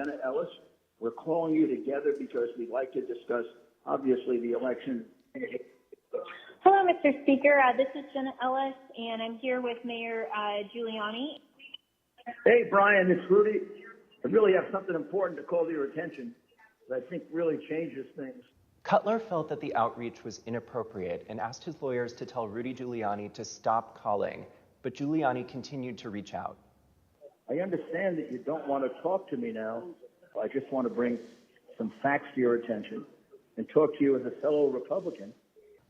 Jenna Ellis. We're calling you together because we'd like to discuss, obviously, the election. Hello, Mr. Speaker. This is Jenna Ellis, and I'm here with Mayor Giuliani. Hey, Brian, it's Rudy. I really have something important to call to your attention that I think really changes things. Cutler felt that the outreach was inappropriate and asked his lawyers to tell Rudy Giuliani to stop calling, but Giuliani continued to reach out. I understand that you don't want to talk to me now. I just want to bring some facts to your attention and talk to you as a fellow Republican.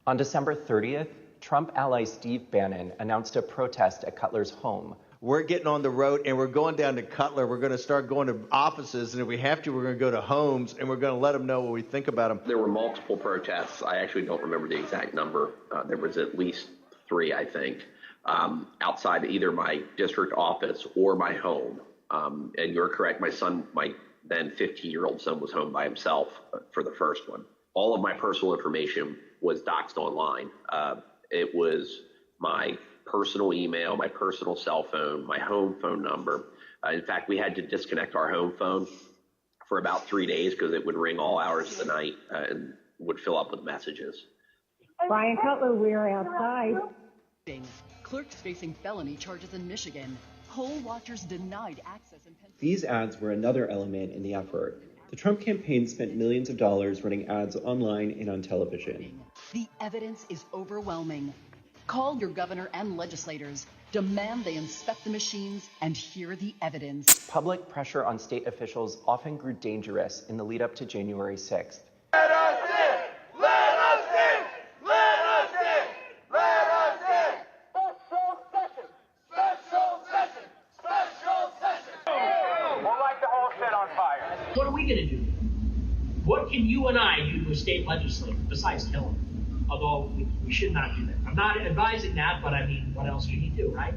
On December 30th, Trump ally Steve Bannon announced a protest at Cutler's home. We're getting on the road and we're going down to Cutler. We're going to start going to offices, and if we have to, we're going to go to homes, and we're going to let them know what we think about them. There were multiple protests. I actually don't remember the exact number. There was at least 3, I think, outside either my district office or my home. And you're correct, my son, my then 15-year-old son, was home by himself for the first one. All of my personal information was doxed online. It was my personal email, my personal cell phone, my home phone number. In fact, we had to disconnect our home phone for about 3 days because it would ring all hours of the night and would fill up with messages. Brian Cutler, we're outside. Clerks facing felony charges in Michigan. Poll watchers denied access in Pennsylvania. These ads were another element in the effort. The Trump campaign spent millions of dollars running ads online and on television. The evidence is overwhelming. Call your governor and legislators. Demand they inspect the machines and hear the evidence. Public pressure on state officials often grew dangerous in the lead up to January 6th. Let us in! Let us in! Let us in! Let us in! Special session! Special session! Special session! We'll light the whole shit on fire. What are we going to do? What can you and I do to a state legislator besides kill him? Although we should not do that. I'm not advising that, but I mean, what else can you do, right?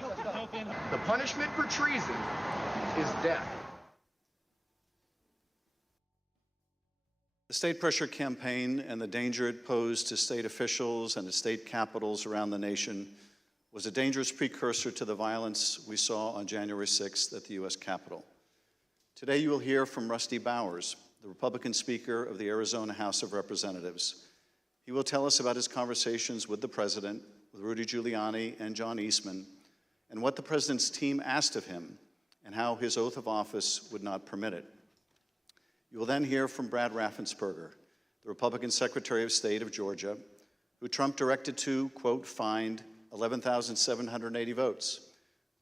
The punishment for treason is death. The state pressure campaign and the danger it posed to state officials and to state capitals around the nation was a dangerous precursor to the violence we saw on January 6th at the U.S. Capitol. Today you will hear from Rusty Bowers, the Republican Speaker of the Arizona House of Representatives. He will tell us about his conversations with the President, with Rudy Giuliani and John Eastman, and what the President's team asked of him and how his oath of office would not permit it. You will then hear from Brad Raffensperger, the Republican Secretary of State of Georgia, who Trump directed to, quote, find 11,780 votes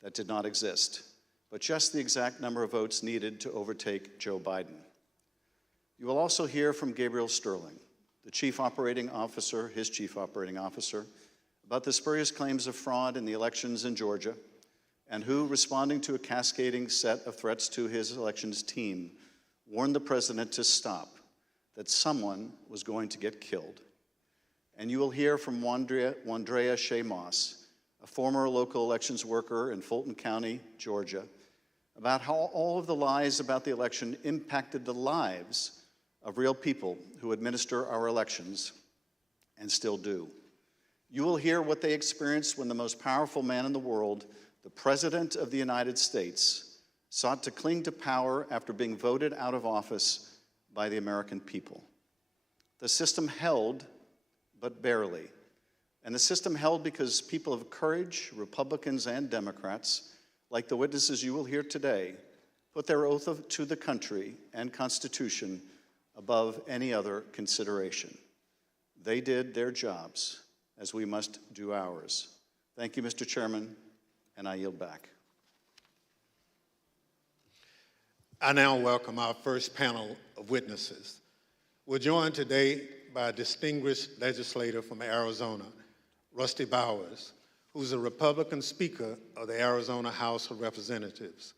that did not exist, but just the exact number of votes needed to overtake Joe Biden. You will also hear from Gabriel Sterling, the chief operating officer, his chief operating officer, about the spurious claims of fraud in the elections in Georgia, and who, responding to a cascading set of threats to his elections team, warned the president to stop, that someone was going to get killed. And you will hear from Wandrea Shea Moss, a former local elections worker in Fulton County, Georgia, about how all of the lies about the election impacted the lives of real people who administer our elections and still do. You will hear what they experienced when the most powerful man in the world, the President of the United States, sought to cling to power after being voted out of office by the American people. The system held, but barely. And the system held because people of courage, Republicans and Democrats, like the witnesses you will hear today, put their oath to the country and Constitution above any other consideration. They did their jobs, as we must do ours. Thank you, Mr. Chairman, and I yield back. I now welcome our first panel of witnesses. We're joined today by a distinguished legislator from Arizona, Rusty Bowers, who's a Republican Speaker of the Arizona House of Representatives.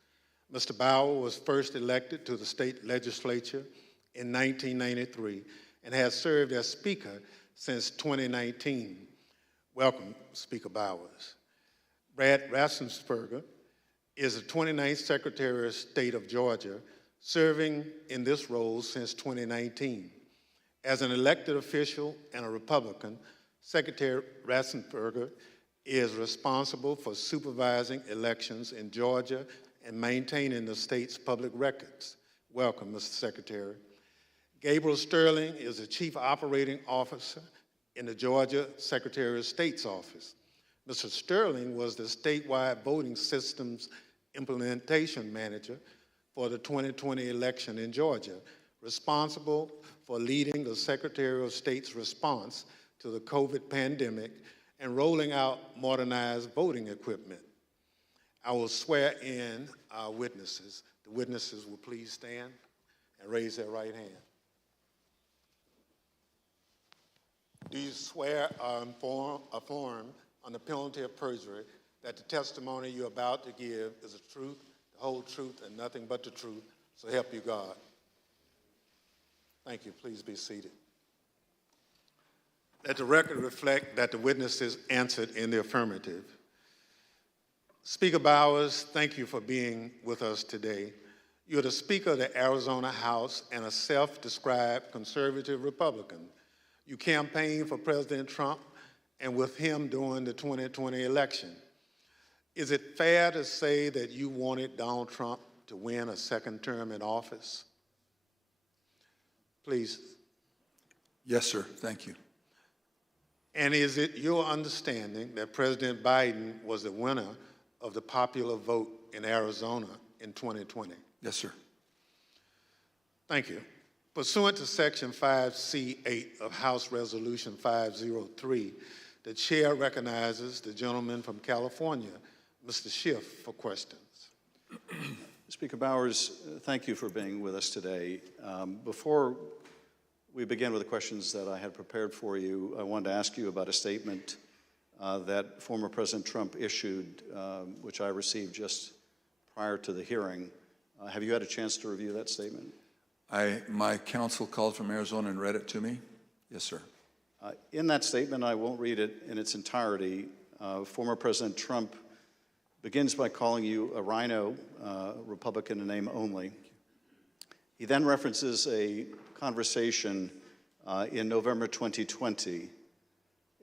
Mr. Bowers was first elected to the state legislature in 1993 and has served as Speaker since 2019. Welcome, Speaker Bowers. Brad Raffensperger is the 29th Secretary of State of Georgia, serving in this role since 2019. As an elected official and a Republican, Secretary Raffensperger is responsible for supervising elections in Georgia and maintaining the state's public records. Welcome, Mr. Secretary. Gabriel Sterling is the Chief Operating Officer in the Georgia Secretary of State's office. Mr. Sterling was the statewide voting systems implementation manager for the 2020 election in Georgia, responsible for leading the Secretary of State's response to the COVID pandemic and rolling out modernized voting equipment. I will swear in our witnesses. The witnesses will please stand and raise their right hand. Do you swear or affirm on the penalty of perjury that the testimony you're about to give is the truth, the whole truth, and nothing but the truth, so help you God? Thank you. Please be seated. Let the record reflect that the witnesses answered in the affirmative. Speaker Bowers, thank you for being with us today. You're the Speaker of the Arizona House and a self-described conservative Republican. You campaigned for President Trump and with him during the 2020 election. Is it fair to say that you wanted Donald Trump to win a second term in office? Please. Yes, sir. Thank you. And is it your understanding that President Biden was the winner of the popular vote in Arizona in 2020? Yes, sir. Thank you. Pursuant to Section 5C8 of House Resolution 503, the chair recognizes the gentleman from California, Mr. Schiff, for questions. Speaker Bowers, thank you for being with us today. Before we begin with the questions that I had prepared for you, I wanted to ask you about a statement that former President Trump issued, which I received just prior to the hearing. Have you had a chance to review that statement? My counsel called from Arizona and read it to me. Yes, sir. In that statement, I won't read it in its entirety. Former President Trump begins by calling you a rhino, Republican in name only. He then references a conversation in November 2020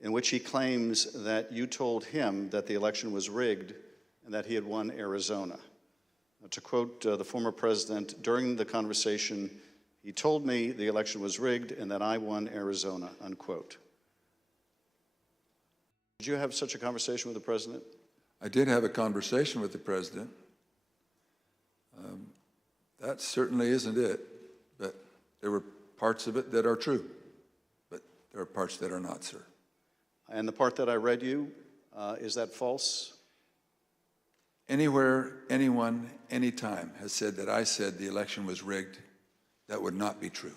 in which he claims that you told him that the election was rigged and that he had won Arizona. To quote the former president, during the conversation, he told me the election was rigged and that I won Arizona, unquote. Did you have such a conversation with the president? I did have a conversation with the president. That certainly isn't it, but there were parts of it that are true, but there are parts that are not, sir. And the part that I read you, is that false? Anywhere, anyone, anytime has said that I said the election was rigged, that would not be true.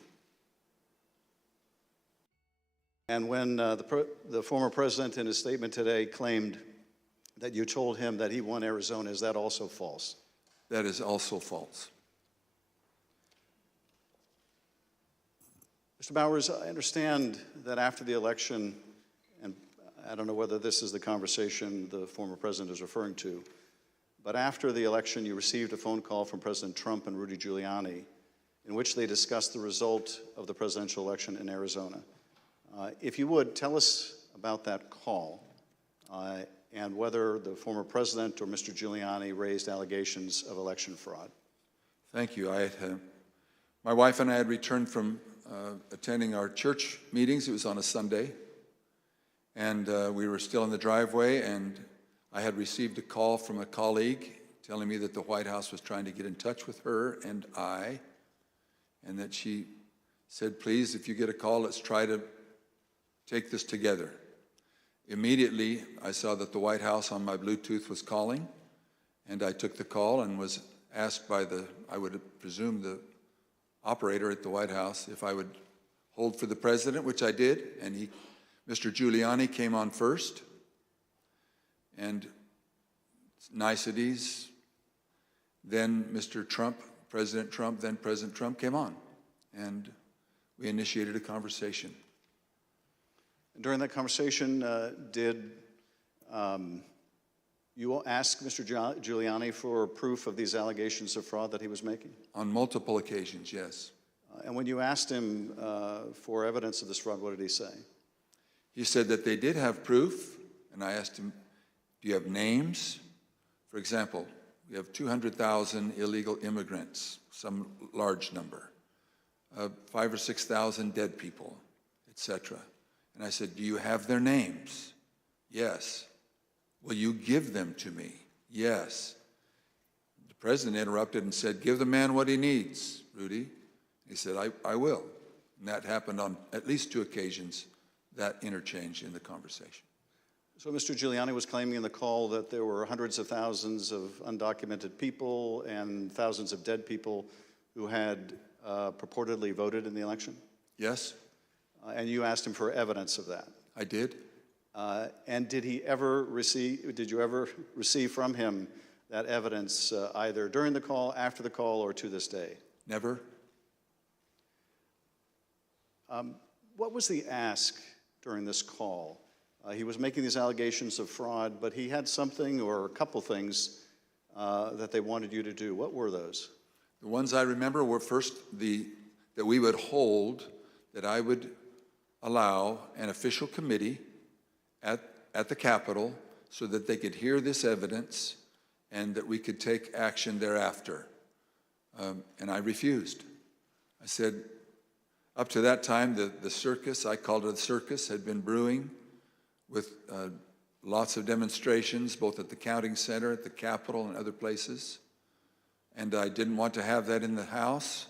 And when the former president in his statement today claimed that you told him that he won Arizona, is that also false? That is also false. Mr. Bowers, I understand that after the election, and I don't know whether this is the conversation the former president is referring to, but after the election, you received a phone call from President Trump and Rudy Giuliani in which they discussed the result of the presidential election in Arizona. If you would, tell us about that call and whether the former president or Mr. Giuliani raised allegations of election fraud. Thank you. My wife and I had returned from attending our church meetings. It was on a Sunday, and we were still in the driveway, and I had received a call from a colleague telling me that the White House was trying to get in touch with her and I, and that she said, please, if you get a call, let's try to take this together. Immediately, I saw that the White House on my Bluetooth was calling, and I took the call and was asked by I would presume the operator at the White House if I would hold for the president, which I did, and Mr. Giuliani came on first, and niceties, then Mr. Trump, President Trump, then President Trump came on, and we initiated a conversation. During that conversation, did you ask Mr. Giuliani for proof of these allegations of fraud that he was making? On multiple occasions, yes. And when you asked him for evidence of this fraud, what did he say? He said that they did have proof, and I asked him, do you have names? For example, we have 200,000 illegal immigrants, some large number, 5,000 or 6,000 dead people, etc. And I said, do you have their names? Yes. Will you give them to me? Yes. The president interrupted and said, give the man what he needs, Rudy. He said, I will. And that happened on at least 2 occasions, that interchange in the conversation. So Mr. Giuliani was claiming in the call that there were hundreds of thousands of undocumented people and thousands of dead people who had purportedly voted in the election? Yes. And you asked him for evidence of that? I did. And did you ever receive from him that evidence either during the call, after the call, or to this day? Never. What was the ask during this call? He was making these allegations of fraud, but he had something or a couple things that they wanted you to do. What were those? The ones I remember were first that we would hold, that I would allow an official committee at the Capitol so that they could hear this evidence and that we could take action thereafter. And I refused. I said, up to that time, the circus, I called it a circus, had been brewing with lots of demonstrations, both at the counting center, at the Capitol, and other places. And I didn't want to have that in the House.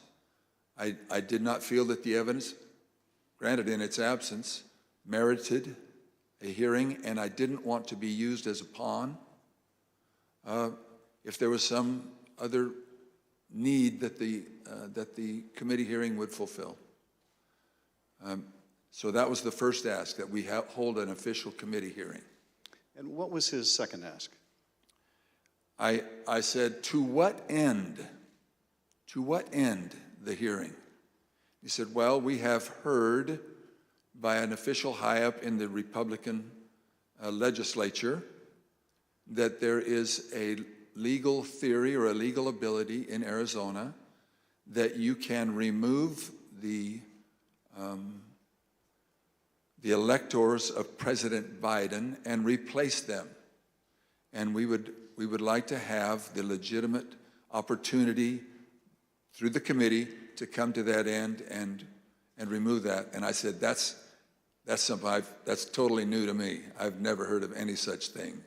I did not feel that the evidence, granted in its absence, merited a hearing, and I didn't want to be used as a pawn if there was some other need that the committee hearing would fulfill. So that was the first ask, that we hold an official committee hearing. And what was his second ask? I said, to what end? To what end the hearing? He said, well, we have heard by an official high up in the Republican legislature that there is a legal theory or a legal ability in Arizona that you can remove the electors of President Biden and replace them. And we would like to have the legitimate opportunity through the committee to come to that end and remove that. And I said, that's something that's totally new to me. I've never heard of any such thing.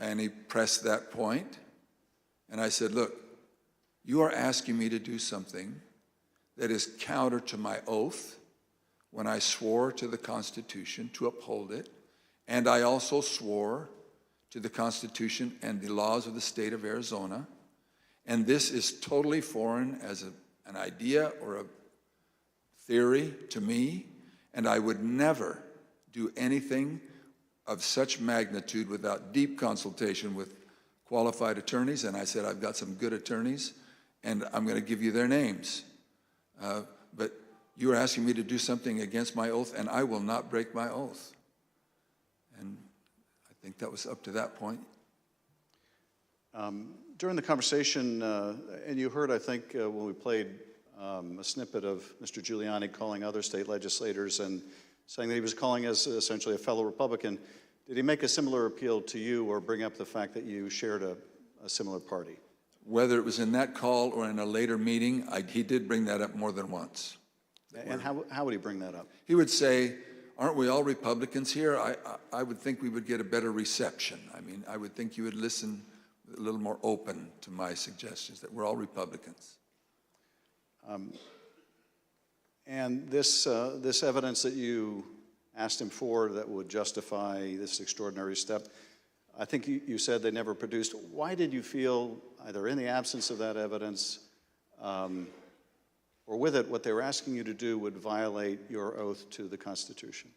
And he pressed that point. And I said, look, you are asking me to do something that is counter to my oath when I swore to the Constitution to uphold it, and I also swore to the Constitution and the laws of the state of Arizona, and this is totally foreign as an idea or a theory to me, and I would never do anything of such magnitude without deep consultation with qualified attorneys. And I said, I've got some good attorneys, and I'm going to give you their names. But you are asking me to do something against my oath, and I will not break my oath. And I think that was up to that point. During the conversation, and you heard, I think, when we played a snippet of Mr. Giuliani calling other state legislators and saying that he was calling us essentially a fellow Republican, did he make a similar appeal to you or bring up the fact that you shared a similar party? Whether it was in that call or in a later meeting, he did bring that up more than once. And how would he bring that up? He would say, aren't we all Republicans here? I would think we would get a better reception. I mean, I would think you would listen a little more open to my suggestions, that we're all Republicans. And this evidence that you asked him for that would justify this extraordinary step, I think you said they never produced. Why did you feel, either in the absence of that evidence or with it, what they were asking you to do would violate your oath to the Constitution?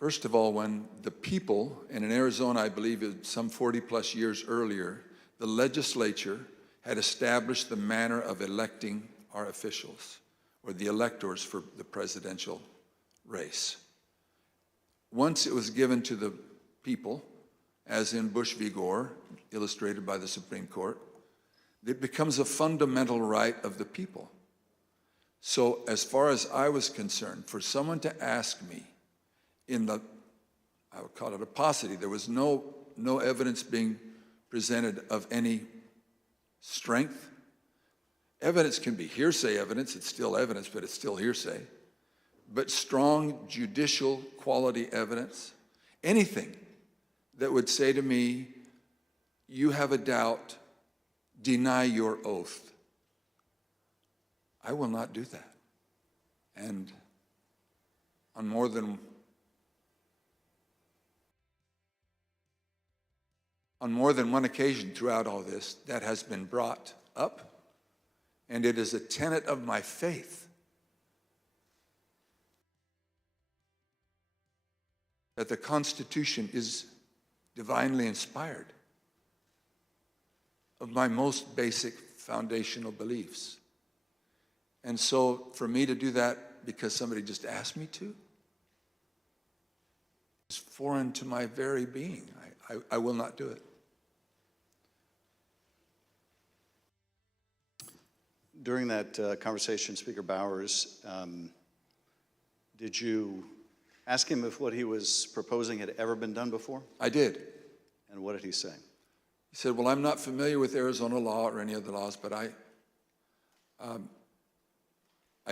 First of all, when the people, and in Arizona, I believe it was some 40 plus years earlier, the legislature had established the manner of electing our officials, or the electors for the presidential race. Once it was given to the people, as in Bush v. Gore, illustrated by the Supreme Court, it becomes a fundamental right of the people. So as far as I was concerned, for someone to ask me in the I would call it a paucity. There was no evidence being presented of any strength. Evidence can be hearsay evidence. It's still evidence, but it's still hearsay. But strong judicial quality evidence, anything that would say to me, you have a doubt, deny your oath. I will not do that. And on more than one occasion throughout all this, that has been brought up, and it is a tenet of my faith that the Constitution is divinely inspired of my most basic foundational beliefs. And so for me to do that because somebody just asked me to is foreign to my very being. I will not do it. During that conversation, Speaker Bowers, did you ask him if what he was proposing had ever been done before? I did. And what did he say? He said, well, I'm not familiar with Arizona law or any other laws, but I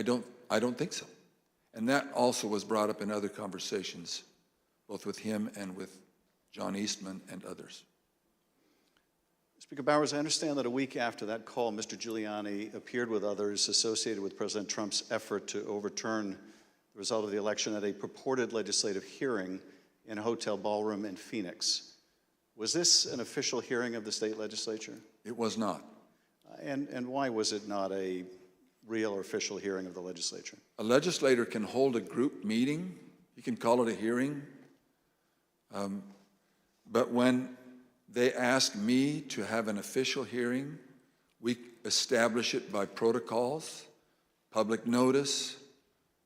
don't think so. And that also was brought up in other conversations, both with him and with John Eastman and others. Speaker Bowers, I understand that a week after that call, Mr. Giuliani appeared with others associated with President Trump's effort to overturn the result of the election at a purported legislative hearing in a hotel ballroom in Phoenix. Was this an official hearing of the state legislature? It was not. And why was it not a real or official hearing of the legislature? A legislator can hold a group meeting. He can call it a hearing. But when they ask me to have an official hearing, we establish it by protocols, public notice,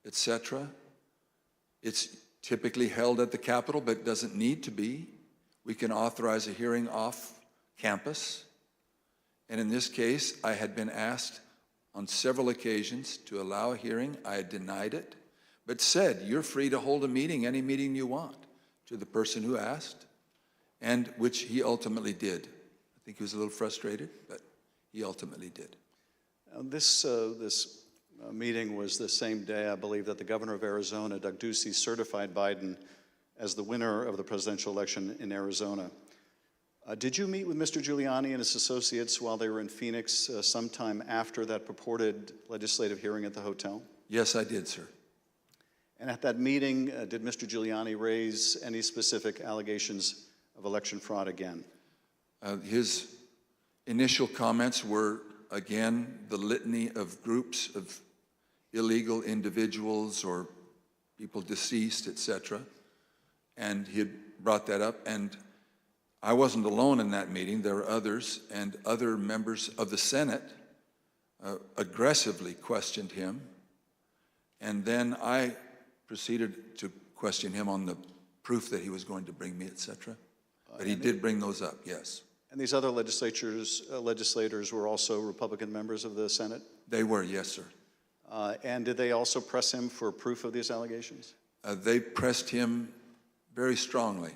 etc. It's typically held at the Capitol, but it doesn't need to be. We can authorize a hearing off campus. And in this case, I had been asked on several occasions to allow a hearing. I had denied it, but said, you're free to hold a meeting, any meeting you want, to the person who asked, and which he ultimately did. I think he was a little frustrated, but he ultimately did. This meeting was the same day, I believe, that the governor of Arizona, Doug Ducey, certified Biden as the winner of the presidential election in Arizona. Did you meet with Mr. Giuliani and his associates while they were in Phoenix sometime after that purported legislative hearing at the hotel? Yes, I did, sir. And at that meeting, did Mr. Giuliani raise any specific allegations of election fraud again? His initial comments were, again, the litany of groups of illegal individuals or people deceased, etc. And he had brought that up, and I wasn't alone in that meeting. There were others, and other members of the Senate aggressively questioned him. And then I proceeded to question him on the proof that he was going to bring me, etc. But he did bring those up, yes. And these other legislators were also Republican members of the Senate? They were, yes, sir. And did they also press him for proof of these allegations? They pressed him very strongly.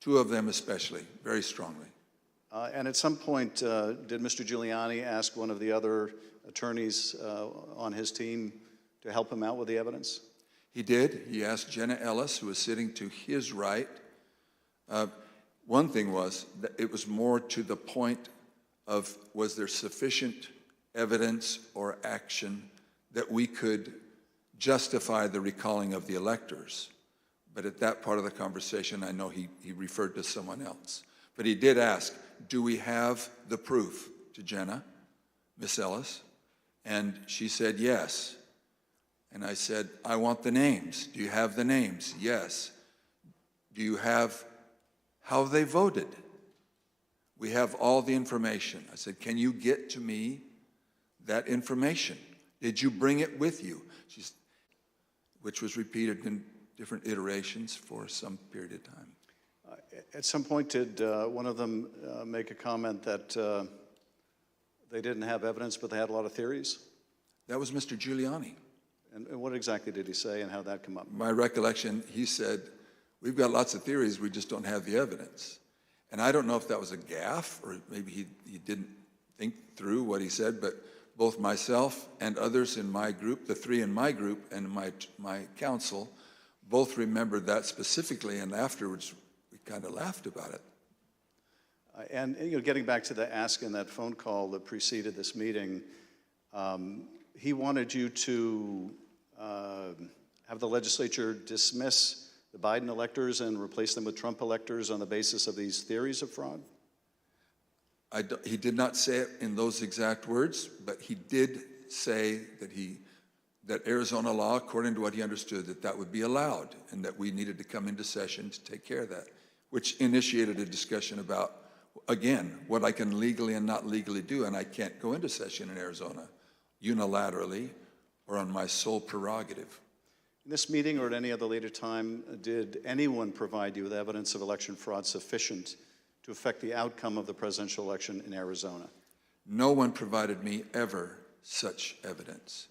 Two of them especially, very strongly. And at some point, did Mr. Giuliani ask one of the other attorneys on his team to help him out with the evidence? He did. He asked Jenna Ellis, who was sitting to his right. One thing was that it was more to the point of, was there sufficient evidence or action that we could justify the recalling of the electors? But at that part of the conversation, I know he referred to someone else. But he did ask, do we have the proof, to Jenna, Miss Ellis? And she said, yes. And I said, I want the names. Do you have the names? Yes. Do you have how they voted? We have all the information. I said, can you get to me that information? Did you bring it with you? Which was repeated in different iterations for some period of time. At some point, did one of them make a comment that they didn't have evidence, but they had a lot of theories? That was Mr. Giuliani. And what exactly did he say, and how did that come up? My recollection, he said, We've got lots of theories, we just don't have the evidence. And I don't know if that was a gaffe, or maybe he didn't think through what he said, but both myself and others in my group, the three in my group and my council, both remembered that specifically, and afterwards we kind of laughed about it. And getting back to the ask in that phone call that preceded this meeting, he wanted you to have the legislature dismiss the Biden electors and replace them with Trump electors on the basis of these theories of fraud? He did not say it in those exact words, but he did say that Arizona law, according to what he understood, that would be allowed, and that we needed to come into session to take care of that, which initiated a discussion about, again, what I can legally and not legally do, and I can't go into session in Arizona unilaterally or on my sole prerogative. In this meeting or at any other later time, did anyone provide you with evidence of election fraud sufficient to affect the outcome of the presidential election in Arizona? No one provided me ever such evidence.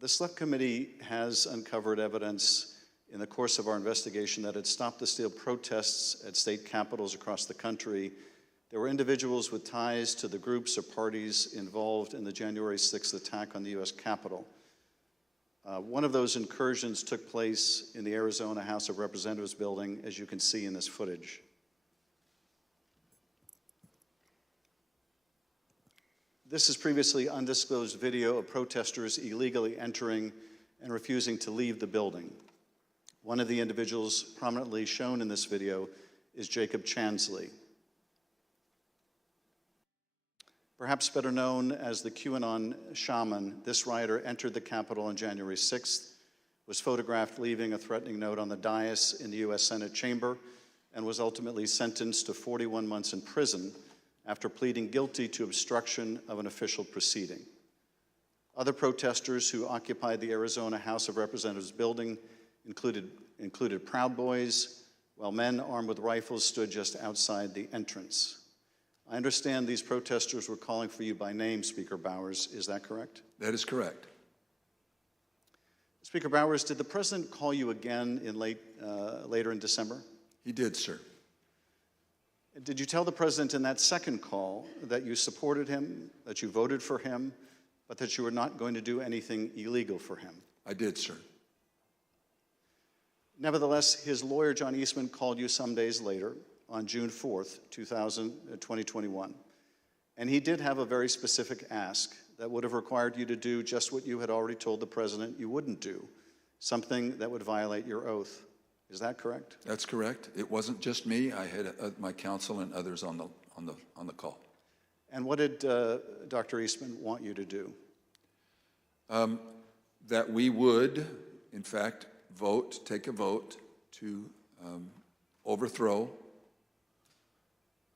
The Select Committee has uncovered evidence in the course of our investigation that had stopped the Steal protests at state capitals across the country. There were individuals with ties to the groups or parties involved in the January 6th attack on the U.S. Capitol. One of those incursions took place in the Arizona House of Representatives building, as you can see in this footage. This is previously undisclosed video of protesters illegally entering and refusing to leave the building. One of the individuals prominently shown in this video is Jacob Chansley. Perhaps better known as the QAnon shaman, this rioter entered the Capitol on January 6th, was photographed leaving a threatening note on the dais in the U.S. Senate chamber, and was ultimately sentenced to 41 months in prison after pleading guilty to obstruction of an official proceeding. Other protesters who occupied the Arizona House of Representatives building included Proud Boys, while men armed with rifles stood just outside the entrance. I understand these protesters were calling for you by name, Speaker Bowers. Is that correct? That is correct. Speaker Bowers, did the president call you again in later in December? He did, sir. Did you tell the president in that second call that you supported him, that you voted for him, but that you were not going to do anything illegal for him? I did, sir. Nevertheless, his lawyer, John Eastman, called you some days later, on June 4th, 2021. And he did have a very specific ask that would have required you to do just what you had already told the president you wouldn't do, something that would violate your oath. Is that correct? That's correct. It wasn't just me. I had my counsel and others on the call. And what did Dr. Eastman want you to do? That we would, in fact, take a vote to overthrow,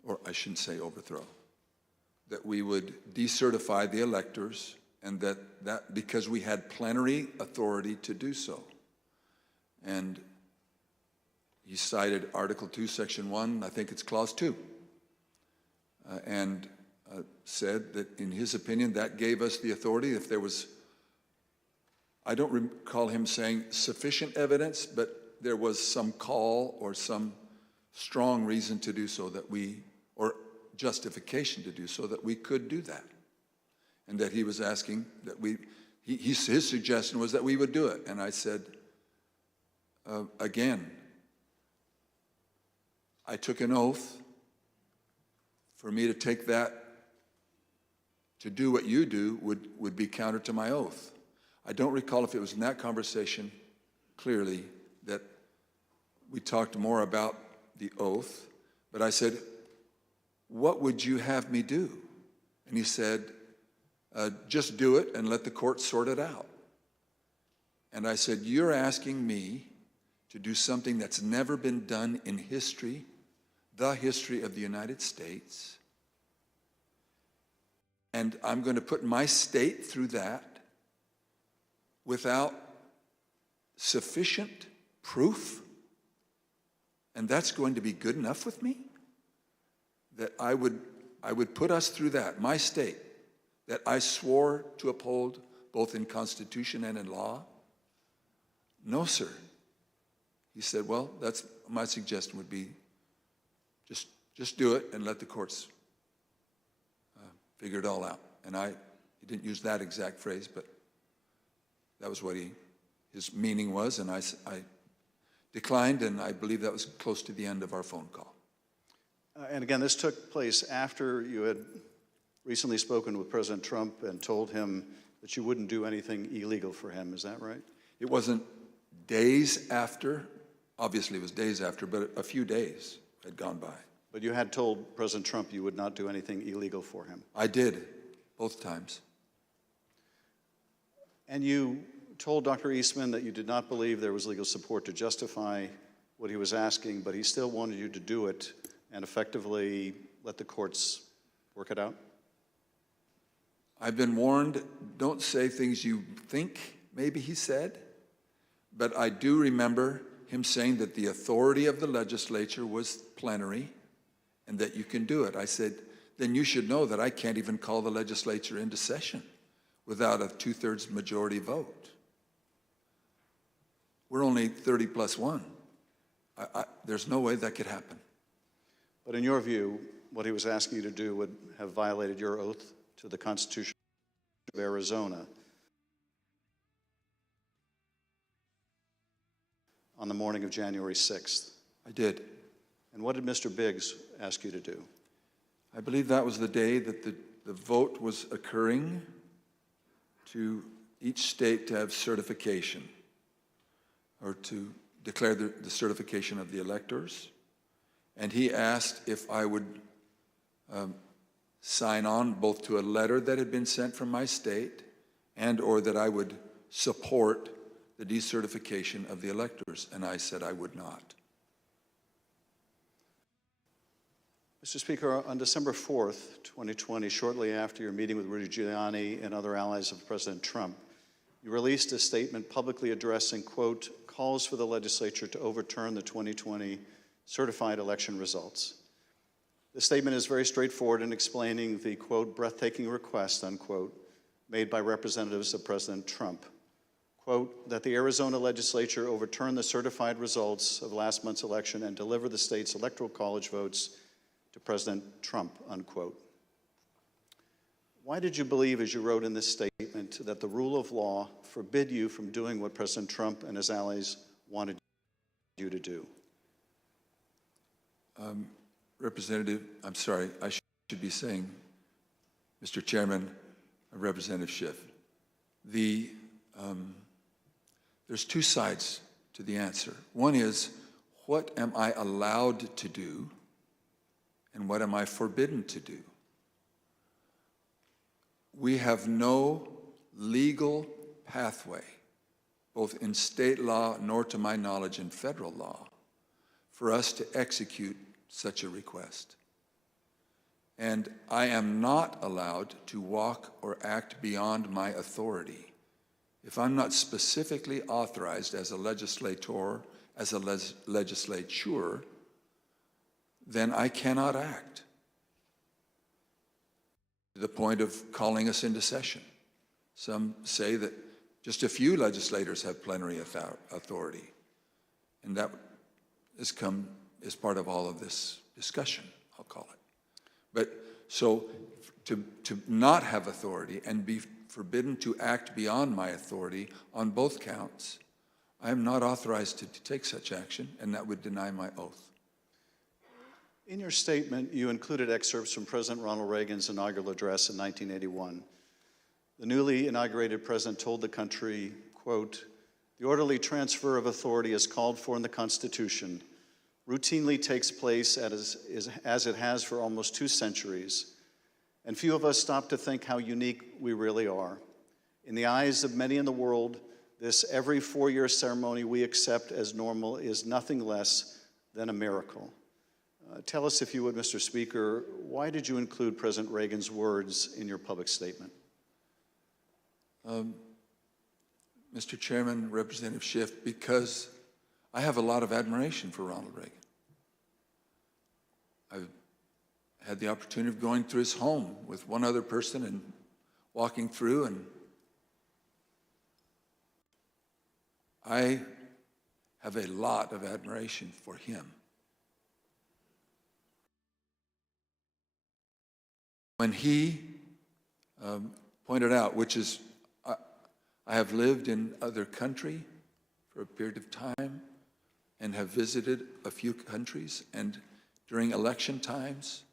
or I shouldn't say overthrow, that we would decertify the electors, and that because we had plenary authority to do so. And he cited Article 2, Section 1, I think it's Clause 2, and said that in his opinion that gave us the authority if there was, I don't recall him saying sufficient evidence, but there was some call or some strong reason to do so or justification to do so that we could do that. And that he was asking that his suggestion was that we would do it. And I said, again, I took an oath. For me to take that, to do what you do, would be counter to my oath. I don't recall if it was in that conversation, clearly, that we talked more about the oath, but I said, what would you have me do? And he said, just do it and let the court sort it out. And I said, you're asking me to do something that's never been done in history, the history of the United States, and I'm going to put my state through that without sufficient proof, and that's going to be good enough with me? That I would put us through that, my state, that I swore to uphold both in Constitution and in law? No, sir. he said, well, that's my suggestion would be just do it and let the courts figure it all out. And he didn't use that exact phrase, but that was what his meaning was, and I declined, and I believe that was close to the end of our phone call. And again, this took place after you had recently spoken with President Trump and told him that you wouldn't do anything illegal for him. Is that right? It wasn't days after. Obviously, it was days after, but a few days had gone by. But you had told President Trump you would not do anything illegal for him. I did, both times. And you told Dr. Eastman that you did not believe there was legal support to justify what he was asking, but he still wanted you to do it and effectively let the courts work it out? I've been warned, don't say things you think maybe he said, but I do remember him saying that the authority of the legislature was plenary and that you can do it. I said, then you should know that I can't even call the legislature into session without a 2/3 majority vote. We're only 30 plus 1. There's no way that could happen. But in your view, what he was asking you to do would have violated your oath to the Constitution of Arizona on the morning of January 6th. I did. And what did Mr. Biggs ask you to do? I believe that was the day that the vote was occurring to each state to have certification, or to declare the certification of the electors. And he asked if I would sign on both to a letter that had been sent from my state and or that I would support the decertification of the electors. And I said I would not. Mr. Speaker, on December 4th, 2020, shortly after your meeting with Rudy Giuliani and other allies of President Trump, you released a statement publicly addressing, quote, calls for the legislature to overturn the 2020 certified election results. The statement is very straightforward in explaining the, quote, breathtaking request, unquote, made by representatives of President Trump. Quote, that the Arizona legislature overturn the certified results of last month's election and deliver the state's electoral college votes to President Trump, unquote. Why did you believe, as you wrote in this statement, that the rule of law forbid you from doing what President Trump and his allies wanted you to do? Representative, I'm sorry, I should be saying, Mr. Chairman, Representative Schiff, there's two sides to the answer. One is, what am I allowed to do, and what am I forbidden to do? We have no legal pathway, both in state law nor to my knowledge in federal law, for us to execute such a request. And I am not allowed to walk or act beyond my authority. If I'm not specifically authorized as a legislator, as a legislature, then I cannot act to the point of calling us into session. Some say that just a few legislators have plenary authority, and that has come as part of all of this discussion, I'll call it. But so to not have authority and be forbidden to act beyond my authority on both counts, I am not authorized to take such action, and that would deny my oath. In your statement, you included excerpts from President Ronald Reagan's inaugural address in 1981. The newly inaugurated president told the country, quote, the orderly transfer of authority as called for in the Constitution routinely takes place as it has for almost 2 centuries, and few of us stop to think how unique we really are. In the eyes of many in the world, this every 4-year ceremony we accept as normal is nothing less than a miracle. Tell us, if you would, Mr. Speaker, why did you include President Reagan's words in your public statement? Mr. Chairman, Representative Schiff, because I have a lot of admiration for Ronald Reagan. I've had the opportunity of going through his home with one other person and walking through, and I have a lot of admiration for him. When he pointed out, which is, I have lived in other country for a period of time and have visited a few countries, and during election times,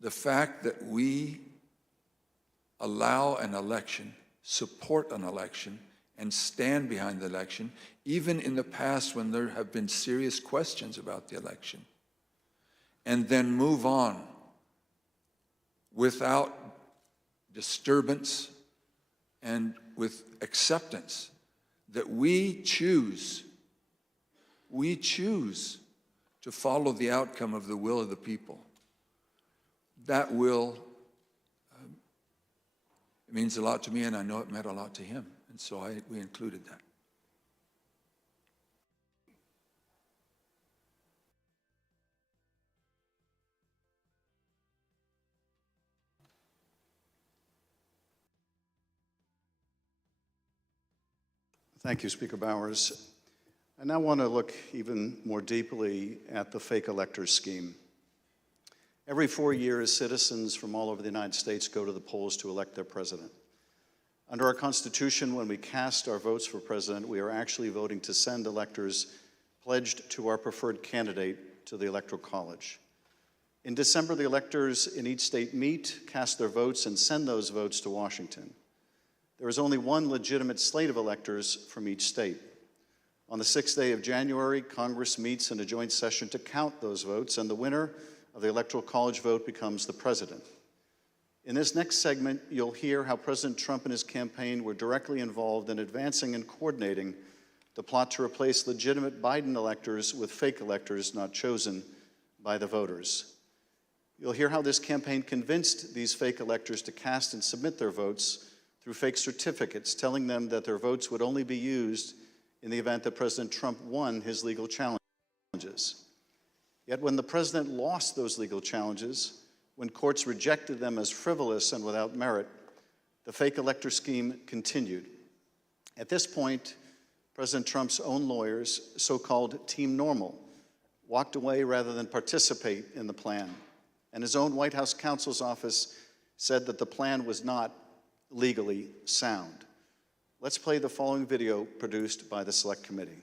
the fact that we allow an election, support an election, and stand behind the election, even in the past when there have been serious questions about the election, and then move on without disturbance and with acceptance that we choose to follow the outcome of the will of the people. That will, it means a lot to me, and I know it meant a lot to him, and so we included that. Thank you, Speaker Bowers. I now want to look even more deeply at the fake electors scheme. Every 4 years, citizens from all over the United States go to the polls to elect their president. Under our Constitution, when we cast our votes for president, we are actually voting to send electors pledged to our preferred candidate to the Electoral College. In December, the electors in each state meet, cast their votes, and send those votes to Washington. There is only one legitimate slate of electors from each state. On the 6th day of January, Congress meets in a joint session to count those votes, and the winner of the Electoral College vote becomes the president. In this next segment, you'll hear how President Trump and his campaign were directly involved in advancing and coordinating the plot to replace legitimate Biden electors with fake electors not chosen by the voters. You'll hear how this campaign convinced these fake electors to cast and submit their votes through fake certificates, telling them that their votes would only be used in the event that President Trump won his legal challenges. Yet when the president lost those legal challenges, when courts rejected them as frivolous and without merit, the fake elector scheme continued. At this point, President Trump's own lawyers, so-called Team Normal, walked away rather than participate in the plan. And his own White House counsel's office said that the plan was not legally sound. Let's play the following video produced by the Select Committee.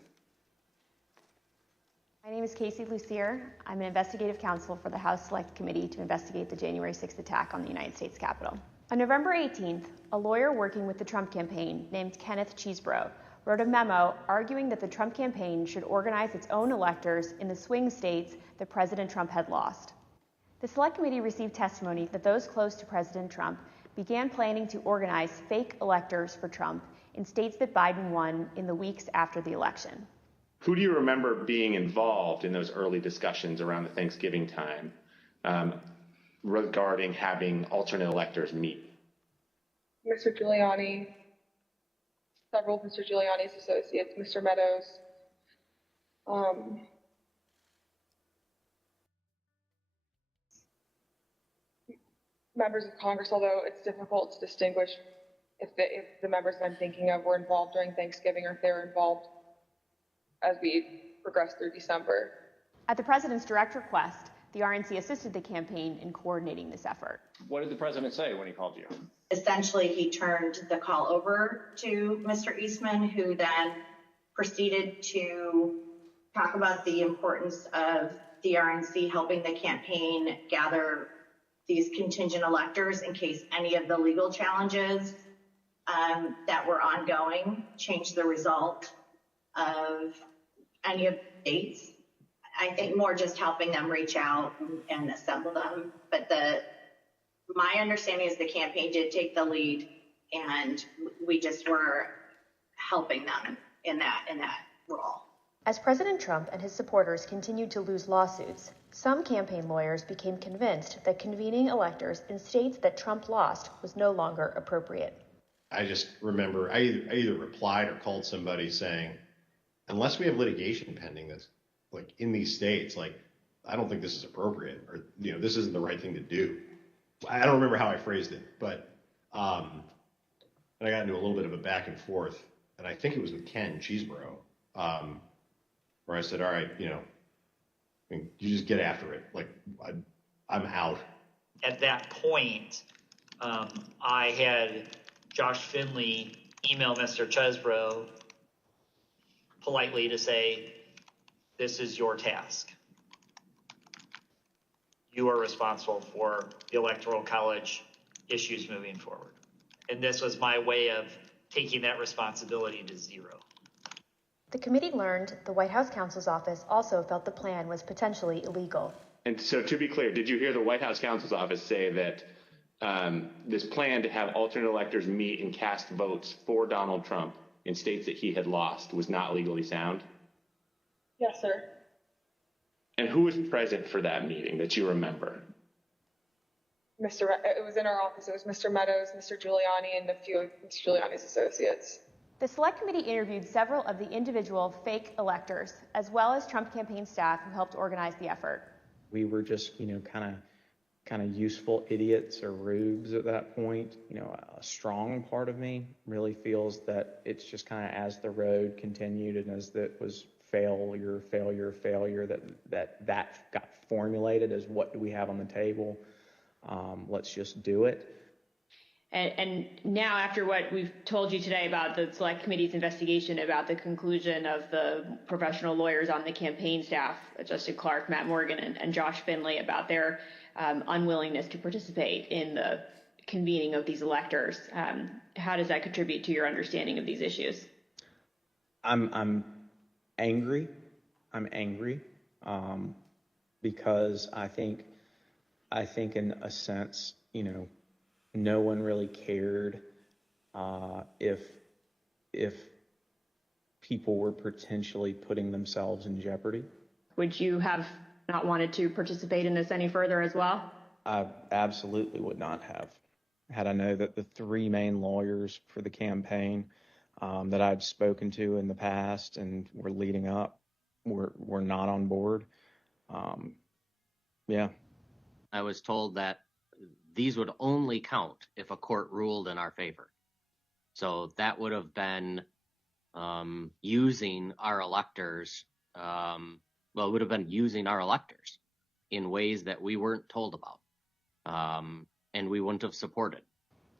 My name is Casey Lucier. I'm an investigative counsel for the House Select Committee to investigate the January 6th attack on the United States Capitol. On November 18th, a lawyer working with the Trump campaign named Kenneth Cheeseborough wrote a memo arguing that the Trump campaign should organize its own electors in the swing states that President Trump had lost. The Select Committee received testimony that those close to President Trump began planning to organize fake electors for Trump in states that Biden won in the weeks after the election. Who do you remember being involved in those early discussions around the Thanksgiving time regarding having alternate electors meet? Mr. Giuliani, several of Mr. Giuliani's associates, Mr. Meadows, members of Congress, although it's difficult to distinguish if the members I'm thinking of were involved during Thanksgiving or if they were involved as we progressed through December. At the president's direct request, the RNC assisted the campaign in coordinating this effort. What did the president say when he called you? Essentially, he turned the call over to Mr. Eastman, who then proceeded to talk about the importance of the RNC helping the campaign gather these contingent electors in case any of the legal challenges that were ongoing changed the result of any of the states. I think more just helping them reach out and assemble them. But my understanding is the campaign did take the lead, and we just were helping them in that role. As President Trump and his supporters continued to lose lawsuits, some campaign lawyers became convinced that convening electors in states that Trump lost was no longer appropriate. I just remember I either replied or called somebody saying, unless we have litigation pending that's like in these states, like I don't think this is appropriate, or this isn't the right thing to do. I don't remember how I phrased it, but and I got into a little bit of a back and forth, and I think it was with Ken Cheeseborough, where I said, all right, you know, I mean, you just get after it. Like, I'm out. At that point, I had Josh Finley email Mr. Chesbrough politely to say, this is your task. You are responsible for the Electoral College issues moving forward. And this was my way of taking that responsibility to zero. The committee learned the White House counsel's office also felt the plan was potentially illegal. And so to be clear, did you hear the White House counsel's office say that this plan to have alternate electors meet and cast votes for Donald Trump in states that he had lost was not legally sound? Yes, sir. And who was present for that meeting that you remember? It was in our office. It was Mr. Meadows, Mr. Giuliani, and a few of Mr. Giuliani's associates. The Select Committee interviewed several of the individual fake electors, as well as Trump campaign staff who helped organize the effort. We were just, kind of useful idiots or rubes at that point. A strong part of me really feels that it's just kind of as the road continued and as that was failure, that got formulated as what do we have on the table? Let's just do it. And now, after what we've told you today about the Select Committee's investigation about the conclusion of the professional lawyers on the campaign staff, Justin Clark, Matt Morgan, and Josh Finley, about their unwillingness to participate in the convening of these electors, how does that contribute to your understanding of these issues? I'm angry. Because I think in a sense, no one really cared if people were potentially putting themselves in jeopardy. Would you have not wanted to participate in this any further as well? I absolutely would not have. Had I known that the three main lawyers for the campaign that I'd spoken to in the past and were leading up were not on board. Yeah. I was told that these would only count if a court ruled in our favor. So that would have been using our electors. It would have been using our electors in ways that we weren't told about, and we wouldn't have supported.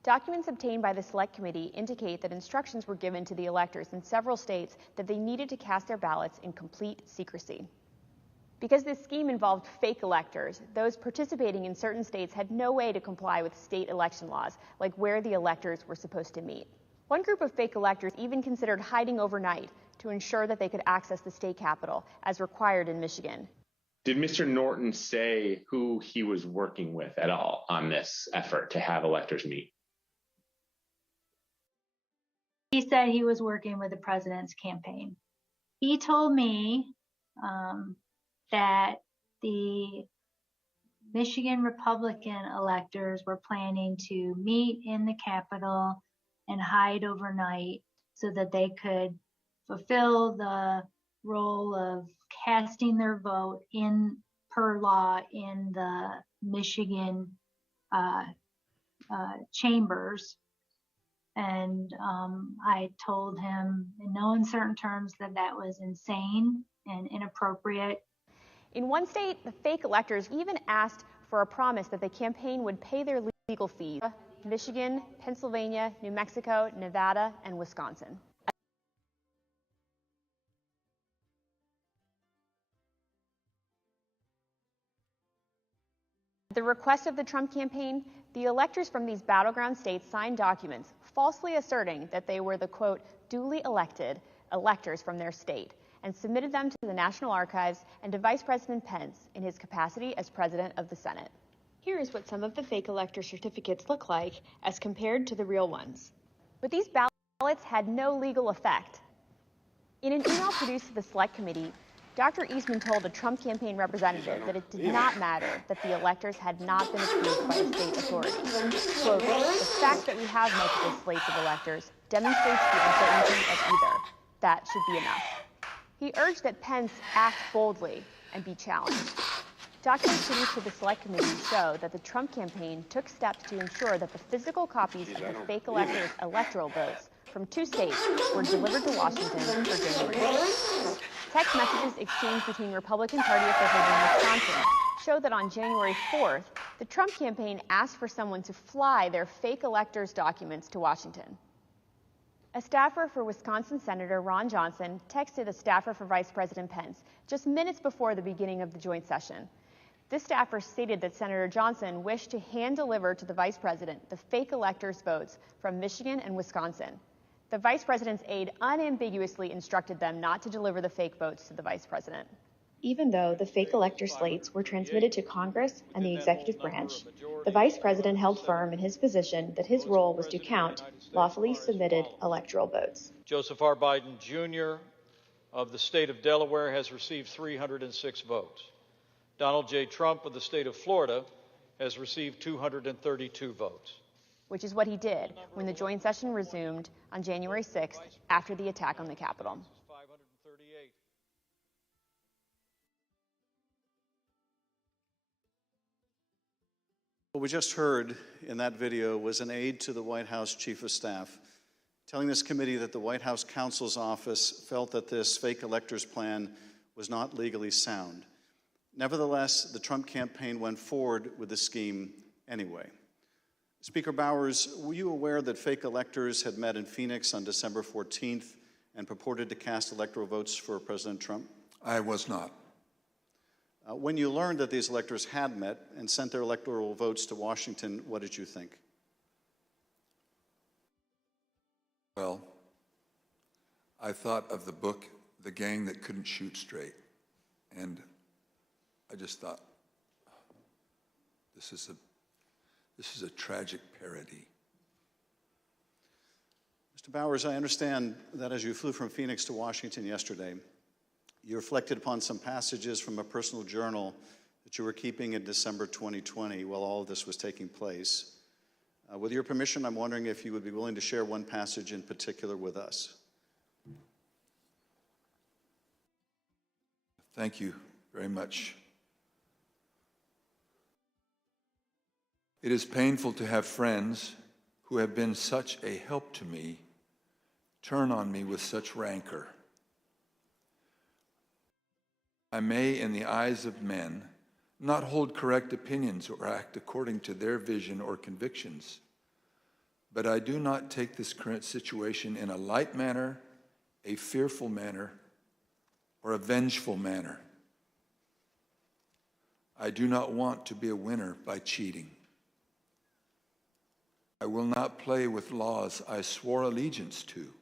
Documents obtained by the Select Committee indicate that instructions were given to the electors in several states that they needed to cast their ballots in complete secrecy. Because this scheme involved fake electors, those participating in certain states had no way to comply with state election laws, like where the electors were supposed to meet. One group of fake electors even considered hiding overnight to ensure that they could access the state capitol, as required in Michigan. Did Mr. Norton say who he was working with at all on this effort to have electors meet? He said he was working with the president's campaign. He told me that the Michigan Republican electors were planning to meet in the Capitol and hide overnight so that they could fulfill the role of casting their vote per law in the Michigan chambers. And I told him in no uncertain terms that that was insane and inappropriate. In one state, the fake electors even asked for a promise that the campaign would pay their legal fees. Michigan, Pennsylvania, New Mexico, Nevada, and Wisconsin. At the request of the Trump campaign, the electors from these battleground states signed documents falsely asserting that they were the, quote, duly elected electors from their state, and submitted them to the National Archives and to Vice President Pence in his capacity as President of the Senate. Here is what some of the fake elector certificates look like as compared to the real ones. But these ballots had no legal effect. In an email produced to the Select Committee, Dr. Eastman told a Trump campaign representative that it did not matter that the electors had not been approved by a state authority. Quote, the fact that we have multiple slates of electors demonstrates the uncertainty of either. That should be enough. He urged that Pence act boldly and be challenged. Documents produced to the Select Committee show that the Trump campaign took steps to ensure that the physical copies of the fake electors' electoral votes from 2 states were delivered to Washington for January 6th. Text messages exchanged between Republican Party officials in Wisconsin show that on January 4th, the Trump campaign asked for someone to fly their fake electors' documents to Washington. A staffer for Wisconsin Senator Ron Johnson texted a staffer for Vice President Pence just minutes before the beginning of the joint session. This staffer stated that Senator Johnson wished to hand-deliver to the vice president the fake electors' votes from Michigan and Wisconsin. The vice president's aide unambiguously instructed them not to deliver the fake votes to the vice president. Even though the fake elector slates were transmitted to Congress and the executive branch, the vice president held firm in his position that his role was to count lawfully submitted electoral votes. Joseph R. Biden, Jr. of the state of Delaware has received 306 votes. Donald J. Trump of the state of Florida has received 232 votes. Which is what he did when the joint session resumed on January 6th after the attack on the Capitol. What we just heard in that video was an aide to the White House Chief of Staff telling this committee that the White House counsel's office felt that this fake electors plan was not legally sound. Nevertheless, the Trump campaign went forward with the scheme anyway. Speaker Bowers, were you aware that fake electors had met in Phoenix on December 14th and purported to cast electoral votes for President Trump? I was not. When you learned that these electors had met and sent their electoral votes to Washington, what did you think? Well, I thought of the book, The Gang That Couldn't Shoot Straight. And I just thought, this is a tragic parody. Mr. Bowers, I understand that as you flew from Phoenix to Washington yesterday, you reflected upon some passages from a personal journal that you were keeping in December 2020 while all of this was taking place. With your permission, I'm wondering if you would be willing to share one passage in particular with us. Thank you very much. It is painful to have friends who have been such a help to me turn on me with such rancor. I may, in the eyes of men, not hold correct opinions or act according to their vision or convictions, but I do not take this current situation in a light manner, a fearful manner, or a vengeful manner. I do not want to be a winner by cheating. I will not play with laws I swore allegiance to,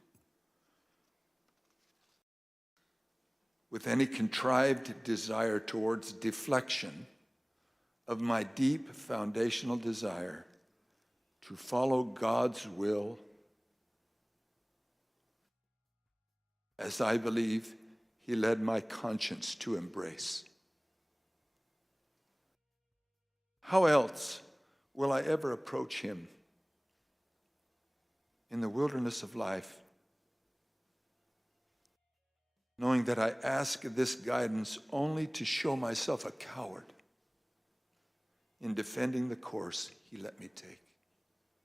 with any contrived desire towards deflection of my deep foundational desire to follow God's will as I believe He led my conscience to embrace. How else will I ever approach Him in the wilderness of life, knowing that I ask this guidance only to show myself a coward in defending the course He let me take.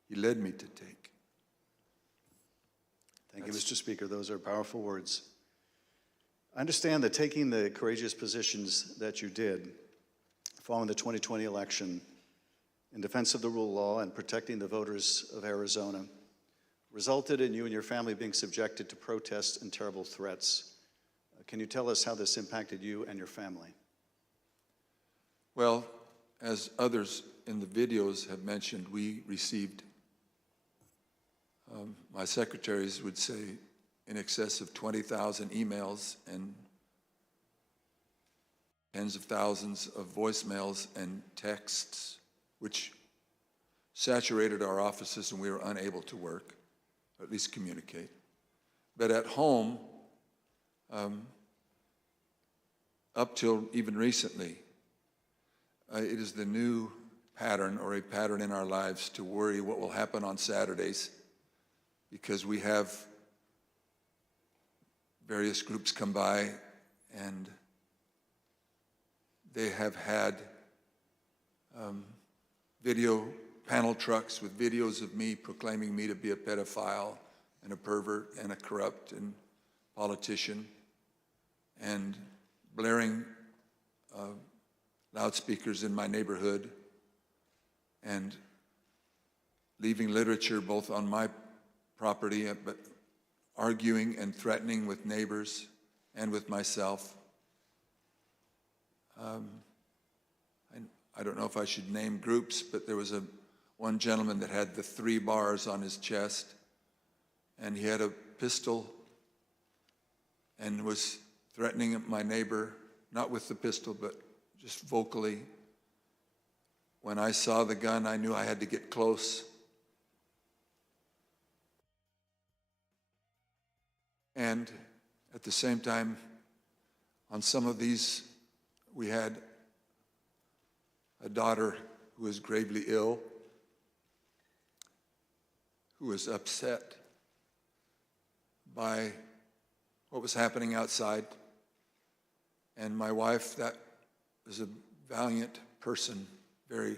He led me to take. Thank you, Mr. Speaker. Those are powerful words. I understand that taking the courageous positions that you did following the 2020 election in defense of the rule of law and protecting the voters of Arizona resulted in you and your family being subjected to protests and terrible threats. Can you tell us how this impacted you and your family? Well, as others in the videos have mentioned, we received, my secretaries would say, in excess of 20,000 emails and tens of thousands of voicemails and texts, which saturated our offices and we were unable to work, or at least communicate. But at home, up till even recently, it is the new pattern or a pattern in our lives to worry what will happen on Saturdays, because we have various groups come by and they have had video panel trucks with videos of me proclaiming me to be a pedophile and a pervert and a corrupt and politician. and blaring loudspeakers in my neighborhood and leaving literature both on my property, but arguing and threatening with neighbors and with myself. I don't know if I should name groups, but there was one gentleman that had the 3 bars on his chest, and he had a pistol and was threatening my neighbor, not with the pistol, but just vocally. When I saw the gun, I knew I had to get close. And at the same time, on some of these, we had a daughter who was gravely ill, who was upset by what was happening outside. And my wife, that was a valiant person, very,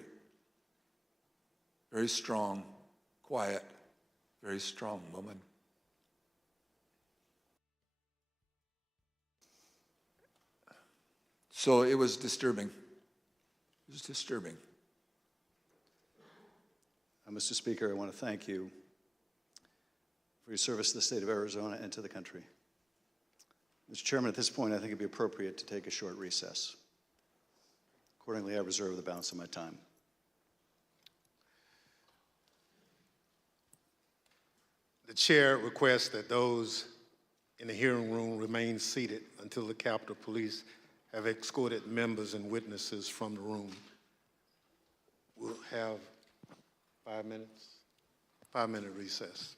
very strong, quiet, very strong woman. So it was disturbing. It was disturbing. Mr. Speaker, I want to thank you for your service to the state of Arizona and to the country. Mr. Chairman, at this point, I think it'd be appropriate to take a short recess. Accordingly, I reserve the balance of my time. The chair requests that those in the hearing room remain seated until the Capitol Police have escorted members and witnesses from the room. We'll have 5 minutes, 5-minute recess.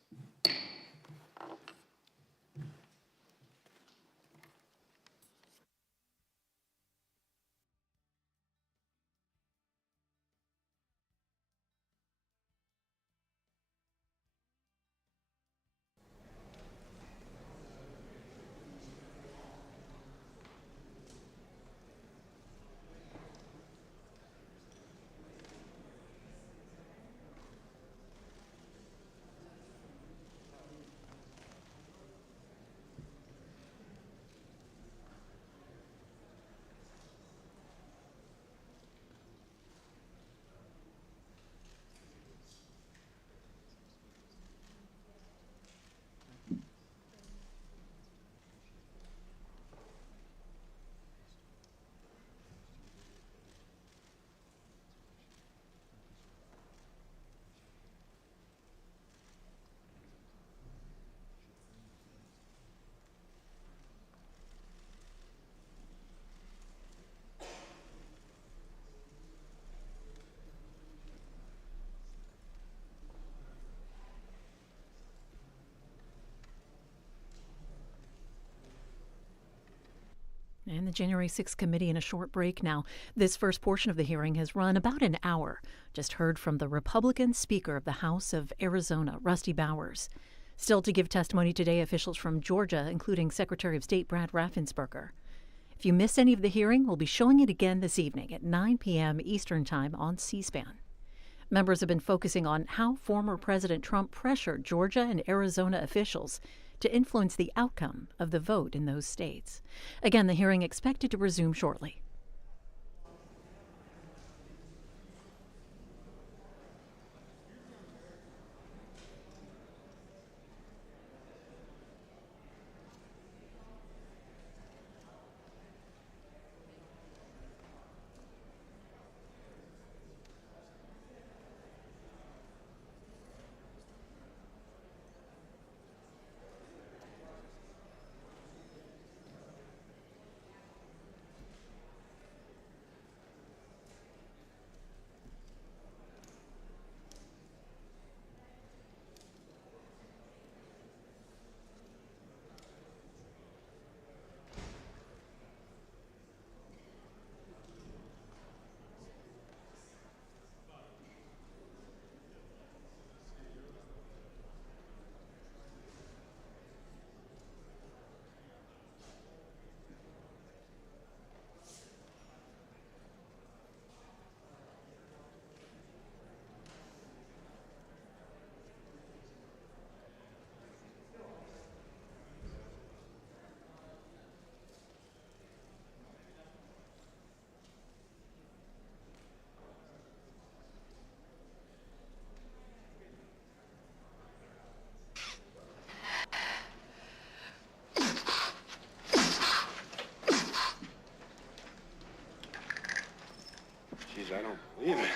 And the January 6th committee in a short break now. This first portion of the hearing has run about an hour. Just heard from the Republican Speaker of the House of Arizona, Rusty Bowers. Still to give testimony today, officials from Georgia, including Secretary of State Brad Raffensperger. If you missed any of the hearing, we'll be showing it again this evening at 9 p.m. Eastern Time on C-SPAN. Members have been focusing on how former President Trump pressured Georgia and Arizona officials to influence the outcome of the vote in those states. Again, the hearing expected to resume shortly. Jeez, I don't believe it.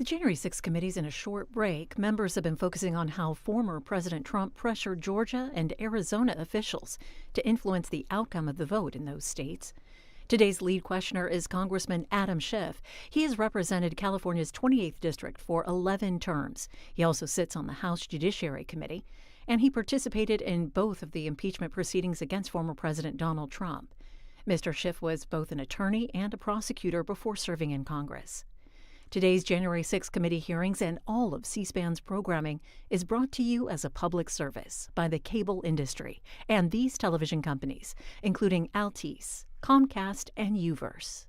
The January 6 committee's in a short break. Members have been focusing on how former President Trump pressured Georgia and Arizona officials to influence the outcome of the vote in those states. Today's lead questioner is Congressman Adam Schiff. He has represented California's 28th District for 11 terms. He also sits on the House Judiciary Committee, and he participated in both of the impeachment proceedings against former President Donald Trump. Mr. Schiff was both an attorney and a prosecutor before serving in Congress. Today's January 6 committee hearings and all of C-SPAN's programming is brought to you as a public service by the cable industry and these television companies, including Altice, Comcast, and Uverse.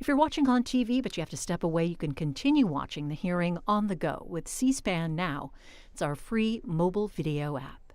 If you're watching on TV but you have to step away, you can continue watching the hearing on the go with C-SPAN Now. It's our free mobile video app.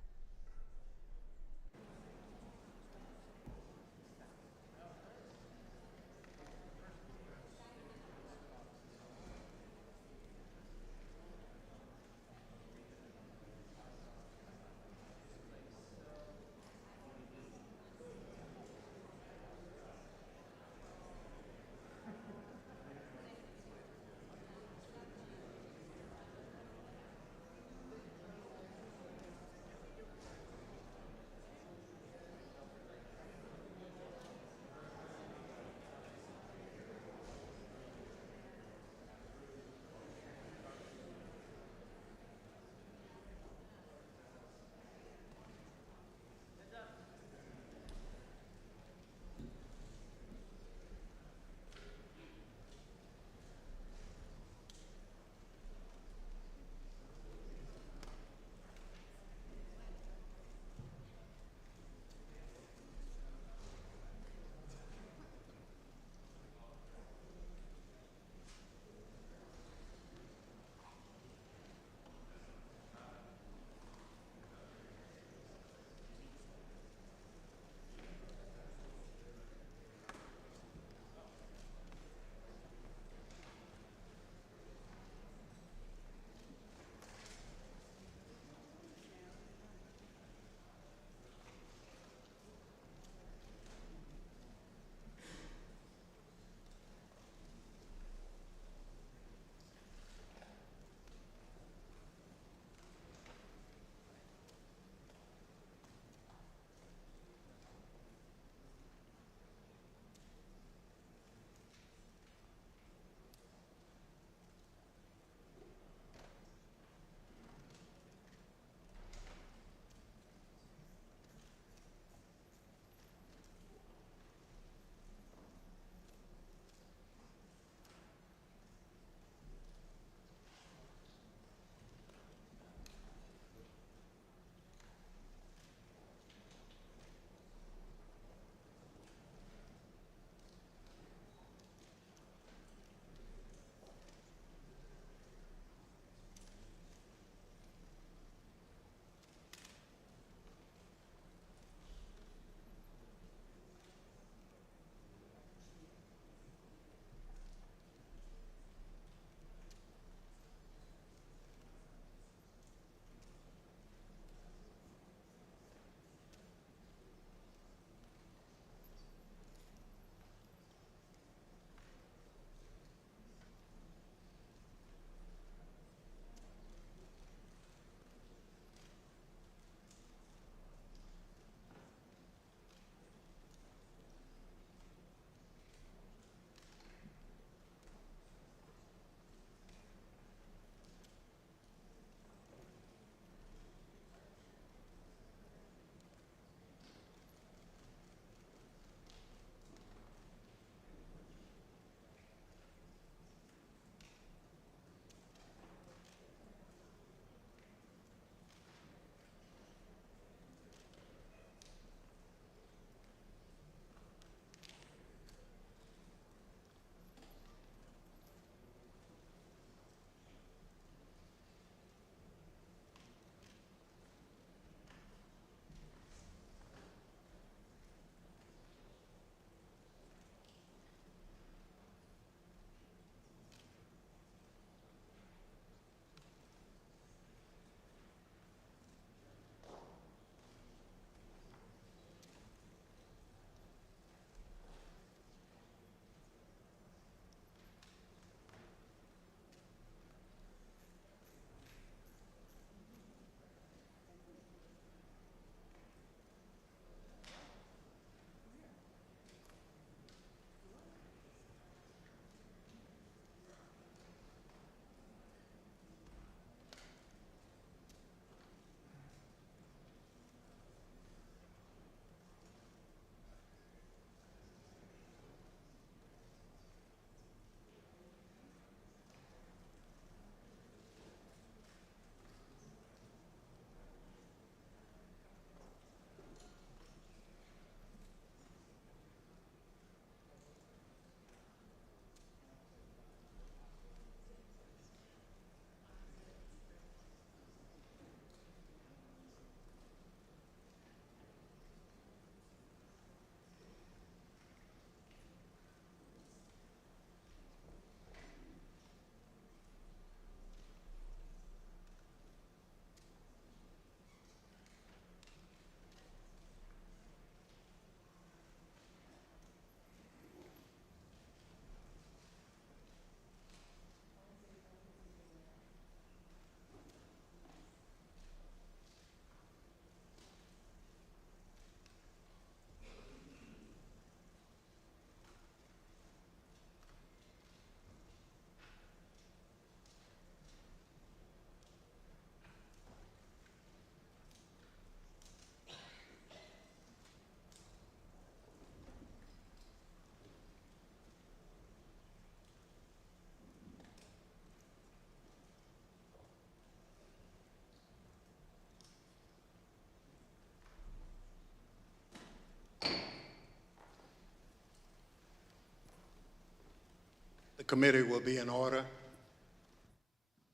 committee will be in order.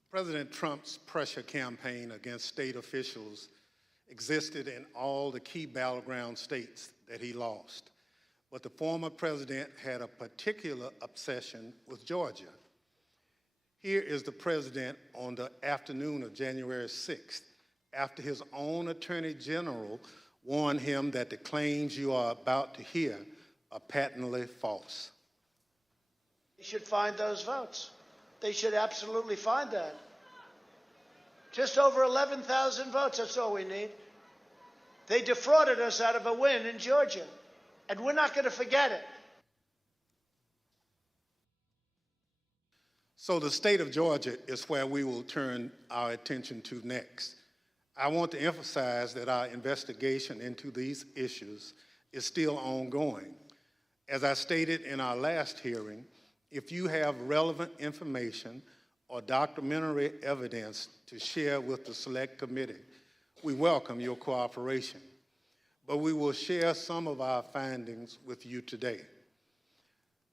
President Trump's pressure campaign against state officials existed in all the key battleground states that he lost. But the former president had a particular obsession with Georgia. Here is the president on the afternoon of January 6th, after his own attorney general warned him that the claims you are about to hear are patently false. They should find those votes. They should absolutely find that. Just over 11,000 votes, that's all we need. They defrauded us out of a win in Georgia, and we're not going to forget it. So the state of Georgia is where we will turn our attention to next. I want to emphasize that our investigation into these issues is still ongoing. As I stated in our last hearing, if you have relevant information or documentary evidence to share with the Select Committee, we welcome your cooperation. But we will share some of our findings with you today.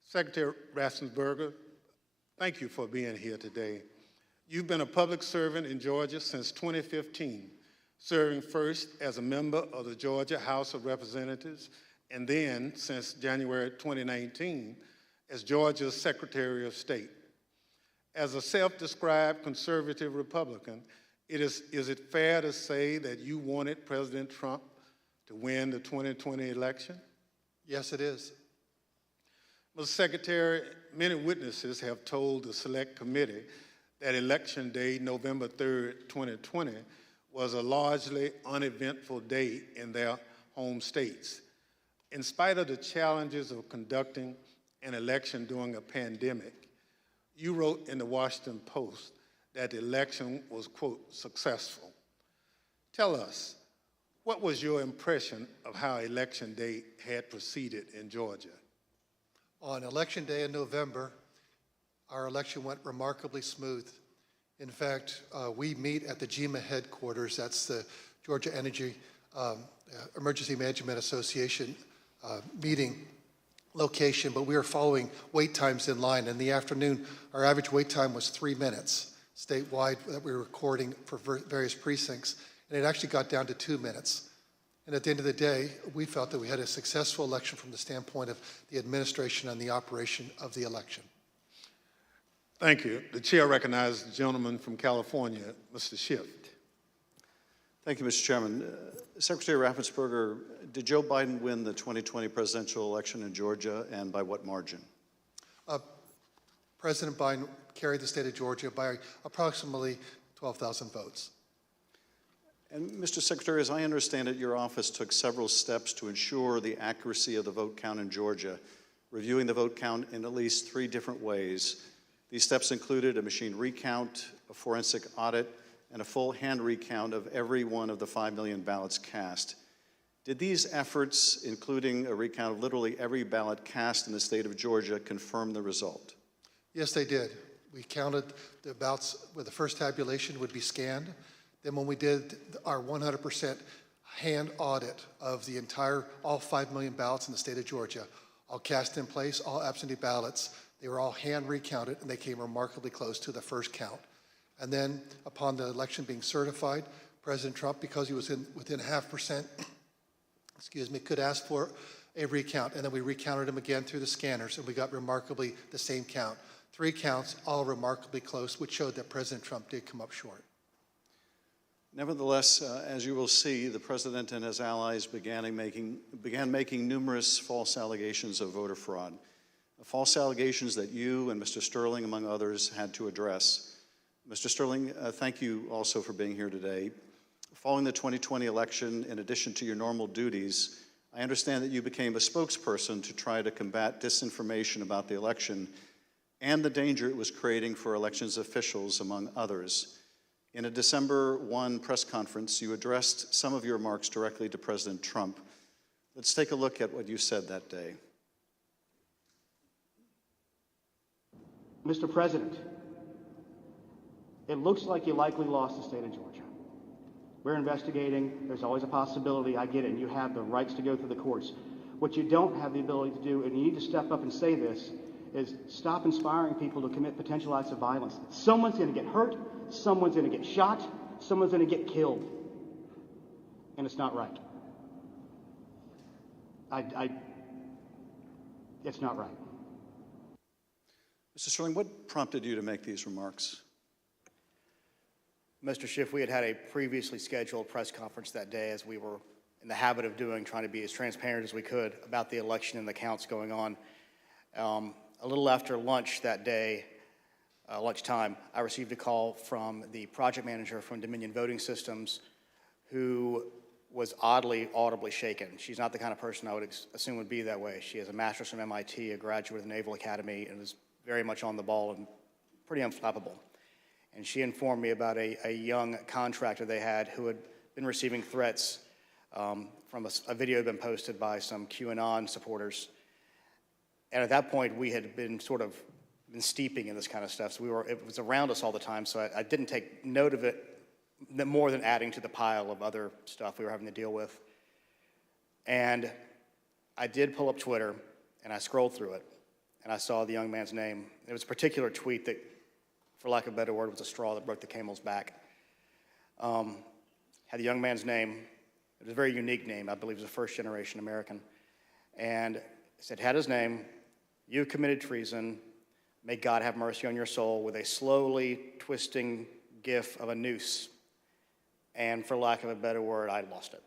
Secretary Raffensperger, thank you for being here today. You've been a public servant in Georgia since 2015, serving first as a member of the Georgia House of Representatives, and then, since January 2019, as Georgia's Secretary of State. As a self-described conservative Republican, is it fair to say that you wanted President Trump to win the 2020 election? Yes, it is. Mr. Secretary, many witnesses have told the Select Committee that Election Day, November 3rd, 2020, was a largely uneventful day in their home states. In spite of the challenges of conducting an election during a pandemic, you wrote in the Washington Post that the election was, quote, successful. Tell us, what was your impression of how Election Day had proceeded in Georgia? On Election Day in November, our election went remarkably smooth. In fact, we meet at the GEMA headquarters. That's the Georgia Energy Emergency Management Association meeting location, but we were following wait times in line. In the afternoon, our average wait time was 3 minutes statewide that we were recording for various precincts, and it actually got down to 2 minutes. And at the end of the day, we felt that we had a successful election from the standpoint of the administration and the operation of the election. Thank you. The chair recognizes the gentleman from California, Mr. Schiff. Thank you, Mr. Chairman. Secretary Raffensperger, did Joe Biden win the 2020 presidential election in Georgia, and by what margin? President Biden carried the state of Georgia by approximately 12,000 votes. And Mr. Secretary, as I understand it, your office took several steps to ensure the accuracy of the vote count in Georgia, reviewing the vote count in at least 3 different ways. These steps included a machine recount, a forensic audit, and a full hand recount of every one of the 5 million ballots cast. Did these efforts, including a recount of literally every ballot cast in the state of Georgia, confirm the result? Yes, they did. We counted the ballots where the first tabulation would be scanned. Then when we did our 100% hand audit of the all 5 million ballots in the state of Georgia, all cast in place, all absentee ballots, they were all hand recounted, and they came remarkably close to the first count. And then upon the election being certified, President Trump, because he was within 0.5%, could ask for a recount. And then we recounted them again through the scanners, and we got remarkably the same count. 3 counts, all remarkably close, which showed that President Trump did come up short. Nevertheless, as you will see, the president and his allies began making numerous false allegations of voter fraud. False allegations that you and Mr. Sterling, among others, had to address. Mr. Sterling, thank you also for being here today. Following the 2020 election, in addition to your normal duties, I understand that you became a spokesperson to try to combat disinformation about the election and the danger it was creating for elections officials, among others. In a December 1 press conference, you addressed some of your remarks directly to President Trump. Let's take a look at what you said that day. Mr. President, it looks like you likely lost the state of Georgia. We're investigating. There's always a possibility. I get it. And you have the rights to go through the courts. What you don't have the ability to do, and you need to step up and say this, is stop inspiring people to commit potential acts of violence. Someone's going to get hurt, someone's going to get shot, someone's going to get killed. And it's not right. It's not right. Mr. Sterling, what prompted you to make these remarks? Mr. Schiff, we had a previously scheduled press conference that day, as we were in the habit of doing, trying to be as transparent as we could about the election and the counts going on. A little after lunch that day, lunchtime, I received a call from the project manager from Dominion Voting Systems, who was oddly, audibly shaken. She's not the kind of person I would assume would be that way. She has a master's from MIT, a graduate of the Naval Academy, and is very much on the ball and pretty unflappable. And she informed me about a young contractor they had who had been receiving threats from a video had been posted by some QAnon supporters. And at that point, we had been steeping in this kind of stuff. So it was around us all the time, so I didn't take note of it more than adding to the pile of other stuff we were having to deal with. And I did pull up Twitter, and I scrolled through it, and I saw the young man's name. It was a particular tweet that, for lack of a better word, was a straw that broke the camel's back. Had the young man's name. It was a very unique name. I believe it was a first-generation American. And it said, had his name, "You committed treason. May God have mercy on your soul," with a slowly twisting gif of a noose. And for lack of a better word, I lost it.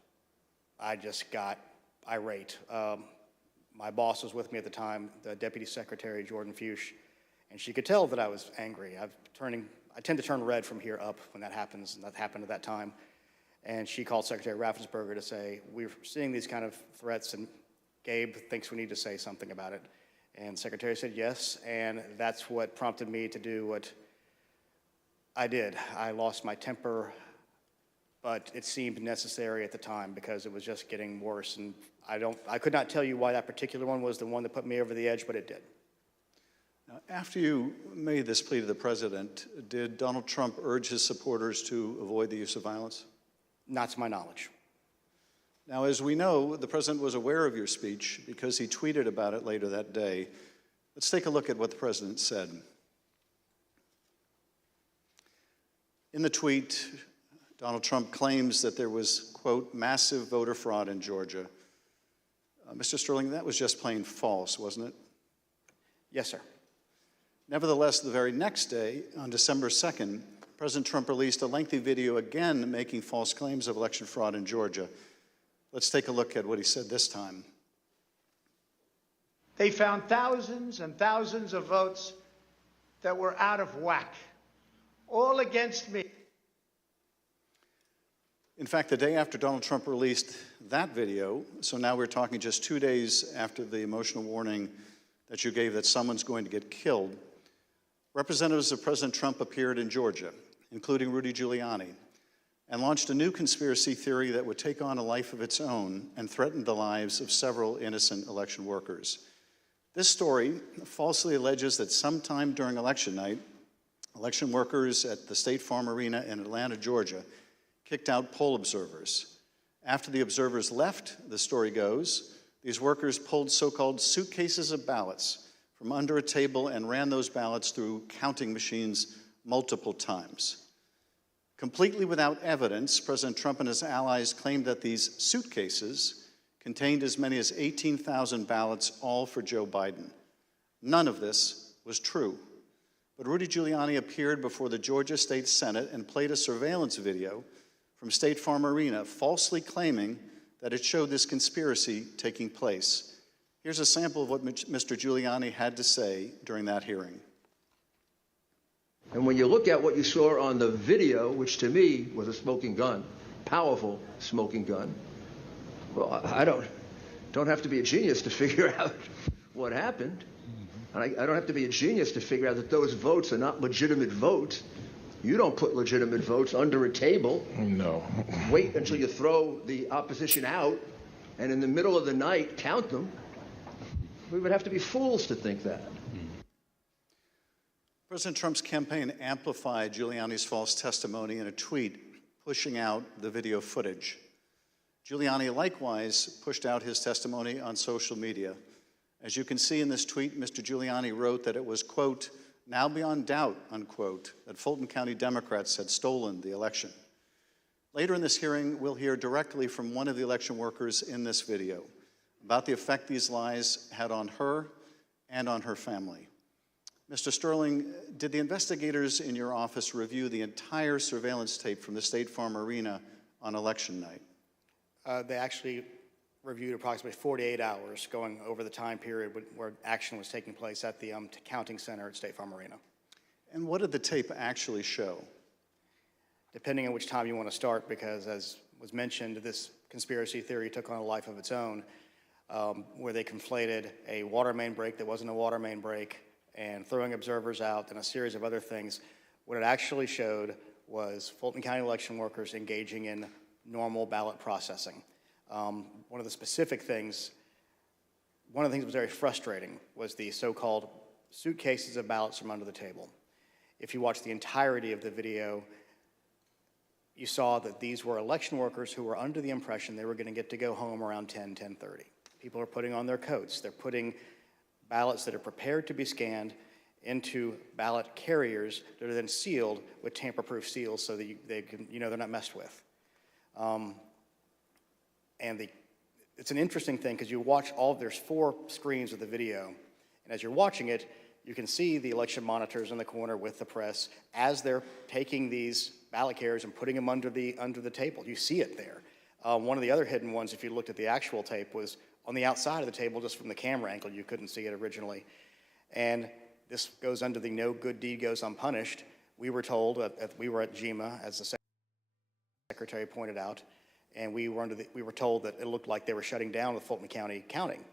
I just got irate. My boss was with me at the time, the Deputy Secretary, Jordan Fuchs, and she could tell that I was angry. I tend to turn red from here up when that happens, and that happened at that time. And she called Secretary Raffensperger to say, "We're seeing these kind of threats, and Gabe thinks we need to say something about it." And the Secretary said yes, and that's what prompted me to do what I did. I lost my temper, but it seemed necessary at the time because it was just getting worse. And I could not tell you why that particular one was the one that put me over the edge, but it did. Now, after you made this plea to the president, did Donald Trump urge his supporters to avoid the use of violence? Not to my knowledge. Now, as we know, the president was aware of your speech because he tweeted about it later that day. Let's take a look at what the president said. In the tweet, Donald Trump claims that there was, quote, "massive voter fraud in Georgia." Mr. Sterling, that was just plain false, wasn't it? Yes, sir. Nevertheless, the very next day, on December 2nd, President Trump released a lengthy video again making false claims of election fraud in Georgia. Let's take a look at what he said this time. They found thousands and thousands of votes that were out of whack, all against me. In fact, the day after Donald Trump released that video, so now we're talking just 2 days after the emotional warning that you gave that someone's going to get killed, representatives of President Trump appeared in Georgia, including Rudy Giuliani, and launched a new conspiracy theory that would take on a life of its own and threaten the lives of several innocent election workers. This story falsely alleges that sometime during election night, election workers at the State Farm Arena in Atlanta, Georgia, kicked out poll observers. After the observers left, the story goes, these workers pulled so-called suitcases of ballots from under a table and ran those ballots through counting machines multiple times. Completely without evidence, President Trump and his allies claimed that these suitcases contained as many as 18,000 ballots, all for Joe Biden. None of this was true. But Rudy Giuliani appeared before the Georgia State Senate and played a surveillance video from State Farm Arena, falsely claiming that it showed this conspiracy taking place. Here's a sample of what Mr. Giuliani had to say during that hearing. And when you look at what you saw on the video, which to me was a smoking gun, powerful smoking gun, well, I don't have to be a genius to figure out what happened. And I don't have to be a genius to figure out that those votes are not legitimate votes. You don't put legitimate votes under a table. No. Wait until you throw the opposition out, and in the middle of the night, count them. We would have to be fools to think that. President Trump's campaign amplified Giuliani's false testimony in a tweet, pushing out the video footage. Giuliani likewise pushed out his testimony on social media. As you can see in this tweet, Mr. Giuliani wrote that it was, quote, now beyond doubt, unquote, that Fulton County Democrats had stolen the election. Later in this hearing, we'll hear directly from one of the election workers in this video about the effect these lies had on her and on her family. Mr. Sterling, did the investigators in your office review the entire surveillance tape from the State Farm Arena on election night? They actually reviewed approximately 48 hours going over the time period where action was taking place at the counting center at State Farm Arena. And what did the tape actually show? Depending on which time you want to start, because as was mentioned, this conspiracy theory took on a life of its own, where they conflated a water main break that wasn't a water main break and throwing observers out and a series of other things. What it actually showed was Fulton County election workers engaging in normal ballot processing. One of the things that was very frustrating was the so-called suitcases of ballots from under the table. If you watch the entirety of the video, you saw that these were election workers who were under the impression they were going to get to go home around 10:30. People are putting on their coats. They're putting ballots that are prepared to be scanned into ballot carriers that are then sealed with tamper-proof seals so that they're not messed with. It's an interesting thing because you watch there's 4 screens of the video, and as you're watching it, you can see the election monitors in the corner with the press as they're taking these ballot carriers and putting them under the table. You see it there. One of the other hidden ones, if you looked at the actual tape, was on the outside of the table, just from the camera angle. You couldn't see it originally. And this goes under the no good deed goes unpunished. We were told, we were at GEMA, as the secretary pointed out, and we were told that it looked like they were shutting down the Fulton County counting.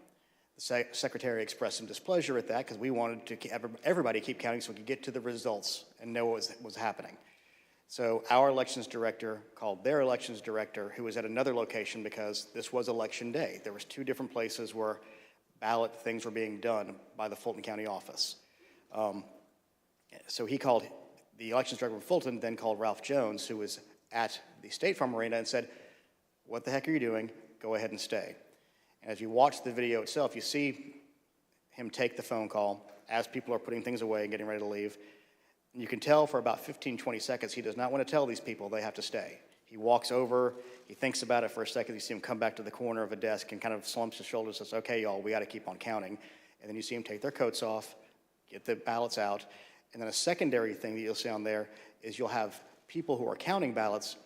The secretary expressed some displeasure at that because we wanted to everybody keep counting so we could get to the results and know what was happening. So our elections director called their elections director, who was at another location because this was election day. There was 2 different places where ballot things were being done by the Fulton County office. So he called the elections director of Fulton, then called Ralph Jones, who was at the State Farm Arena, and said, "What the heck are you doing? Go ahead and stay." And as you watch the video itself, you see him take the phone call as people are putting things away and getting ready to leave. And you can tell for about 15, 20 seconds, he does not want to tell these people they have to stay. He walks over, he thinks about it for a second, you see him come back to the corner of a desk and kind of slumps his shoulders and says, "Okay, y'all, we got to keep on counting." And then you see him take their coats off, get the ballots out. And then a secondary thing that you'll see on there is you'll have people who are counting ballots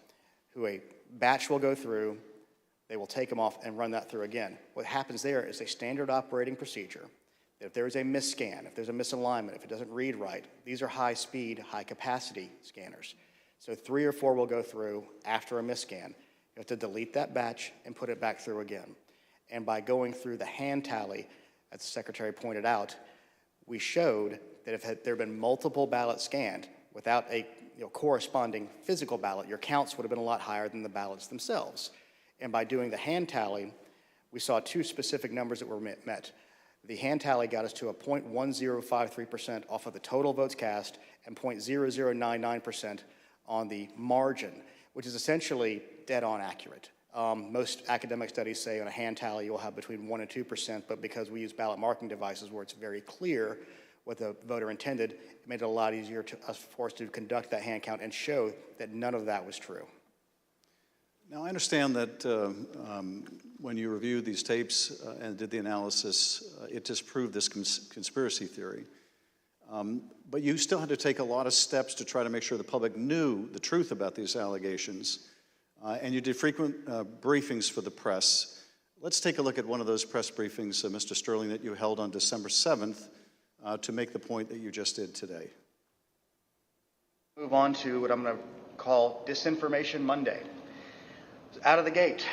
who a batch will go through, they will take them off and run that through again. What happens there is a standard operating procedure. If there is a misscan, if there's a misalignment, if it doesn't read right, these are high-speed, high-capacity scanners. So 3 or 4 will go through after a misscan. You have to delete that batch and put it back through again. And by going through the hand tally, as the secretary pointed out, we showed that if there had been multiple ballots scanned without a corresponding physical ballot, your counts would have been a lot higher than the ballots themselves. And by doing the hand tally, we saw 2 specific numbers that were met. The hand tally got us to a 0.1053% off of the total votes cast and 0.0099% on the margin, which is essentially dead-on accurate. Most academic studies say on a hand tally you'll have between 1% and 2%, but because we use ballot marking devices where it's very clear what the voter intended, it made it a lot easier for us to conduct that hand count and show that none of that was true. Now, I understand that when you reviewed these tapes and did the analysis, it disproved this conspiracy theory. But you still had to take a lot of steps to try to make sure the public knew the truth about these allegations. And you did frequent briefings for the press. Let's take a look at one of those press briefings, Mr. Sterling, that you held on December 7th to make the point that you just did today. Move on to what I'm going to call Disinformation Monday. Out of the gate,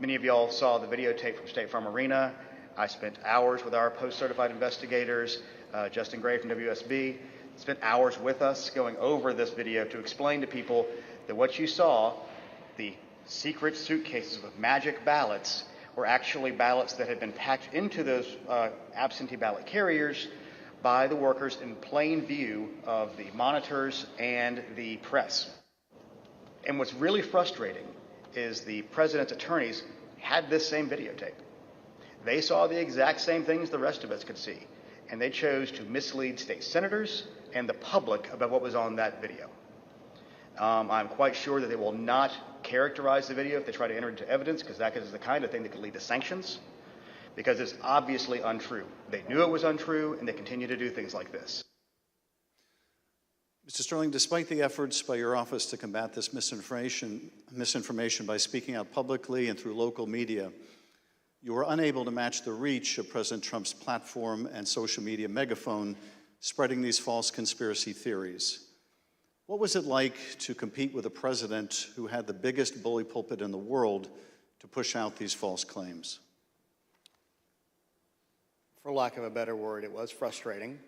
many of y'all saw the videotape from State Farm Arena. I spent hours with our post-certified investigators, Justin Gray from WSB, spent hours with us going over this video to explain to people that what you saw, the secret suitcases with magic ballots, were actually ballots that had been packed into those absentee ballot carriers by the workers in plain view of the monitors and the press. And what's really frustrating is the president's attorneys had this same videotape. They saw the exact same things the rest of us could see, and they chose to mislead state senators and the public about what was on that video. I'm quite sure that they will not characterize the video if they try to enter into evidence, because that is the kind of thing that could lead to sanctions, because it's obviously untrue. They knew it was untrue, and they continue to do things like this. Mr. Sterling, despite the efforts by your office to combat this misinformation by speaking out publicly and through local media, you were unable to match the reach of President Trump's platform and social media megaphone spreading these false conspiracy theories. What was it like to compete with a president who had the biggest bully pulpit in the world to push out these false claims? For lack of a better word, it was frustrating,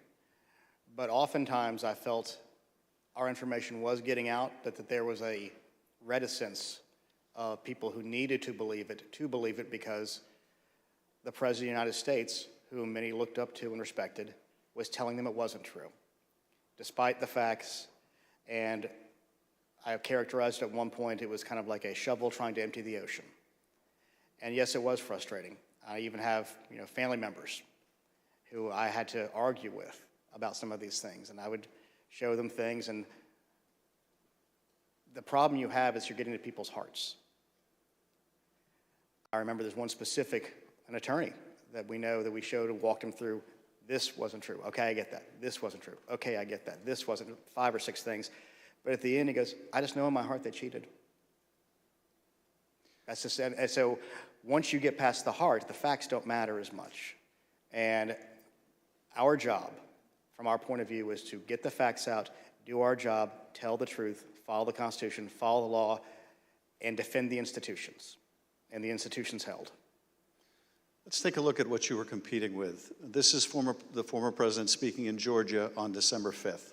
but oftentimes I felt our information was getting out, but that there was a reticence of people who needed to believe it because the President of the United States, whom many looked up to and respected, was telling them it wasn't true, despite the facts. And I characterized at one point, it was kind of like a shovel trying to empty the ocean. And yes, it was frustrating. I even have family members who I had to argue with about some of these things, and I would show them things, and the problem you have is you're getting to people's hearts. I remember there's one specific, an attorney that we know that we showed and walked him through, this wasn't true, okay, I get that, this wasn't true, okay, I get that, this wasn't, 5 or 6 things, but at the end he goes, I just know in my heart they cheated. That's just, and so once you get past the heart, the facts don't matter as much, and our job, from our point of view, is to get the facts out, do our job, tell the truth, follow the Constitution, follow the law, and defend the institutions, and the institutions held. Let's take a look at what you were competing with. This is the former president speaking in Georgia on December 5th.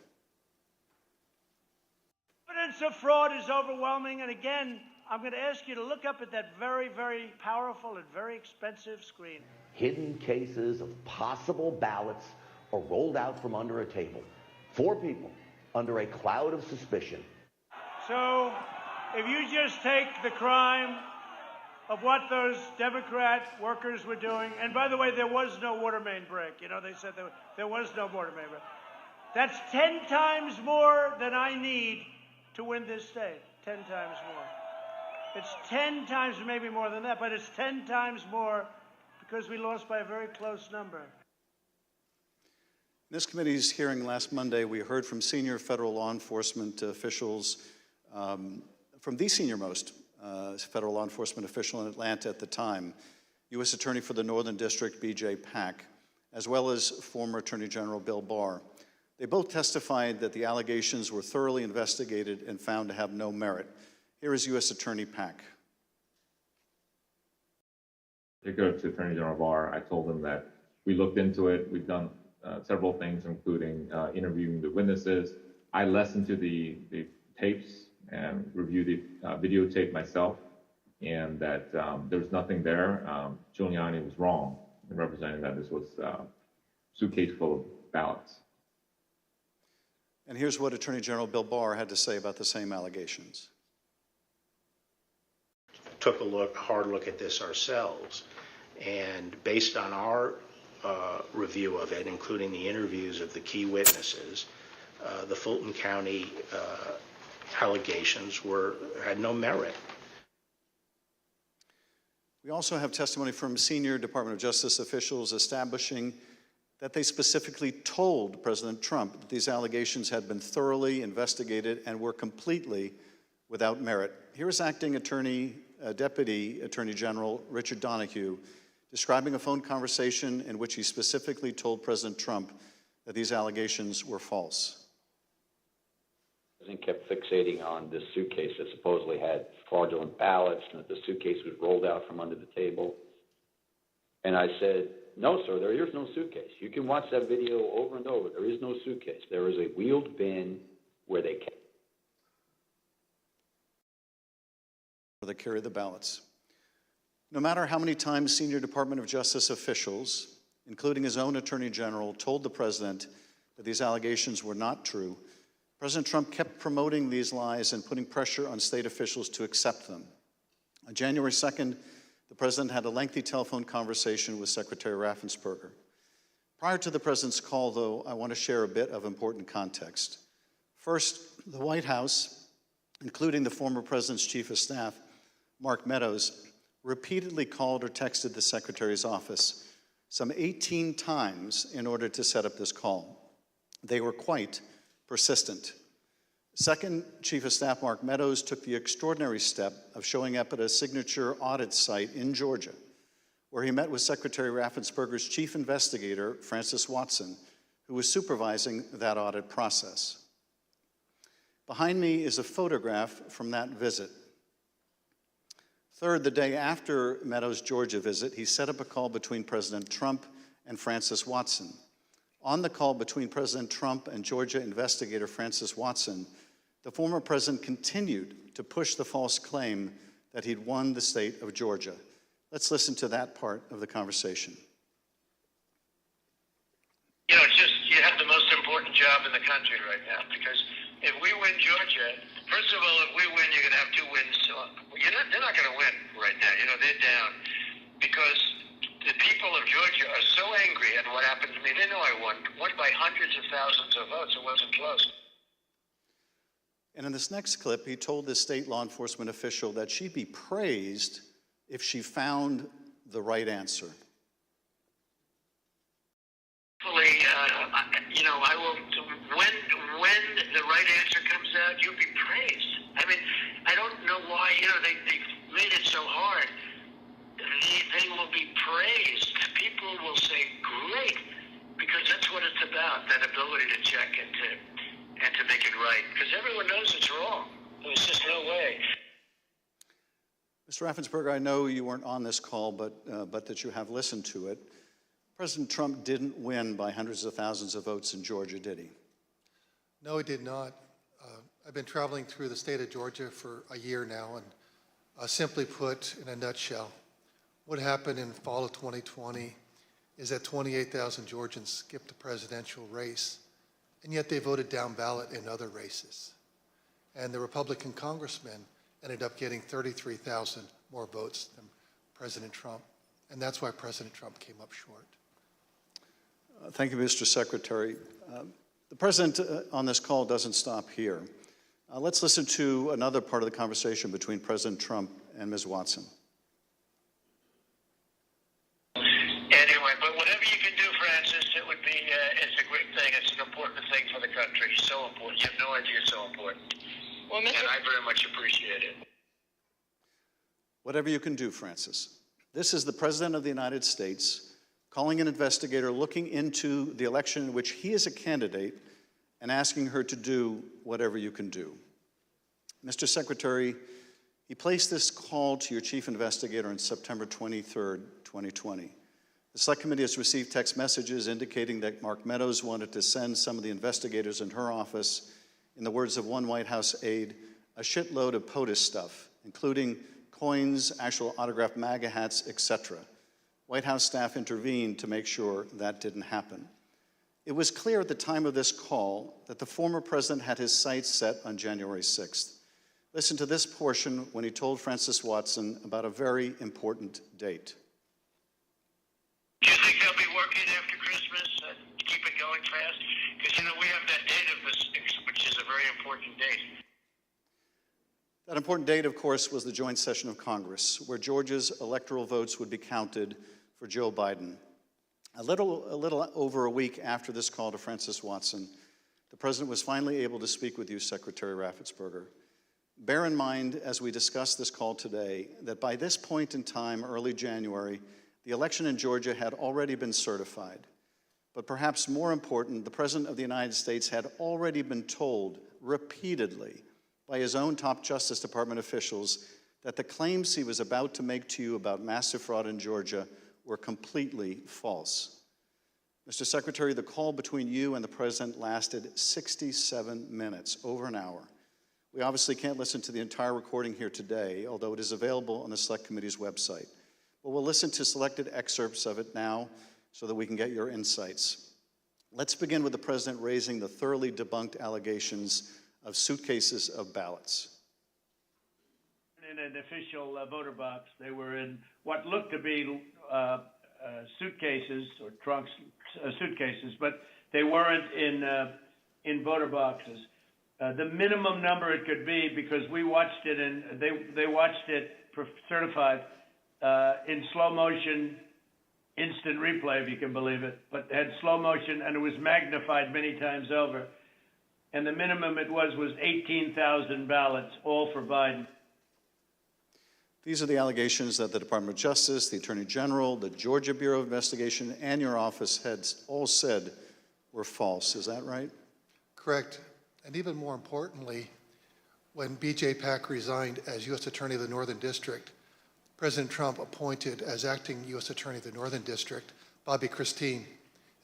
Evidence of fraud is overwhelming, and again, I'm going to ask you to look up at that very, very powerful and very expensive screen. Hidden cases of possible ballots are rolled out from under a table. 4 people under a cloud of suspicion. So, If you just take the crime of what those Democrat workers were doing, and by the way, there was no water main break. They said there was no water main break. That's 10 times more than I need to win this state. 10 times more. It's 10 times, maybe more than that, but it's 10 times more because we lost by a very close number. In this committee's hearing last Monday, we heard from senior federal law enforcement officials, from the senior-most federal law enforcement official in Atlanta at the time, U.S. Attorney for the Northern District, B.J. Pack, as well as former Attorney General Bill Barr. They both testified that the allegations were thoroughly investigated and found to have no merit. Here is U.S. Attorney Pack. Particularly to Attorney General Barr, I told him that we looked into it. We've done several things, including interviewing the witnesses. I listened to the tapes and reviewed the videotape myself, and that there was nothing there. Giuliani was wrong in representing that this was a suitcase full of ballots. And here's what Attorney General Bill Barr had to say about the same allegations. Took a hard look at this ourselves, and based on our review of it, including the interviews of the key witnesses, the Fulton County allegations had no merit. We also have testimony from senior Department of Justice officials establishing that they specifically told President Trump that these allegations had been thoroughly investigated and were completely without merit. Here is Acting Deputy Attorney General Richard Donahue describing a phone conversation in which he specifically told President Trump that these allegations were false. The president kept fixating on this suitcase that supposedly had fraudulent ballots and that the suitcase was rolled out from under the table. And I said, no, sir, there is no suitcase. You can watch that video over and over. There is no suitcase. There is a wheeled bin where they carry the ballots. No matter how many times senior Department of Justice officials, including his own Attorney General, told the president that these allegations were not true, President Trump kept promoting these lies and putting pressure on state officials to accept them. On January 2nd, the President had a lengthy telephone conversation with Secretary Raffensperger. Prior to the President's call, though, I want to share a bit of important context. First, the White House, including the former President's Chief of Staff, Mark Meadows, repeatedly called or texted the Secretary's office some 18 times in order to set up this call. They were quite persistent. Second, Chief of Staff Mark Meadows took the extraordinary step of showing up at a signature audit site in Georgia, where he met with Secretary Raffensperger's chief investigator, Francis Watson, who was supervising that audit process. Behind me is a photograph from that visit. Third, the day after Meadows' Georgia visit, he set up a call between President Trump and Francis Watson. On the call between President Trump and Georgia investigator Francis Watson, the former president continued to push the false claim that he'd won the state of Georgia. Let's listen to that part of the conversation. You know, you have the most important job in the country right now, because if we win Georgia, first of all, if we win, you're going to have 2 wins. They're not going to win right now. You know, they're down because the people of Georgia are so angry at what happened to me. They know I won by hundreds of thousands of votes. It wasn't close. And in this next clip, he told this state law enforcement official that she'd be praised if she found the right answer. Hopefully, you know, I will. When the right answer comes out, you'll be praised. I mean, I don't know why. You know, they've made it so hard. They will be praised. People will say, "Great," because that's what it's about. That ability to check and to make it right. Because everyone knows it's wrong. There's just no way. Mr. Raffensperger, I know you weren't on this call, but that you have listened to it. President Trump didn't win by hundreds of thousands of votes in Georgia, did he? No, he did not. I've been traveling through the state of Georgia for a year now, and simply put, in a nutshell, what happened in fall of 2020 is that 28,000 Georgians skipped the presidential race, and yet they voted down ballot in other races. And the Republican congressmen ended up getting 33,000 more votes than President Trump, and that's why President Trump came up short. Thank you, Mr. Secretary. The President on this call doesn't stop here. Let's listen to another part of the conversation between President Trump and Ms. Watson. Anyway, but whatever you can do, Francis, it would be, it's a great thing. It's an important thing for the country. So important. You have no idea it's so important. Well, and I very much appreciate it. Whatever you can do, Francis. This is the President of the United States calling an investigator looking into the election in which he is a candidate and asking her to do whatever you can do. Mr. Secretary, he placed this call to your chief investigator on September 23rd, 2020. The Select Committee has received text messages indicating that Mark Meadows wanted to send some of the investigators in her office, in the words of one White House aide, a shitload of POTUS stuff, including coins, actual autographed MAGA hats, etc. White House staff intervened to make sure that didn't happen. It was clear at the time of this call that the former president had his sights set on January 6th. Listen to this portion when he told Francis Watson about a very important date. Do you think they'll be working after Christmas to keep it going fast? Because, you know, we have that date of the 6th, which is a very important date. That important date, of course, was the joint session of Congress, where Georgia's electoral votes would be counted for Joe Biden. A little over a week after this call to Francis Watson, the President was finally able to speak with you, Secretary Raffensperger. Bear in mind, as we discuss this call today, that by this point in time, early January, the election in Georgia had already been certified. But perhaps more important, the President of the United States had already been told repeatedly by his own top Justice Department officials that the claims he was about to make to you about massive fraud in Georgia were completely false. Mr. Secretary, the call between you and the President lasted 67 minutes, over an hour. We obviously can't listen to the entire recording here today, although it is available on the Select Committee's website. But we'll listen to selected excerpts of it now so that we can get your insights. Let's begin with the President raising the thoroughly debunked allegations of suitcases of ballots. In in an official voter box. They were in what looked to be suitcases or trunks, suitcases, but they weren't in voter boxes. The minimum number it could be, because we watched it and they watched it certified in slow motion, instant replay, if you can believe it, but had slow motion and it was magnified many times over. And the minimum it was 18,000 ballots, all for Biden. These are the allegations that the Department of Justice, the Attorney General, the Georgia Bureau of Investigation, and your office had all said were false. Is that right? Correct. And even more importantly, when B.J. Pack resigned as U.S. Attorney of the Northern District, President Trump appointed as acting U.S. Attorney of the Northern District Bobby Christine.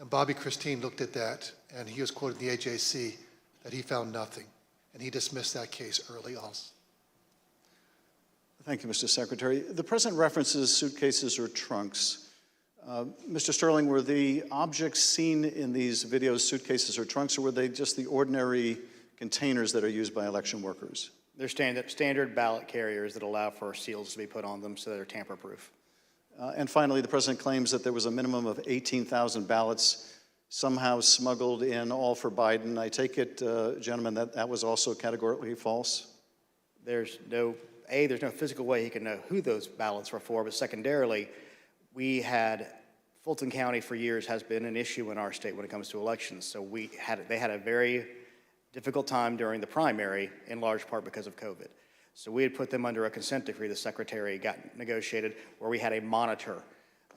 And Bobby Christine looked at that, and he was quoted in the AJC that he found nothing. And he dismissed that case early also. Thank you, Mr. Secretary. The President references suitcases or trunks. Mr. Sterling, were the objects seen in these videos suitcases or trunks, or were they just the ordinary containers that are used by election workers? They're standard ballot carriers that allow for seals to be put on them so they're tamper-proof. And finally, the President claims that there was a minimum of 18,000 ballots somehow smuggled in, all for Biden. I take it, gentlemen, that was also categorically false? There's no physical way he can know who those ballots were for, but secondarily, Fulton County for years has been an issue in our state when it comes to elections. So they had a very difficult time during the primary, in large part because of COVID. So we had put them under a consent decree the Secretary got negotiated, where we had a monitor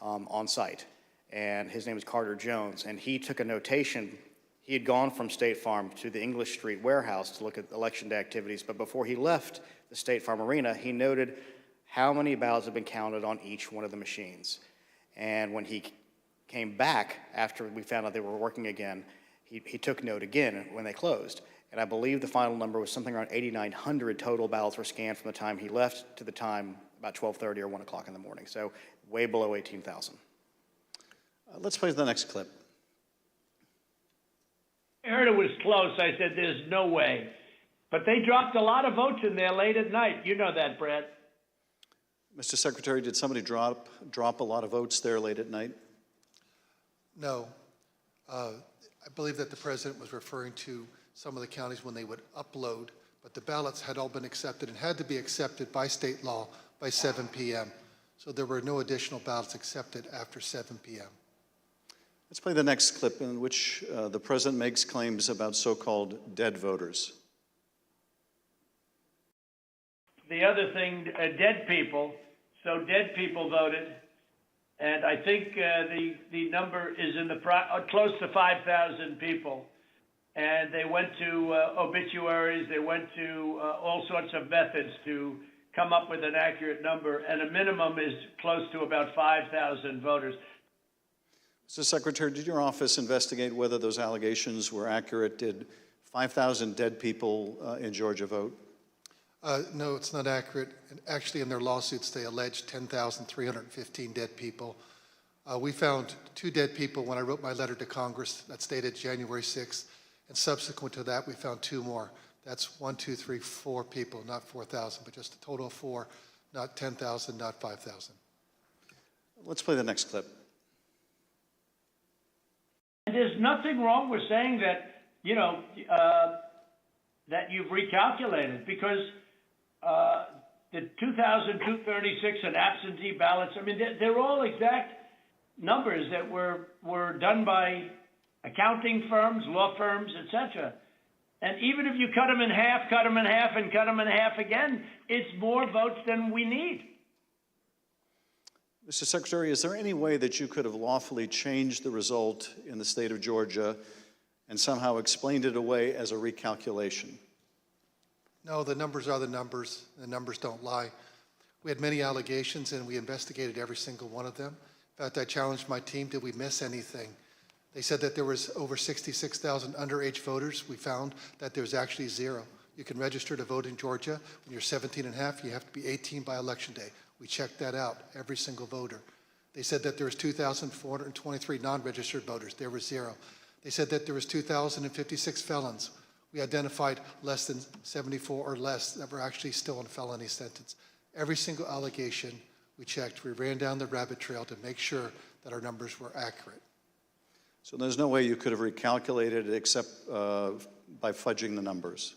on site. And his name is Carter Jones, and he took a notation. He had gone from State Farm to the English Street warehouse to look at election day activities, but before he left the State Farm Arena, he noted how many ballots had been counted on each one of the machines. And when he came back after we found out they were working again, he took note again when they closed. And I believe the final number was something around 8,900 total ballots were scanned from the time he left to the time about 12:30 or 1 o'clock in the morning. So way below 18,000. Let's play the next clip. I heard it was close. I said, there's no way. But they dropped a lot of votes in there late at night. You know that, Brett. Mr. Secretary, did somebody drop a lot of votes there late at night? No. I believe that the President was referring to some of the counties when they would upload, but the ballots had all been accepted and had to be accepted by state law by 7 p.m. So there were no additional ballots accepted after 7 p.m. Let's play the next clip in which the President makes claims about so-called dead voters. The other thing, dead people. So dead people voted, and I think the number is in the close to 5,000 people. And they went to obituaries, they went to all sorts of methods to come up with an accurate number, and a minimum is close to about 5,000 voters. Mr. Secretary, did your office investigate whether those allegations were accurate? Did 5,000 dead people in Georgia vote? No, it's not accurate. And actually, in their lawsuits, they alleged 10,315 dead people. We found 2 dead people when I wrote my letter to Congress that stated January 6th. And subsequent to that, we found 2 more. That's 1, 2, 3, 4 people, not 4,000, but just a total of 4, not 10,000, not 5,000. Let's play the next clip. There's nothing wrong with saying that, that you've recalculated, because the 2,236 and absentee ballots, I mean, they're all exact numbers that were done by accounting firms, law firms, etc. And even if you cut them in half, and cut them in half again, it's more votes than we need. Mr. Secretary, is there any way that you could have lawfully changed the result in the state of Georgia and somehow explained it away as a recalculation? No, the numbers are the numbers. The numbers don't lie. We had many allegations, and we investigated every single one of them. In fact, I challenged my team, did we miss anything? They said that there was over 66,000 underage voters. We found that there's actually 0. You can register to vote in Georgia. When you're 17 and a half, you have to be 18 by Election Day. We checked that out, every single voter. They said that there was 2,423 non-registered voters. There were 0. They said that there was 2,056 felons. We identified less than 74 or less that were actually still in felony sentence. Every single allegation we checked, we ran down the rabbit trail to make sure that our numbers were accurate. So there's no way you could have recalculated it except by fudging the numbers?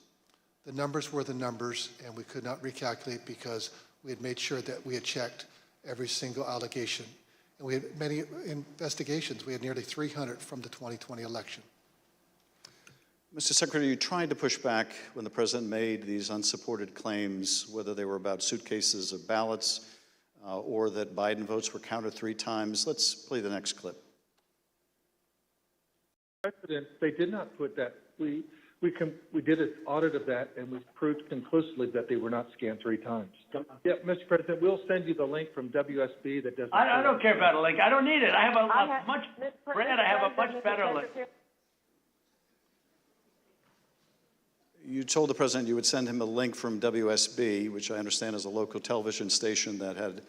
The numbers were the numbers, and we could not recalculate because we had made sure that we had checked every single allegation. And we had many investigations. We had nearly 300 from the 2020 election. Mr. Secretary, you tried to push back when the president made these unsupported claims, whether they were about suitcases of ballots or that Biden votes were counted 3 times. Let's play the next clip. President, they did not put that. We did an audit of that, and we proved conclusively that they were not scanned 3 times. Yeah, Mr. President, we'll send you the link from WSB that doesn't. I don't care about a link. I don't need it. I have a much better link. You told the president you would send him a link from WSB, which I understand is a local television station that had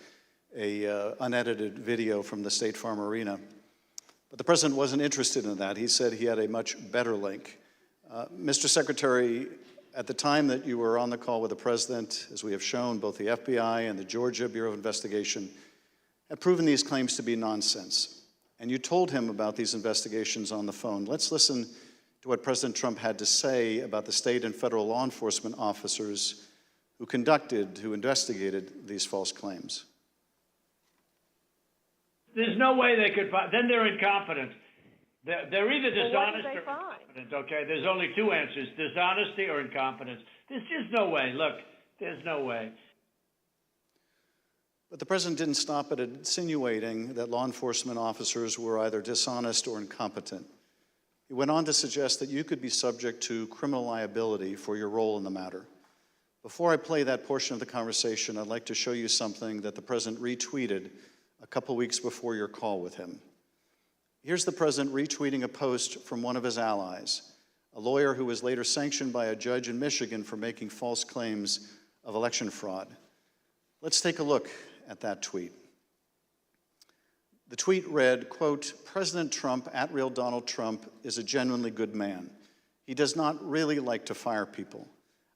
a unedited video from the State Farm Arena. But the president wasn't interested in that. He said he had a much better link. Mr. Secretary, at the time that you were on the call with the president, as we have shown, both the FBI and the Georgia Bureau of Investigation have proven these claims to be nonsense. And you told him about these investigations on the phone. Let's listen to what President Trump had to say about the state and federal law enforcement officers who investigated these false claims. There's no way they could find, then they're incompetent. They're either dishonest or incompetent, okay? There's only 2 answers, dishonesty or incompetence. There's just no way. Look, there's no way. But the president didn't stop at insinuating that law enforcement officers were either dishonest or incompetent. He went on to suggest that you could be subject to criminal liability for your role in the matter. Before I play that portion of the conversation, I'd like to show you something that the president retweeted a couple weeks before your call with him. Here's the president retweeting a post from one of his allies, a lawyer who was later sanctioned by a judge in Michigan for making false claims of election fraud. Let's take a look at that tweet. The tweet read, quote, "President Trump, at real Donald Trump, is a genuinely good man. He does not really like to fire people.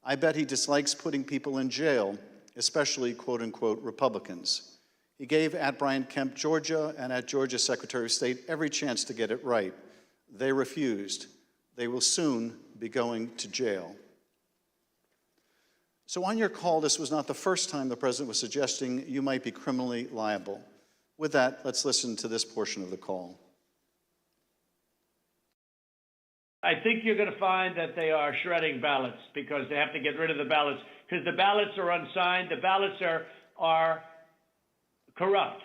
I bet he dislikes putting people in jail, especially, quote unquote, Republicans. He gave at Brian Kemp, Georgia, and at Georgia Secretary of State every chance to get it right. They refused. They will soon be going to jail." So on your call, this was not the first time the president was suggesting you might be criminally liable. With that, let's listen to this portion of the call. I think you're going to find that they are shredding ballots because they have to get rid of the ballots because the ballots are unsigned. The ballots are corrupt.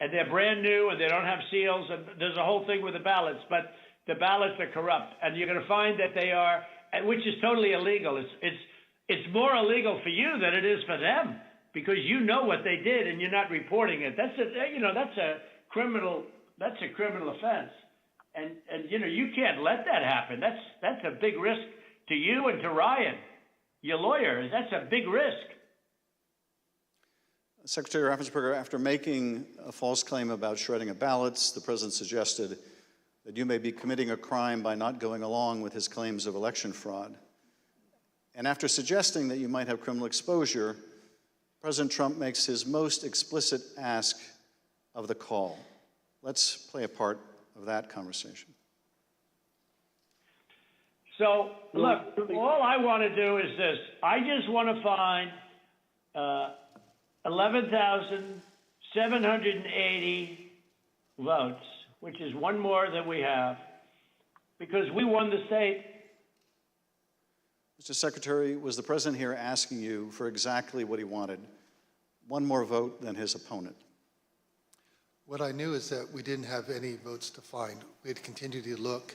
And they're brand new and they don't have seals. And there's a whole thing with the ballots, but the ballots are corrupt. And you're going to find that they are, which is totally illegal. It's more illegal for you than it is for them because you know what they did and you're not reporting it. That's a criminal offense. And you can't let that happen. That's a big risk to you and to Ryan, your lawyer. That's a big risk. Secretary Raffensperger, after making a false claim about shredding of ballots, the president suggested that you may be committing a crime by not going along with his claims of election fraud. And after suggesting that you might have criminal exposure, President Trump makes his most explicit ask of the call. Let's play a part of that conversation. So, look, all I want to do is this. I just want to find 11,780 votes, which is one more than we have, because we won the state. Mr. Secretary, was the president here asking you for exactly what he wanted, one more vote than his opponent? What I knew is that we didn't have any votes to find. We had continued to look.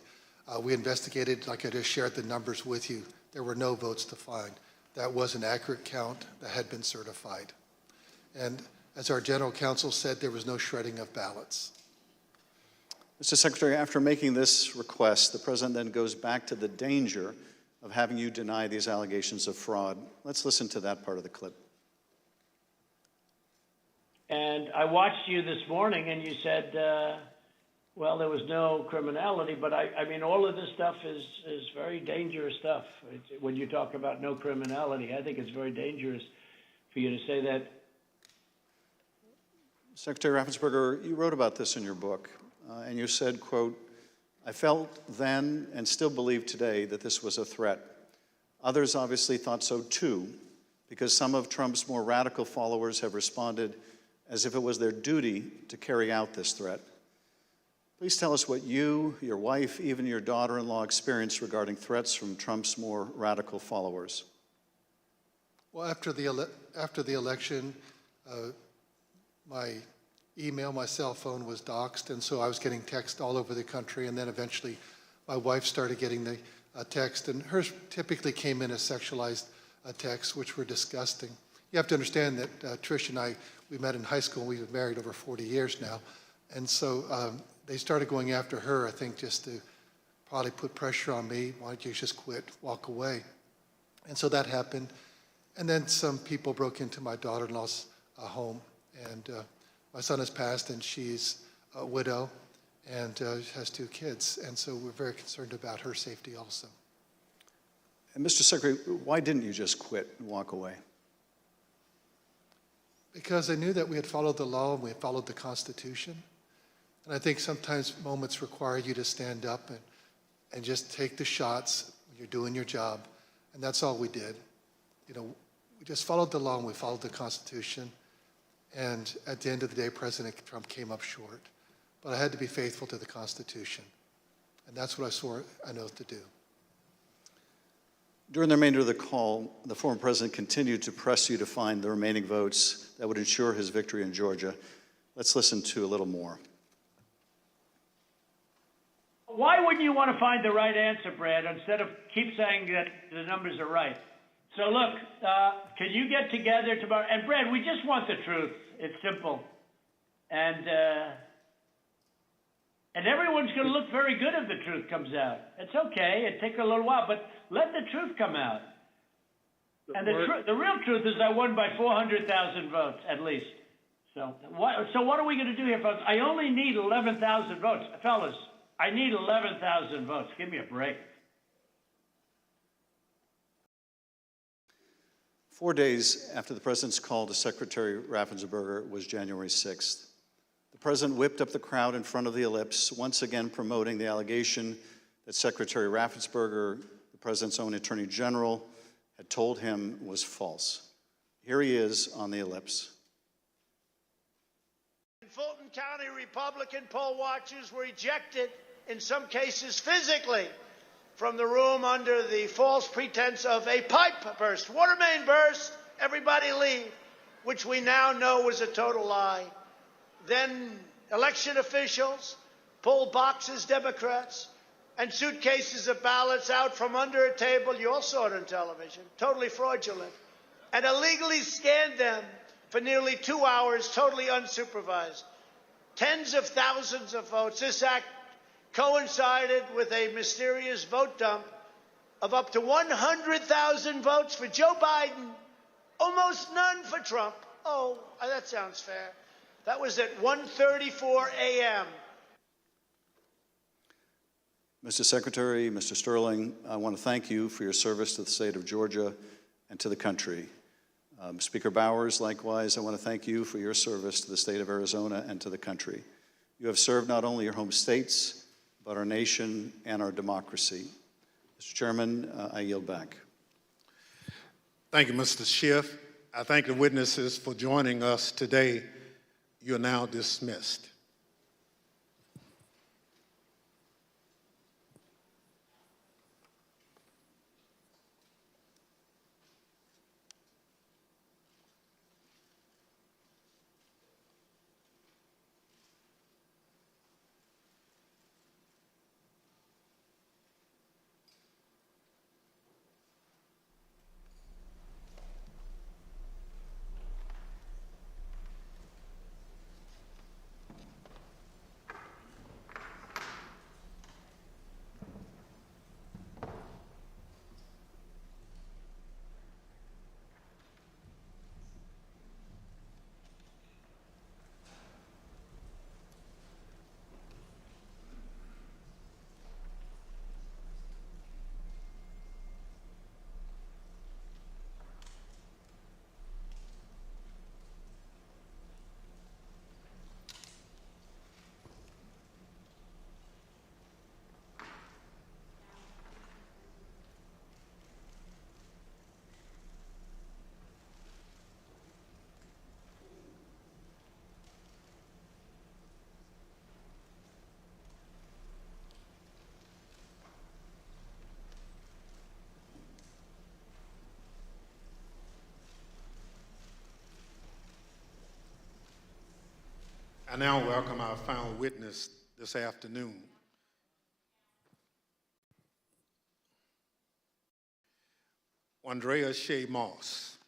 We investigated, like I just shared the numbers with you. There were no votes to find. That was an accurate count that had been certified. And as our general counsel said, there was no shredding of ballots. Mr. Secretary, after making this request, the president then goes back to the danger of having you deny these allegations of fraud. Let's listen to that part of the clip. And I watched you this morning and you said, well, there was no criminality, but I mean, all of this stuff is very dangerous stuff. When you talk about no criminality, I think it's very dangerous for you to say that? Secretary Raffensperger, you wrote about this in your book, and you said, quote, "I felt then and still believe today that this was a threat. Others obviously thought so too, because some of Trump's more radical followers have responded as if it was their duty to carry out this threat. Please tell us what you, your wife, even your daughter-in-law experienced regarding threats from Trump's more radical followers." Well, after the election, my email, my cell phone was doxxed, and so I was getting text all over the country, and then eventually my wife started getting the text, and hers typically came in as sexualized texts, which were disgusting. You have to understand that Trish and I, we met in high school, and we've been married over 40 years now, and so they started going after her, I think, just to probably put pressure on me. Why don't you just quit, walk away? And so that happened. And then some people broke into my daughter-in-law's home, and my son has passed, and she's a widow and has 2 kids, and so we're very concerned about her safety also. And Mr. Secretary, why didn't you just quit and walk away? Because I knew that we had followed the law and we had followed the Constitution. And I think sometimes moments require you to stand up and just take the shots when you're doing your job. And that's all we did. You know, we just followed the law and we followed the Constitution. And at the end of the day, President Trump came up short. But I had to be faithful to the Constitution. And that's what I swore an oath to do. During the remainder of the call, the former president continued to press you to find the remaining votes that would ensure his victory in Georgia. Let's listen to a little more. Why wouldn't you want to find the right answer, Brad, instead of keep saying that the numbers are right? So look, can you get together tomorrow? And Brad, we just want the truth. It's simple. And everyone's going to look very good if the truth comes out. It's okay. It takes a little while, but let the truth come out. And the real truth is I won by 400,000 votes, at least. So what are we going to do here, folks? I only need 11,000 votes. Fellas, I need 11,000 votes. Give me a break. 4 days after the president's call to Secretary Raffensperger was January 6th. The president whipped up the crowd in front of the ellipse, once again promoting the allegation that Secretary Raffensperger, the president's own attorney general, had told him was false. Here he is on the ellipse. Fulton County Republican poll watchers were ejected, in some cases physically, from the room under the false pretense of a pipe burst, water main burst, everybody leave, which we now know was a total lie. Then election officials pulled boxes, Democrats, and suitcases of ballots out from under a table. You all saw it on television, totally fraudulent, and illegally scanned them for nearly 2 hours, totally unsupervised. Tens of thousands of votes. This act coincided with a mysterious vote dump of up to 100,000 votes for Joe Biden, almost none for Trump. Oh, that sounds fair. That was at 1:34 a.m. Mr. Secretary, Mr. Sterling, I want to thank you for your service to the state of Georgia and to the country. Speaker Bowers, likewise, I want to thank you for your service to the state of Arizona and to the country. You have served not only your home states, but our nation and our democracy. Mr. Chairman, I yield back. Thank you, Mr. Schiff. I thank the witnesses for joining us today. You are now dismissed. I now welcome our final witness this afternoon. Andrea Shea Moss.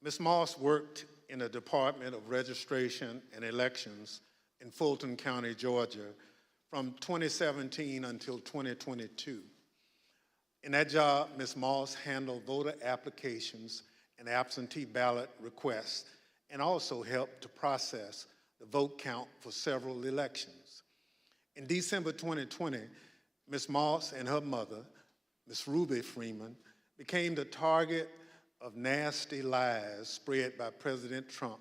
Ms. Moss worked in the Department of Registration and Elections in Fulton County, Georgia, from 2017 until 2022. In that job, Ms. Moss handled voter applications and absentee ballot requests, and also helped to process the vote count for several elections. In December 2020, Ms. Moss and her mother, Ms. Ruby Freeman, became the target of nasty lies spread by President Trump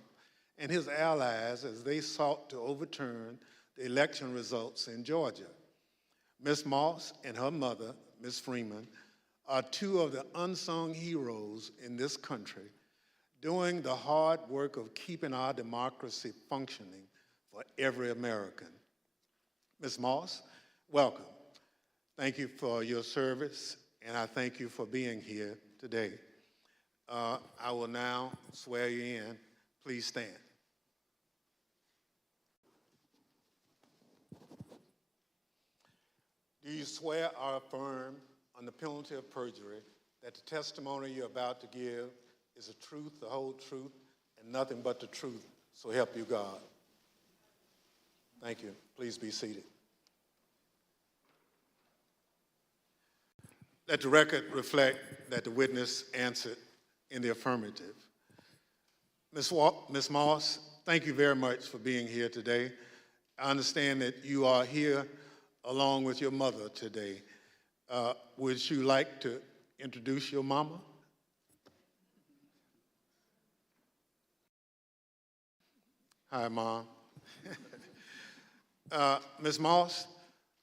and his allies as they sought to overturn the election results in Georgia. Ms. Moss and her mother, Ms. Freeman, are two of the unsung heroes in this country, doing the hard work of keeping our democracy functioning for every American. Ms. Moss, welcome. Thank you for your service, and I thank you for being here today. I will now swear you in. Please stand. Do you swear or affirm on the penalty of perjury that the testimony you're about to give is the truth, the whole truth, and nothing but the truth, so help you God? Thank you. Please be seated. Let the record reflect that the witness answered in the affirmative. Ms. Moss, thank you very much for being here today. I understand that you are here along with your mother today. Would you like to introduce your mama? Hi, Mom. Ms. Moss,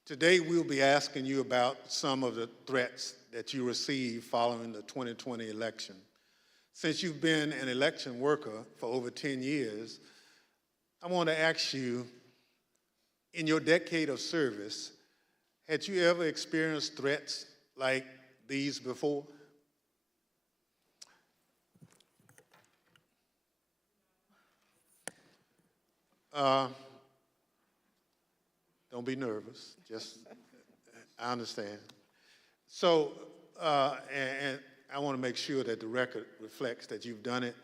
today we'll be asking you about some of the threats that you received following the 2020 election. Since you've been an election worker for over 10 years, I want to ask you, in your decade of service, had you ever experienced threats like these before? Don't be nervous. I understand. So, and I want to make sure that the record reflects that you've done it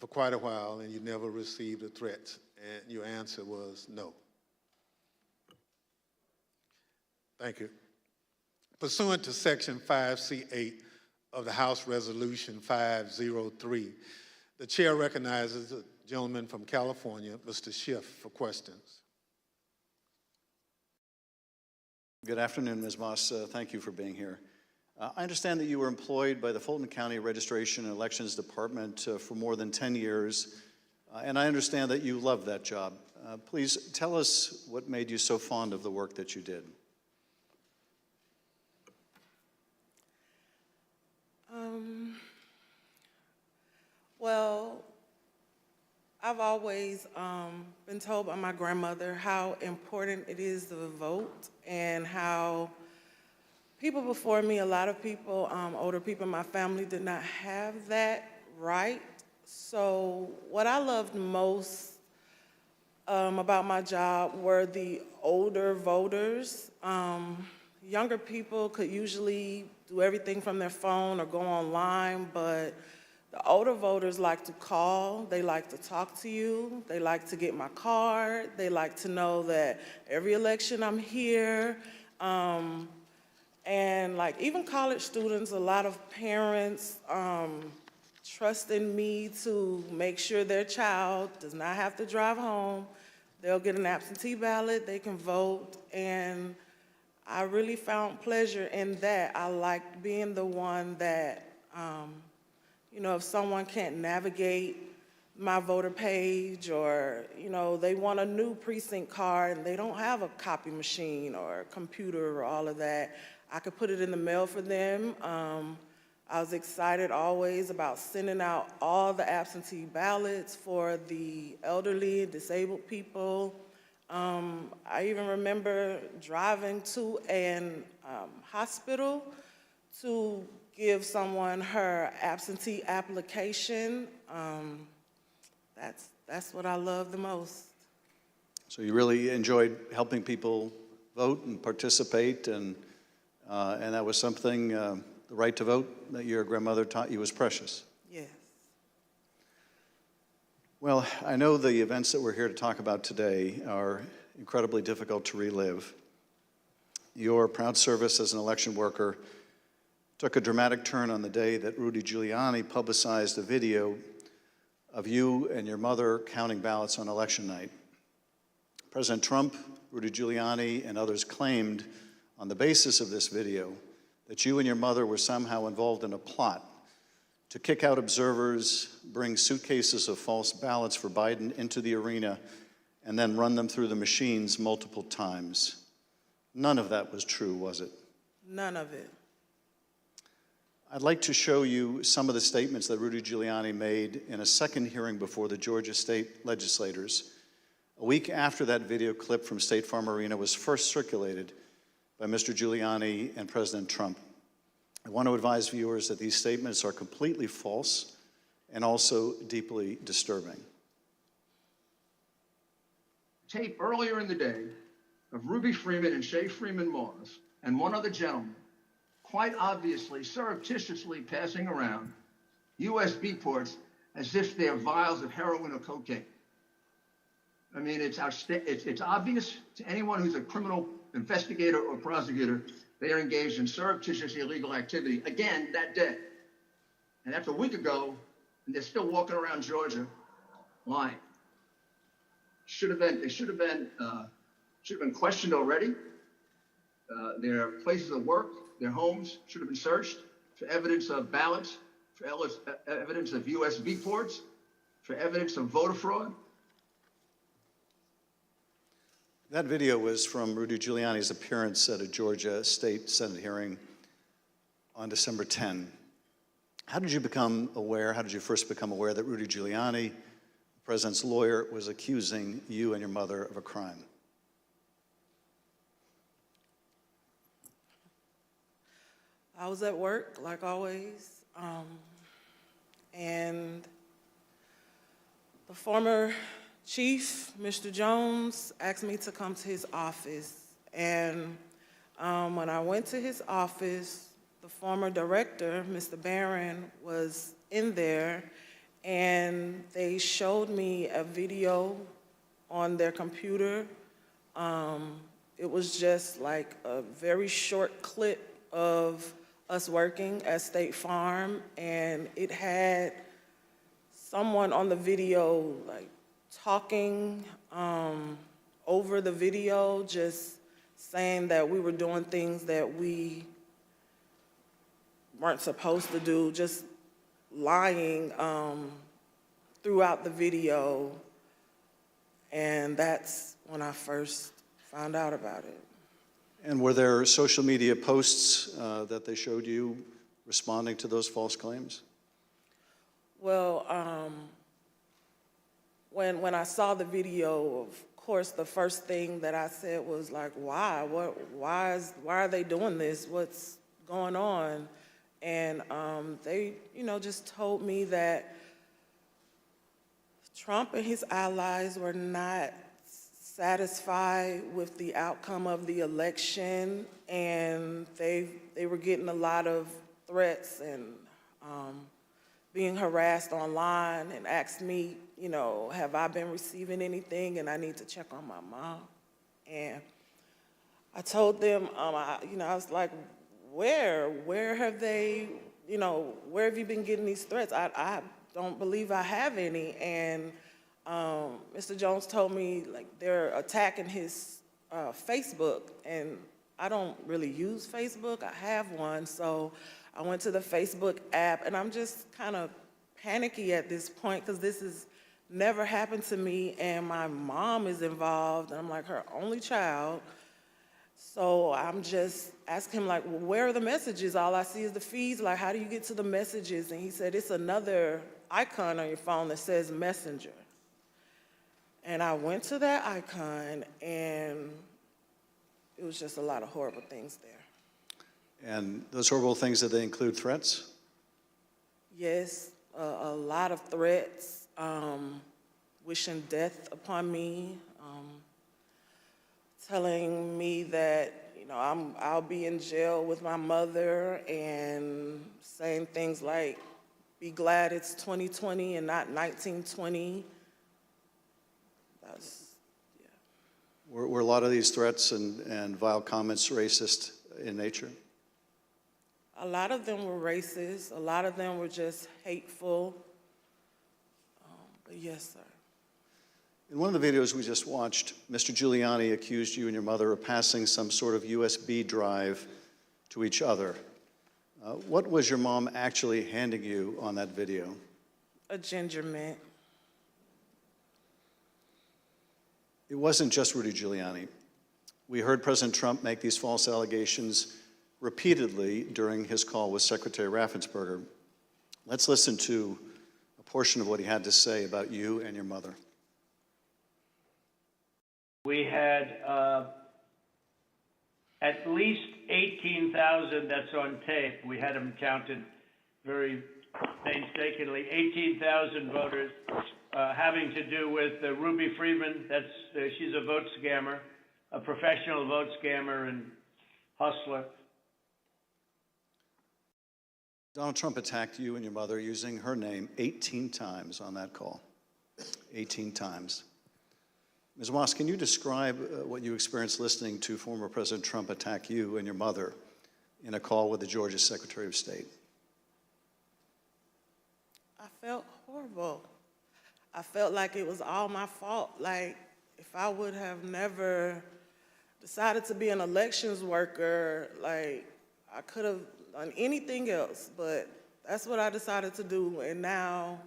for quite a while and you never received a threat, and your answer was no. Thank you. Pursuant to Section 5C8 of the House Resolution 503, the chair recognizes the gentleman from California, Mr. Schiff, for questions. Good afternoon, Ms. Moss. Thank you for being here. I understand that you were employed by the Fulton County Registration and Elections Department for more than 10 years, and I understand that you love that job. Please tell us what made you so fond of the work that you did. Well, I've always been told by my grandmother how important it is to vote, and how people before me, a lot of people, older people in my family, did not have that right. So what I loved most about my job were the older voters. Younger people could usually do everything from their phone or go online, but the older voters like to call, they like to talk to you, they like to get my card, they like to know that every election I'm here. And like even college students, a lot of parents trust in me to make sure their child does not have to drive home. They'll get an absentee ballot, they can vote, and I really found pleasure in that. I liked being the one that, you know, if someone can't navigate my voter page, or, you know, they want a new precinct card and they don't have a copy machine or a computer or all of that, I could put it in the mail for them. I was excited always about sending out all the absentee ballots for the elderly and disabled people. I even remember driving to an hospital to give someone her absentee application. That's what I love the most. So you really enjoyed helping people vote and participate, and that was something, the right to vote, that your grandmother taught you was precious. Yes. Well, I know the events that we're here to talk about today are incredibly difficult to relive. Your proud service as an election worker took a dramatic turn on the day that Rudy Giuliani publicized a video of you and your mother counting ballots on election night. President Trump, Rudy Giuliani, and others claimed on the basis of this video that you and your mother were somehow involved in a plot to kick out observers, bring suitcases of false ballots for Biden into the arena, and then run them through the machines multiple times. None of that was true, was it? None of it. I'd like to show you some of the statements that Rudy Giuliani made in a second hearing before the Georgia state legislators, a week after that video clip from State Farm Arena was first circulated by Mr. Giuliani and President Trump. I want to advise viewers that these statements are completely false and also deeply disturbing. Tape earlier in the day of Ruby Freeman and Shay Freeman Moss and one other gentleman quite obviously, surreptitiously passing around USB ports as if they're vials of heroin or cocaine. I mean, it's obvious to anyone who's a criminal investigator or prosecutor, they are engaged in surreptitious illegal activity, again, that day. And that's a week ago, and they're still walking around Georgia lying. They should have been questioned already. Their places of work, their homes should have been searched for evidence of ballots, for evidence of USB ports, for evidence of voter fraud. That video was from Rudy Giuliani's appearance at a Georgia State Senate hearing on December 10. How did you first become aware that Rudy Giuliani, the president's lawyer, was accusing you and your mother of a crime? I was at work, like always, and the former chief, Mr. Jones, asked me to come to his office. And when I went to his office, the former director, Mr. Barron, was in there, and they showed me a video on their computer. It was just like a very short clip of us working at State Farm, and it had someone on the video like talking over the video, just saying that we were doing things that we weren't supposed to do, just lying throughout the video. And that's when I first found out about it. And were there social media posts that they showed you responding to those false claims? Well, when I saw the video, of course, the first thing that I said was like, why? Why are they doing this? What's going on? And they, just told me that Trump and his allies were not satisfied with the outcome of the election, and they were getting a lot of threats and being harassed online, and asked me, have I been receiving anything, and I need to check on my mom. And I told them, I was like, where have they, where have you been getting these threats? I don't believe I have any. And Mr. Jones told me, like, they're attacking his Facebook, and I don't really use Facebook. I have one, so I went to the Facebook app, and I'm just kind of panicky at this point because this has never happened to me, and my mom is involved, and I'm like her only child. So I'm just asking him, like, well, where are the messages? All I see is the feeds. Like, how do you get to the messages? And he said, it's another icon on your phone that says Messenger. And I went to that icon, and it was just a lot of horrible things there. And those horrible things, did they include threats? Yes, a lot of threats, wishing death upon me, telling me that, you know, I'll be in jail with my mother, and saying things like, be glad it's 2020 and not 1920. Were a lot of these threats and vile comments racist in nature? A lot of them were racist. A lot of them were just hateful. But yes, sir. In one of the videos we just watched, Mr. Giuliani accused you and your mother of passing some sort of USB drive to each other. What was your mom actually handing you on that video? A ginger mint. It wasn't just Rudy Giuliani. We heard President Trump make these false allegations repeatedly during his call with Secretary Raffensperger. Let's listen to a portion of what he had to say about you and your mother. We had at least 18,000, that's on tape. We had them counted very painstakingly. 18,000 voters having to do with Ruby Freeman. She's a vote scammer, a professional vote scammer and hustler. Donald Trump attacked you and your mother using her name 18 times on that call. 18 times. Ms. Moss, can you describe what you experienced listening to former President Trump attack you and your mother in a call with the Georgia Secretary of State? I felt horrible. I felt like it was all my fault. Like, if I would have never decided to be an elections worker, like, I could have done anything else, but that's what I decided to do. And now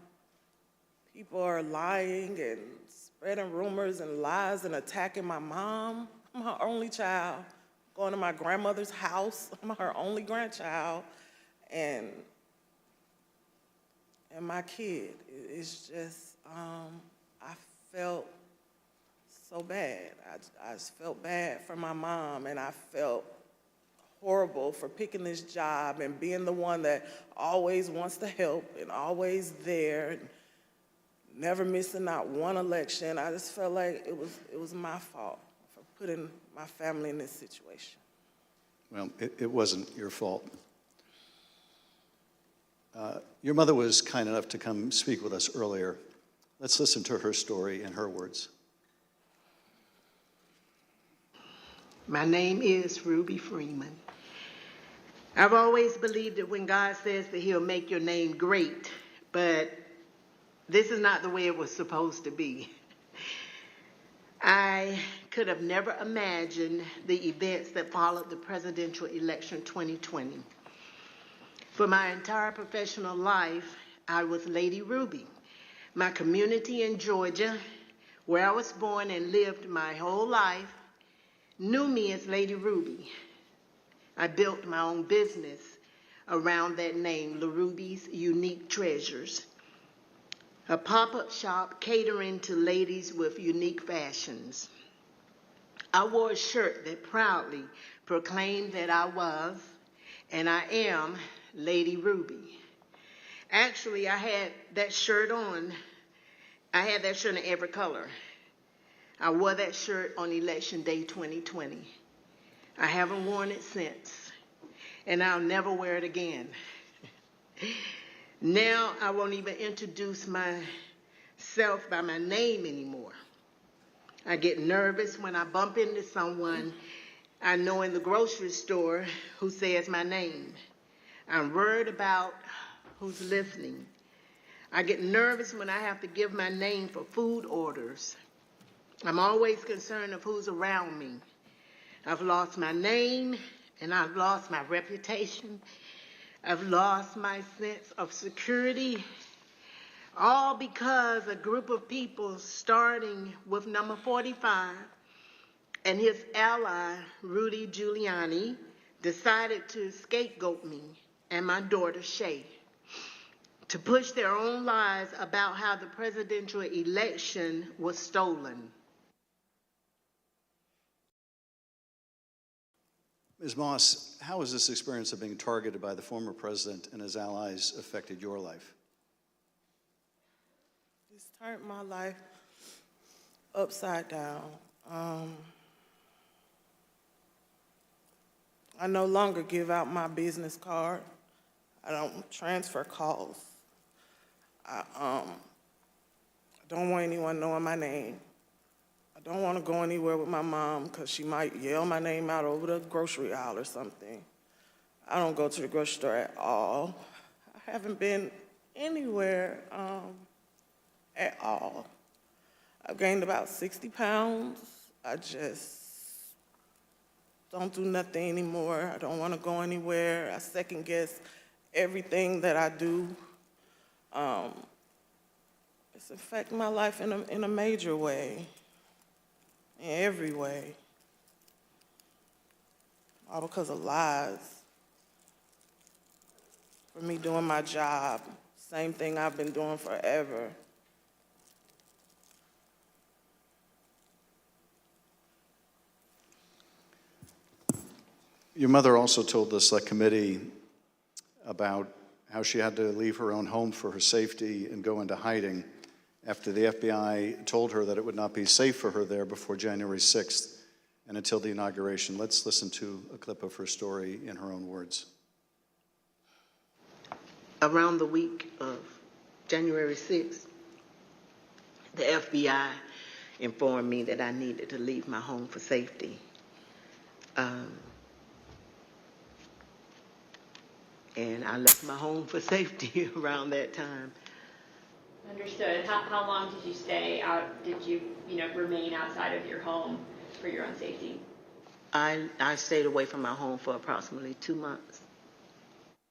people are lying and spreading rumors and lies and attacking my mom. I'm her only child. Going to my grandmother's house. I'm her only grandchild. And my kid. It's just, I felt so bad. I just felt bad for my mom, and I felt horrible for picking this job and being the one that always wants to help and always there, and never missing out one election. I just felt like it was my fault for putting my family in this situation. Well, it wasn't your fault. Your mother was kind enough to come speak with us earlier. Let's listen to her story in her words. My name is Ruby Freeman. I've always believed that when God says that he'll make your name great, but this is not the way it was supposed to be. I could have never imagined the events that followed the presidential election 2020. For my entire professional life, I was Lady Ruby. My community in Georgia, where I was born and lived my whole life, knew me as Lady Ruby. I built my own business around that name, La Ruby's Unique Treasures, a pop-up shop catering to ladies with unique fashions. I wore a shirt that proudly proclaimed that I was, and I am, Lady Ruby. Actually, I had that shirt on. I had that shirt in every color. I wore that shirt on Election Day 2020. I haven't worn it since, and I'll never wear it again. Now I won't even introduce myself by my name anymore. I get nervous when I bump into someone I know in the grocery store who says my name. I'm worried about who's listening. I get nervous when I have to give my name for food orders. I'm always concerned of who's around me. I've lost my name, and I've lost my reputation. I've lost my sense of security, all because a group of people, starting with number 45 and his ally, Rudy Giuliani, decided to scapegoat me and my daughter, Shay, to push their own lies about how the presidential election was stolen. Ms. Moss, how has this experience of being targeted by the former president and his allies affected your life? It's turned my life upside down. I no longer give out my business card. I don't transfer calls. I don't want anyone knowing my name. I don't want to go anywhere with my mom because she might yell my name out over the grocery aisle or something. I don't go to the grocery store at all. I haven't been anywhere at all. I've gained about 60 pounds. I just don't do nothing anymore. I don't want to go anywhere. I second guess everything that I do. It's affecting my life in a major way, in every way. All because of lies. For me doing my job, same thing I've been doing forever. Your mother also told the select committee about how she had to leave her own home for her safety and go into hiding after the FBI told her that it would not be safe for her there before January 6th and until the inauguration. Let's listen to a clip of her story in her own words. Around the week of January 6th, the FBI informed me that I needed to leave my home for safety. And I left my home for safety around that time. Understood. How long did you stay out? Did you, remain outside of your home for your own safety? I stayed away from my home for approximately 2 months.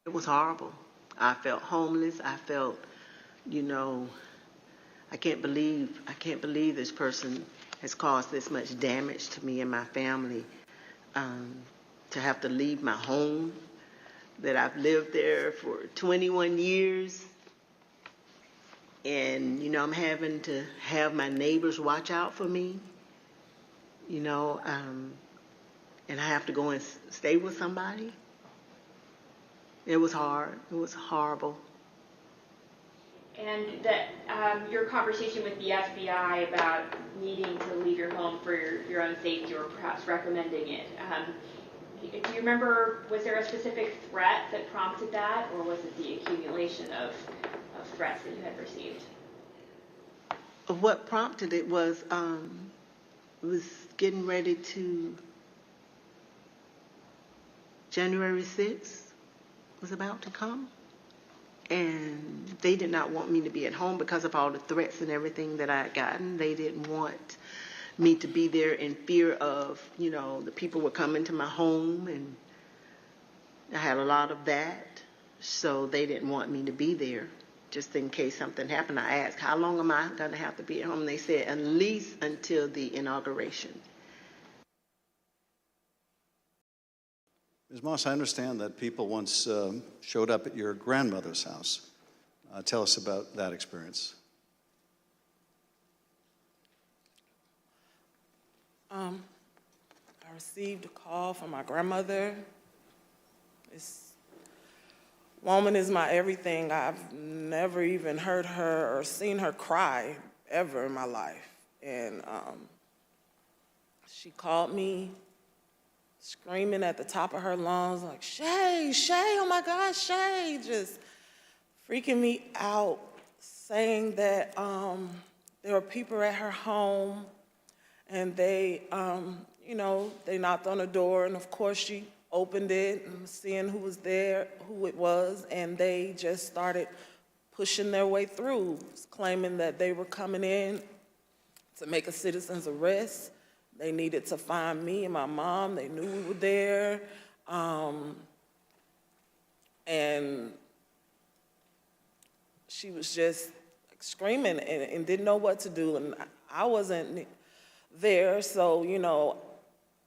It was horrible. I felt homeless. I felt, I can't believe this person has caused this much damage to me and my family. To have to leave my home, that I've lived there for 21 years. And, I'm having to have my neighbors watch out for me, and I have to go and stay with somebody. It was hard. It was horrible. And that your conversation with the FBI about needing to leave your home for your own safety or perhaps recommending it, do you remember, was there a specific threat that prompted that, or was it the accumulation of threats that you had received? What prompted it was getting ready to, January 6th was about to come. And they did not want me to be at home because of all the threats and everything that I had gotten. They didn't want me to be there in fear of, the people were coming to my home, and I had a lot of that. So they didn't want me to be there just in case something happened. I asked, how long am I going to have to be at home? And they said, at least until the inauguration. Ms. Moss, I understand that people once showed up at your grandmother's house. Tell us about that experience. I received a call from my grandmother. This woman is my everything. I've never even heard her or seen her cry ever in my life. And she called me screaming at the top of her lungs, like, Shay, oh my God, Shay, just freaking me out, saying that there were people at her home, and they knocked on the door, and of course she opened it and seeing who was there, who it was, and they just started pushing their way through, claiming that they were coming in to make a citizen's arrest. They needed to find me and my mom. They knew we were there. And she was just screaming and didn't know what to do. And I wasn't there, so,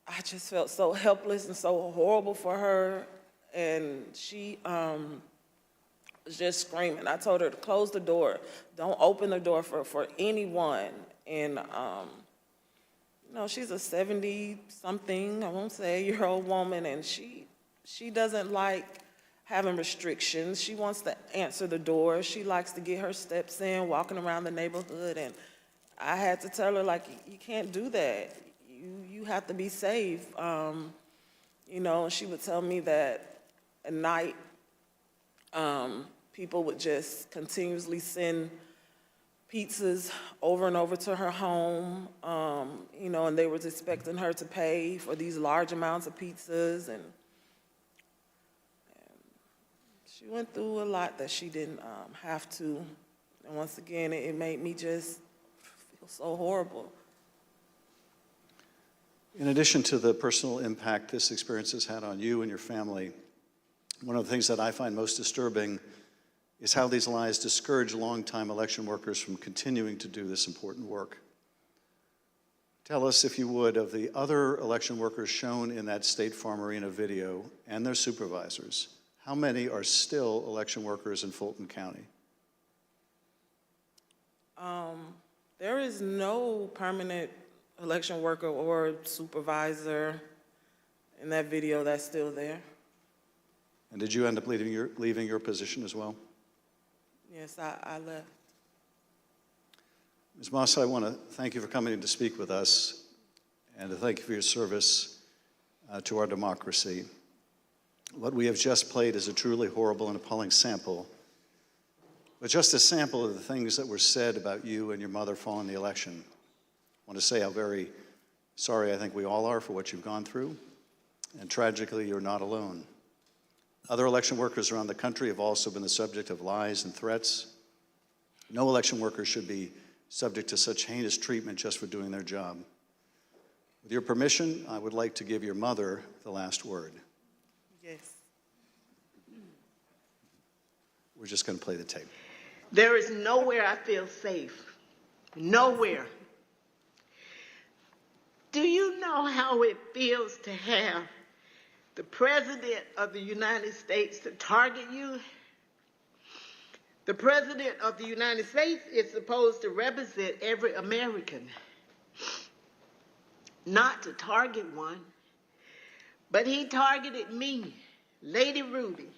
I just felt so helpless and so horrible for her. And she was just screaming. I told her to close the door. Don't open the door for anyone. And she's a 70-something, I won't say, year-old woman, and she doesn't like having restrictions. She wants to answer the door. She likes to get her steps in, walking around the neighborhood, and I had to tell her, like, you can't do that. You have to be safe. You know, and she would tell me that at night, people would just continuously send pizzas over and over to her home, you know, and they was expecting her to pay for these large amounts of pizzas, and she went through a lot that she didn't have to. And once again, it made me just feel so horrible. In addition to the personal impact this experience has had on you and your family, one of the things that I find most disturbing is how these lies discourage longtime election workers from continuing to do this important work. Tell us, if you would, of the other election workers shown in that State Farm Arena video and their supervisors. How many are still election workers in Fulton County? There is no permanent election worker or supervisor in that video that's still there. And did you end up leaving your position as well? Yes, I left. Ms. Moss, I want to thank you for coming in to speak with us and to thank you for your service to our democracy. What we have just played is a truly horrible and appalling sample, but just a sample of the things that were said about you and your mother following the election. I want to say how very sorry I think we all are for what you've gone through, and tragically, you're not alone. Other election workers around the country have also been the subject of lies and threats. No election worker should be subject to such heinous treatment just for doing their job. With your permission, I would like to give your mother the last word. Yes. We're just going to play the tape. There is nowhere I feel safe. Nowhere. Do you know how it feels to have the President of the United States to target you? The President of the United States is supposed to represent every American, not to target one, but he targeted me, Lady Ruby,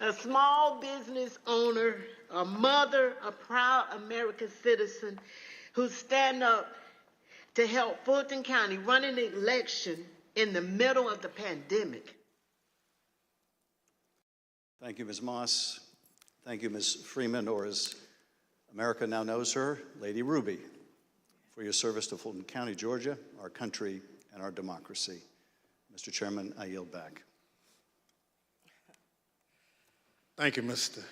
a small business owner, a mother, a proud American citizen who stand up to help Fulton County run an election in the middle of the pandemic. Thank you, Ms. Moss. Thank you, Ms. Freeman, or as America now knows her, Lady Ruby, for your service to Fulton County, Georgia, our country, and our democracy. Mr. Chairman, I yield back. Thank you, Mr.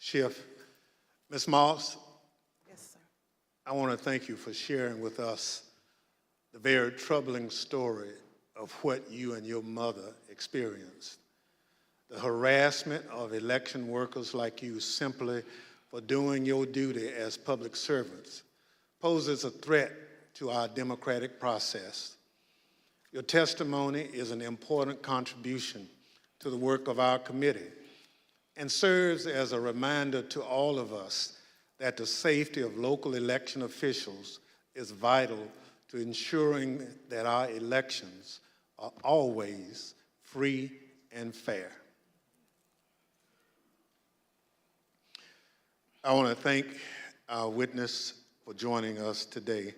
Schiff. Ms. Moss, yes, sir. I want to thank you for sharing with us the very troubling story of what you and your mother experienced. The harassment of election workers like you simply for doing your duty as public servants poses a threat to our democratic process. Your testimony is an important contribution to the work of our committee and serves as a reminder to all of us that the safety of local election officials is vital to ensuring that our elections are always free and fair. I want to thank our witness for joining us today.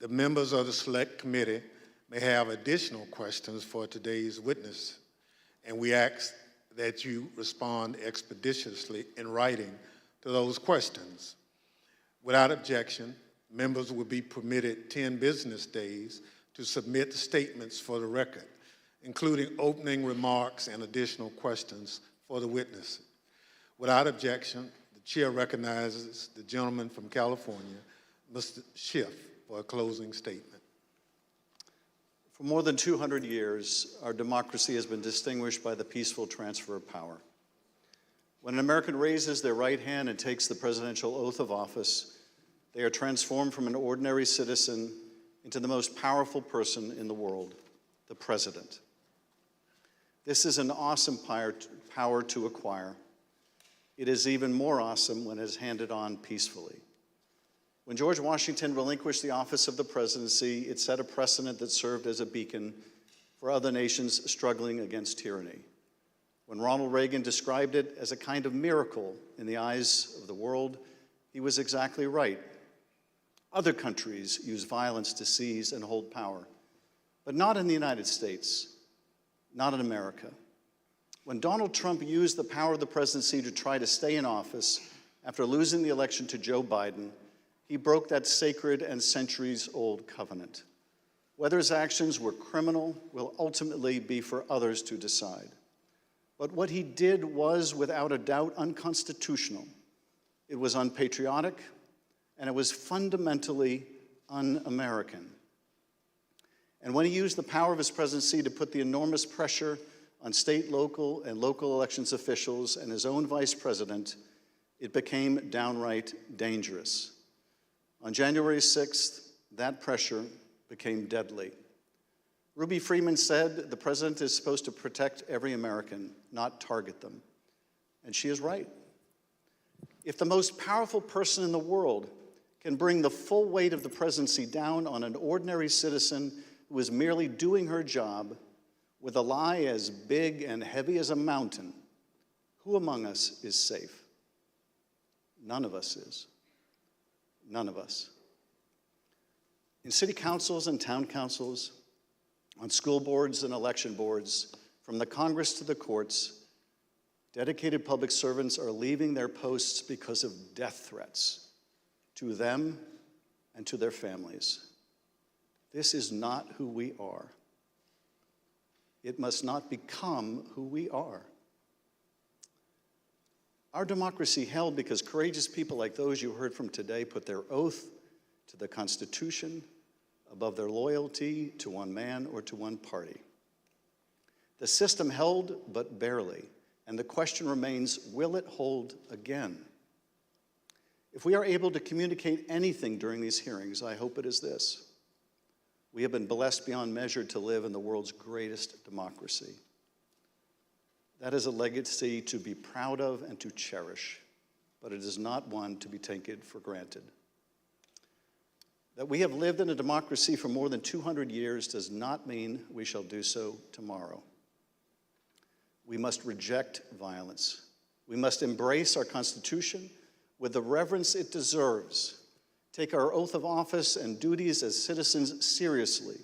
The members of the Select Committee may have additional questions for today's witness, and we ask that you respond expeditiously in writing to those questions. Without objection, members will be permitted 10 business days to submit statements for the record, including opening remarks and additional questions for the witness. Without objection, the chair recognizes the gentleman from California, Mr. Schiff, for a closing statement. For more than 200 years, our democracy has been distinguished by the peaceful transfer of power. When an American raises their right hand and takes the presidential oath of office, they are transformed from an ordinary citizen into the most powerful person in the world, the president. This is an awesome power to acquire. It is even more awesome when it is handed on peacefully. When George Washington relinquished the office of the presidency, it set a precedent that served as a beacon for other nations struggling against tyranny. When Ronald Reagan described it as a kind of miracle in the eyes of the world, he was exactly right. Other countries use violence to seize and hold power, but not in the United States. not in America. When Donald Trump used the power of the presidency to try to stay in office after losing the election to Joe Biden, he broke that sacred and centuries-old covenant. Whether his actions were criminal will ultimately be for others to decide. But what he did was, without a doubt, unconstitutional. It was unpatriotic, and it was fundamentally un-American. And when he used the power of his presidency to put the enormous pressure on state, local, and local elections officials and his own vice president, it became downright dangerous. On January 6th, that pressure became deadly. Ruby Freeman said the president is supposed to protect every American, not target them. And she is right. If the most powerful person in the world can bring the full weight of the presidency down on an ordinary citizen who is merely doing her job with a lie as big and heavy as a mountain, who among us is safe? None of us is. None of us. In city councils and town councils, on school boards and election boards, from the Congress to the courts, dedicated public servants are leaving their posts because of death threats to them and to their families. This is not who we are. It must not become who we are. Our democracy held because courageous people like those you heard from today put their oath to the Constitution above their loyalty to one man or to one party. The system held, but barely, and the question remains, will it hold again? If we are able to communicate anything during these hearings, I hope it is this. We have been blessed beyond measure to live in the world's greatest democracy. That is a legacy to be proud of and to cherish, but it is not one to be taken for granted. That we have lived in a democracy for more than 200 years does not mean we shall do so tomorrow. We must reject violence. We must embrace our Constitution with the reverence it deserves, take our oath of office and duties as citizens seriously,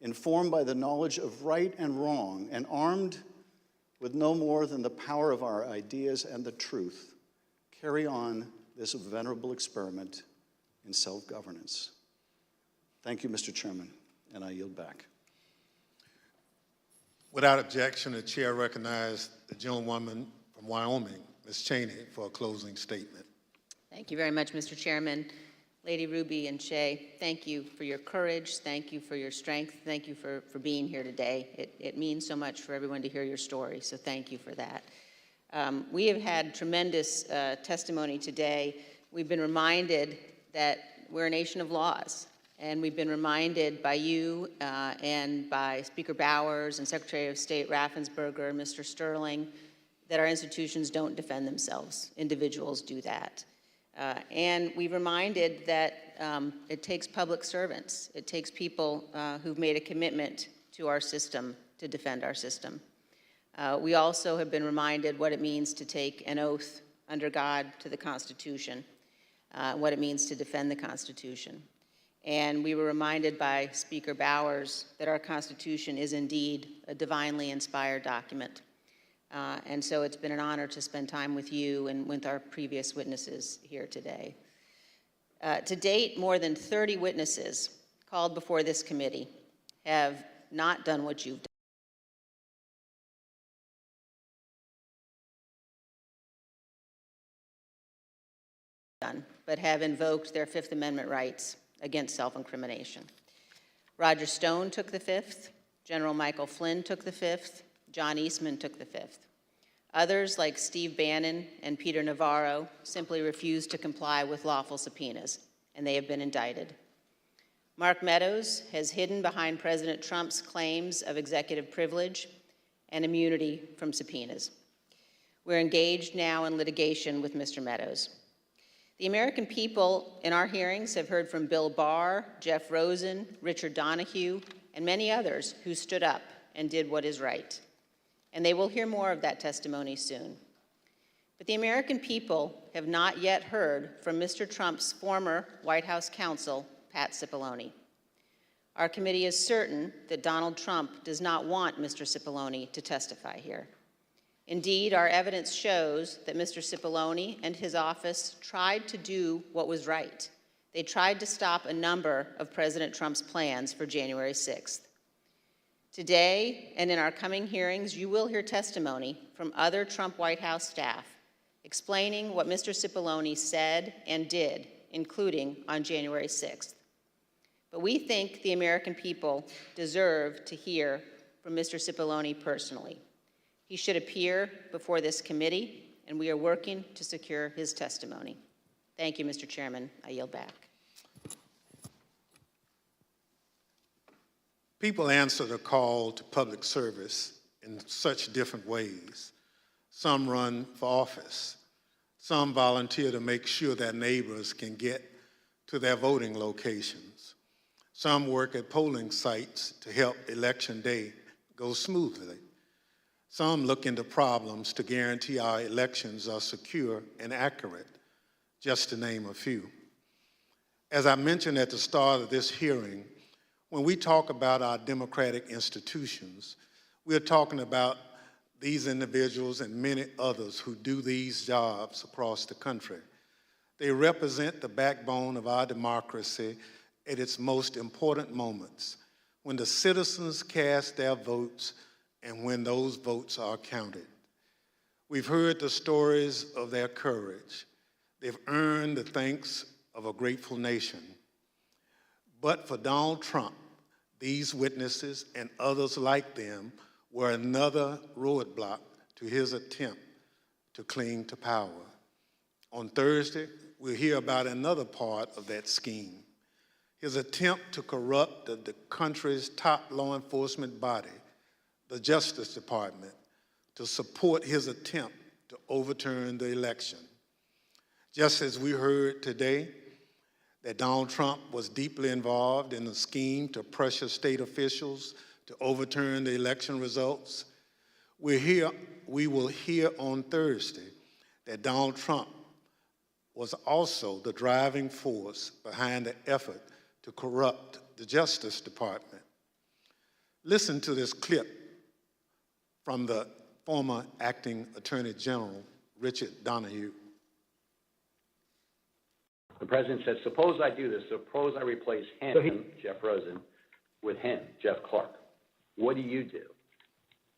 informed by the knowledge of right and wrong, and armed with no more than the power of our ideas and the truth, carry on this venerable experiment in self-governance. Thank you, Mr. Chairman, and I yield back. Without objection, the chair recognizes the gentlewoman from Wyoming, Ms. Cheney, for a closing statement. Thank you very much, Mr. Chairman. Lady Ruby and Shay, thank you for your courage. Thank you for your strength. Thank you for being here today. It means so much for everyone to hear your story, so thank you for that. We have had tremendous testimony today. We've been reminded that we're a nation of laws, and we've been reminded by you and by Speaker Bowers and Secretary of State Raffensperger and Mr. Sterling that our institutions don't defend themselves. Individuals do that. And we've reminded that it takes public servants. It takes people who've made a commitment to our system to defend our system. We also have been reminded what it means to take an oath under God to the Constitution, what it means to defend the Constitution. And we were reminded by Speaker Bowers that our Constitution is indeed a divinely inspired document. And so it's been an honor to spend time with you and with our previous witnesses here today. To date, more than 30 witnesses called before this committee have not done what you've done, but have invoked their Fifth Amendment rights against self-incrimination. Roger Stone took the Fifth, General Michael Flynn took the Fifth, John Eastman took the Fifth. Others, like Steve Bannon and Peter Navarro, simply refused to comply with lawful subpoenas, and they have been indicted. Mark Meadows has hidden behind President Trump's claims of executive privilege and immunity from subpoenas. We're engaged now in litigation with Mr. Meadows. The American people in our hearings have heard from Bill Barr, Jeff Rosen, Richard Donahue, and many others who stood up and did what is right. And they will hear more of that testimony soon. But the American people have not yet heard from Mr. Trump's former White House counsel, Pat Cipollone. Our committee is certain that Donald Trump does not want Mr. Cipollone to testify here. Indeed, our evidence shows that Mr. Cipollone and his office tried to do what was right. They tried to stop a number of President Trump's plans for January 6th. Today, and in our coming hearings, you will hear testimony from other Trump White House staff explaining what Mr. Cipollone said and did, including on January 6th. But we think the American people deserve to hear from Mr. Cipollone personally. He should appear before this committee, and we are working to secure his testimony. Thank you, Mr. Chairman. I yield back. People answer the call to public service in such different ways. Some run for office. Some volunteer to make sure their neighbors can get to their voting locations. Some work at polling sites to help election day go smoothly. Some look into problems to guarantee our elections are secure and accurate, just to name a few. As I mentioned at the start of this hearing, when we talk about our democratic institutions, we're talking about these individuals and many others who do these jobs across the country. They represent the backbone of our democracy at its most important moments, when the citizens cast their votes and when those votes are counted. We've heard the stories of their courage. They've earned the thanks of a grateful nation. But for Donald Trump, these witnesses and others like them were another roadblock to his attempt to cling to power. On Thursday, we'll hear about another part of that scheme, his attempt to corrupt the country's top law enforcement body, the Justice Department, to support his attempt to overturn the election. Just as we heard today that Donald Trump was deeply involved in a scheme to pressure state officials to overturn the election results, we will hear on Thursday that Donald Trump was also the driving force behind the effort to corrupt the Justice Department. Listen to this clip from the former acting Attorney General, Richard Donahue. The president said, suppose I do this, suppose I replace him, Jeff Rosen, with him, Jeff Clark. What do you do?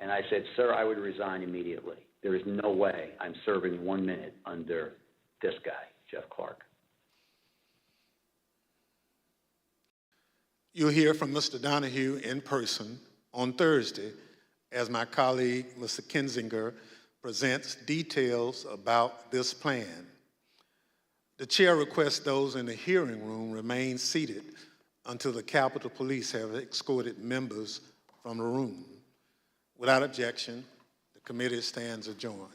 And I said, sir, I would resign immediately. There is no way I'm serving 1 minute under this guy, Jeff Clark. You'll hear from Mr. Donahue in person on Thursday as my colleague, Mr. Kinzinger, presents details about this plan. The chair requests those in the hearing room remain seated until the Capitol Police have escorted members from the room. Without objection, the committee stands adjourned.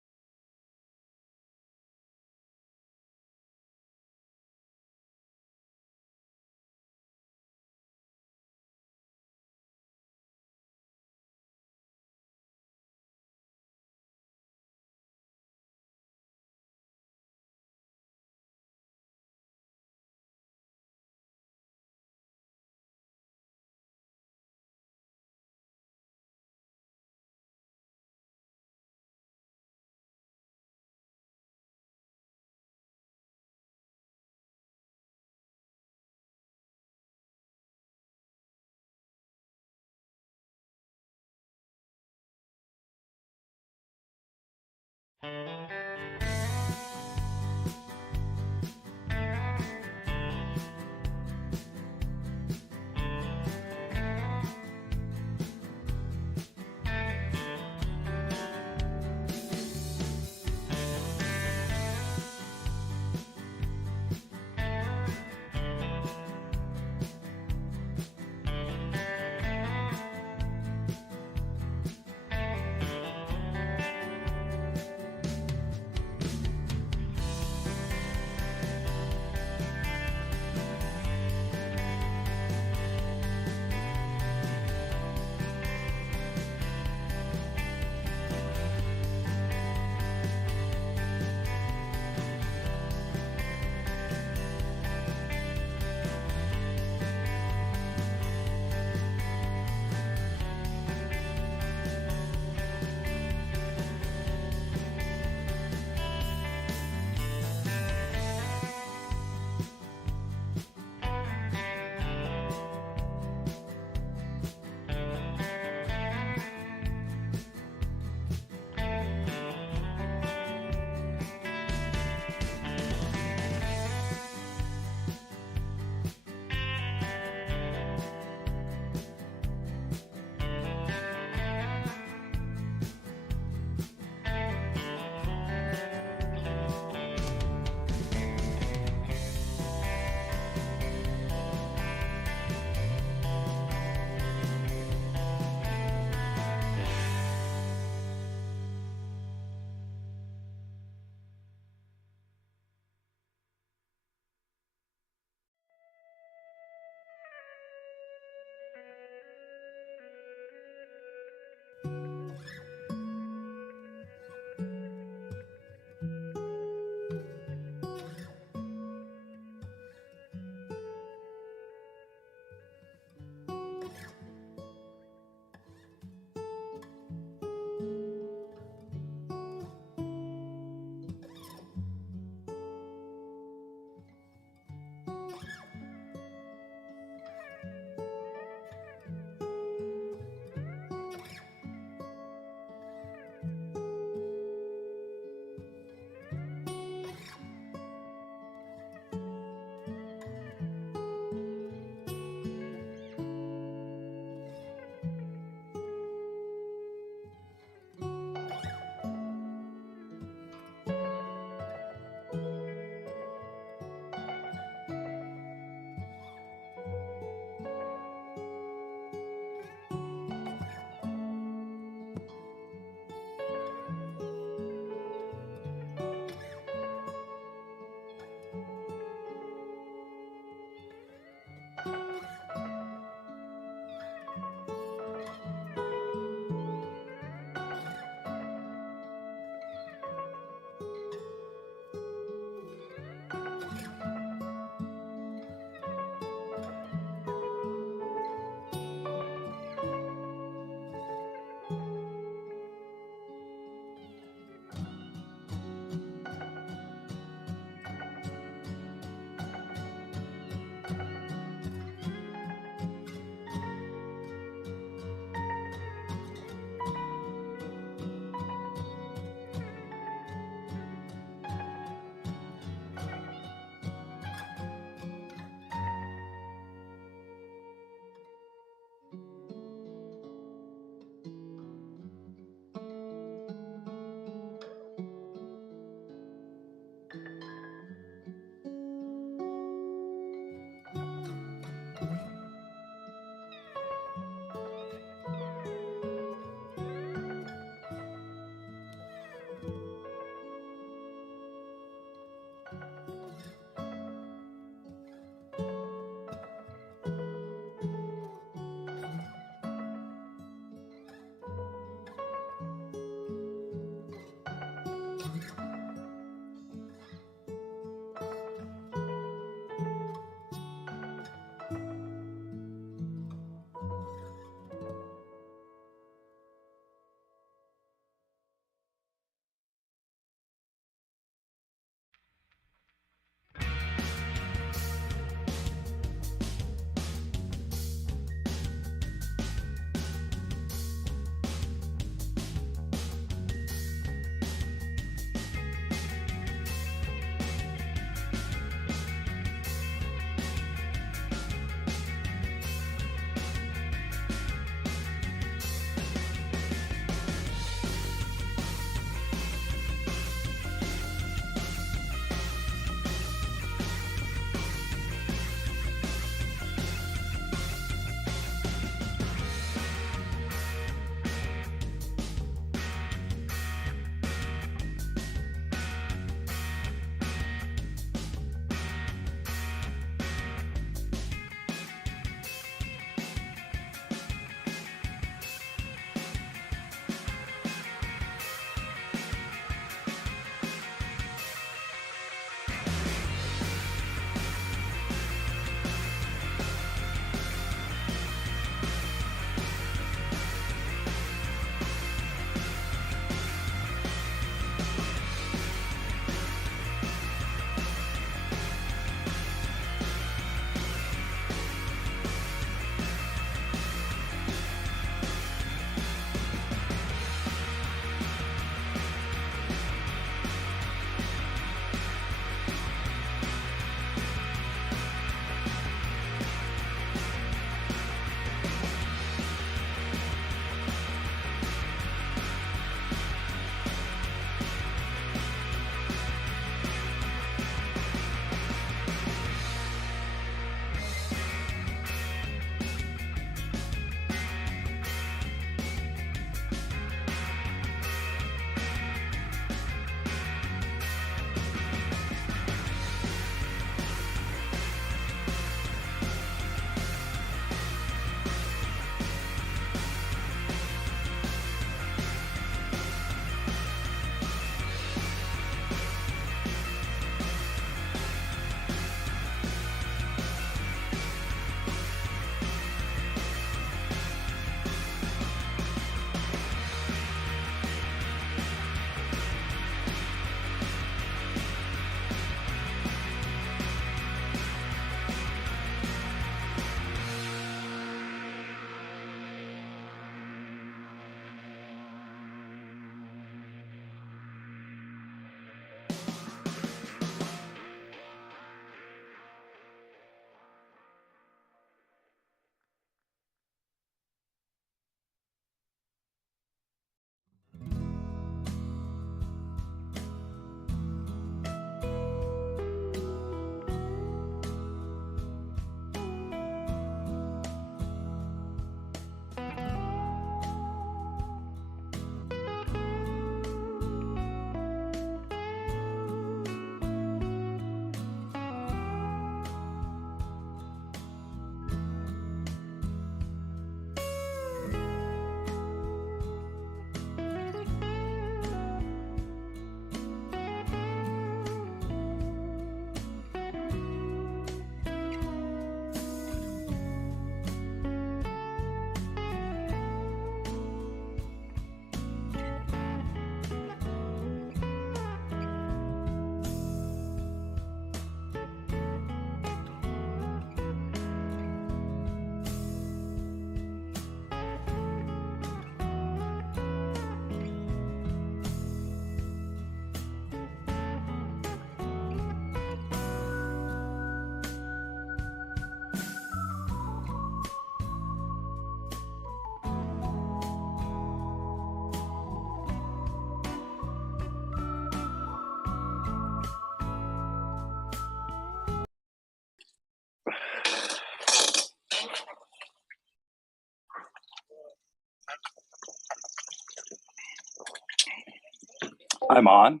I'm on.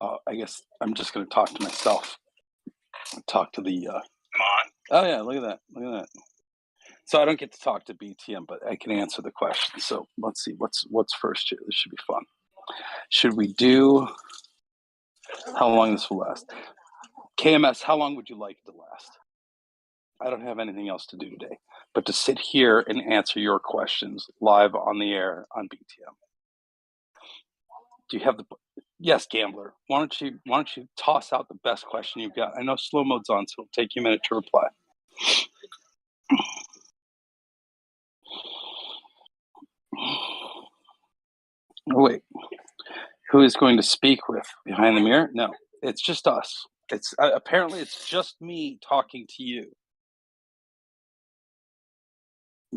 I guess I'm just going to talk to myself. Talk to the. I'm on. Oh yeah, look at that. Look at that. So I don't get to talk to BTM, but I can answer the question. So let's see. What's first here? This should be fun. Should we do? How long this will last? KMS, how long would you like it to last? I don't have anything else to do today, but to sit here and answer your questions live on the air on BTM. Do you have the? Yes, Gambler. Why don't you toss out the best question you've got? I know slow mode's on, so it'll take you a minute to reply. Oh, wait, who is going to speak with behind the mirror? No, it's just us. It's apparently it's just me talking to you.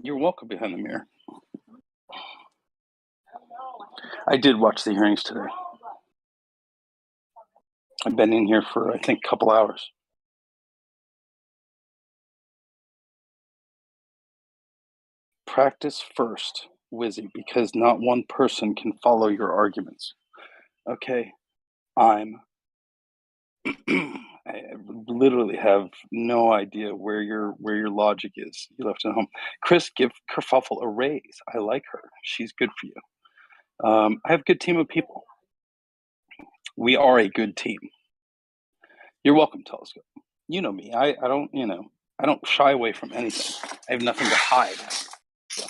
You're welcome behind the mirror. I did watch the hearings today. I've been in here for, I think, a couple hours. Practice first, Wizzy, because not one person can follow your arguments. Okay, I literally have no idea where your logic is. You left it home. Chris, give Kerfuffle a raise. I like her. She's good for you. I have a good team of people. We are a good team. You're welcome, Telescope. You know me. I don't, I don't shy away from anything. I have nothing to hide. So.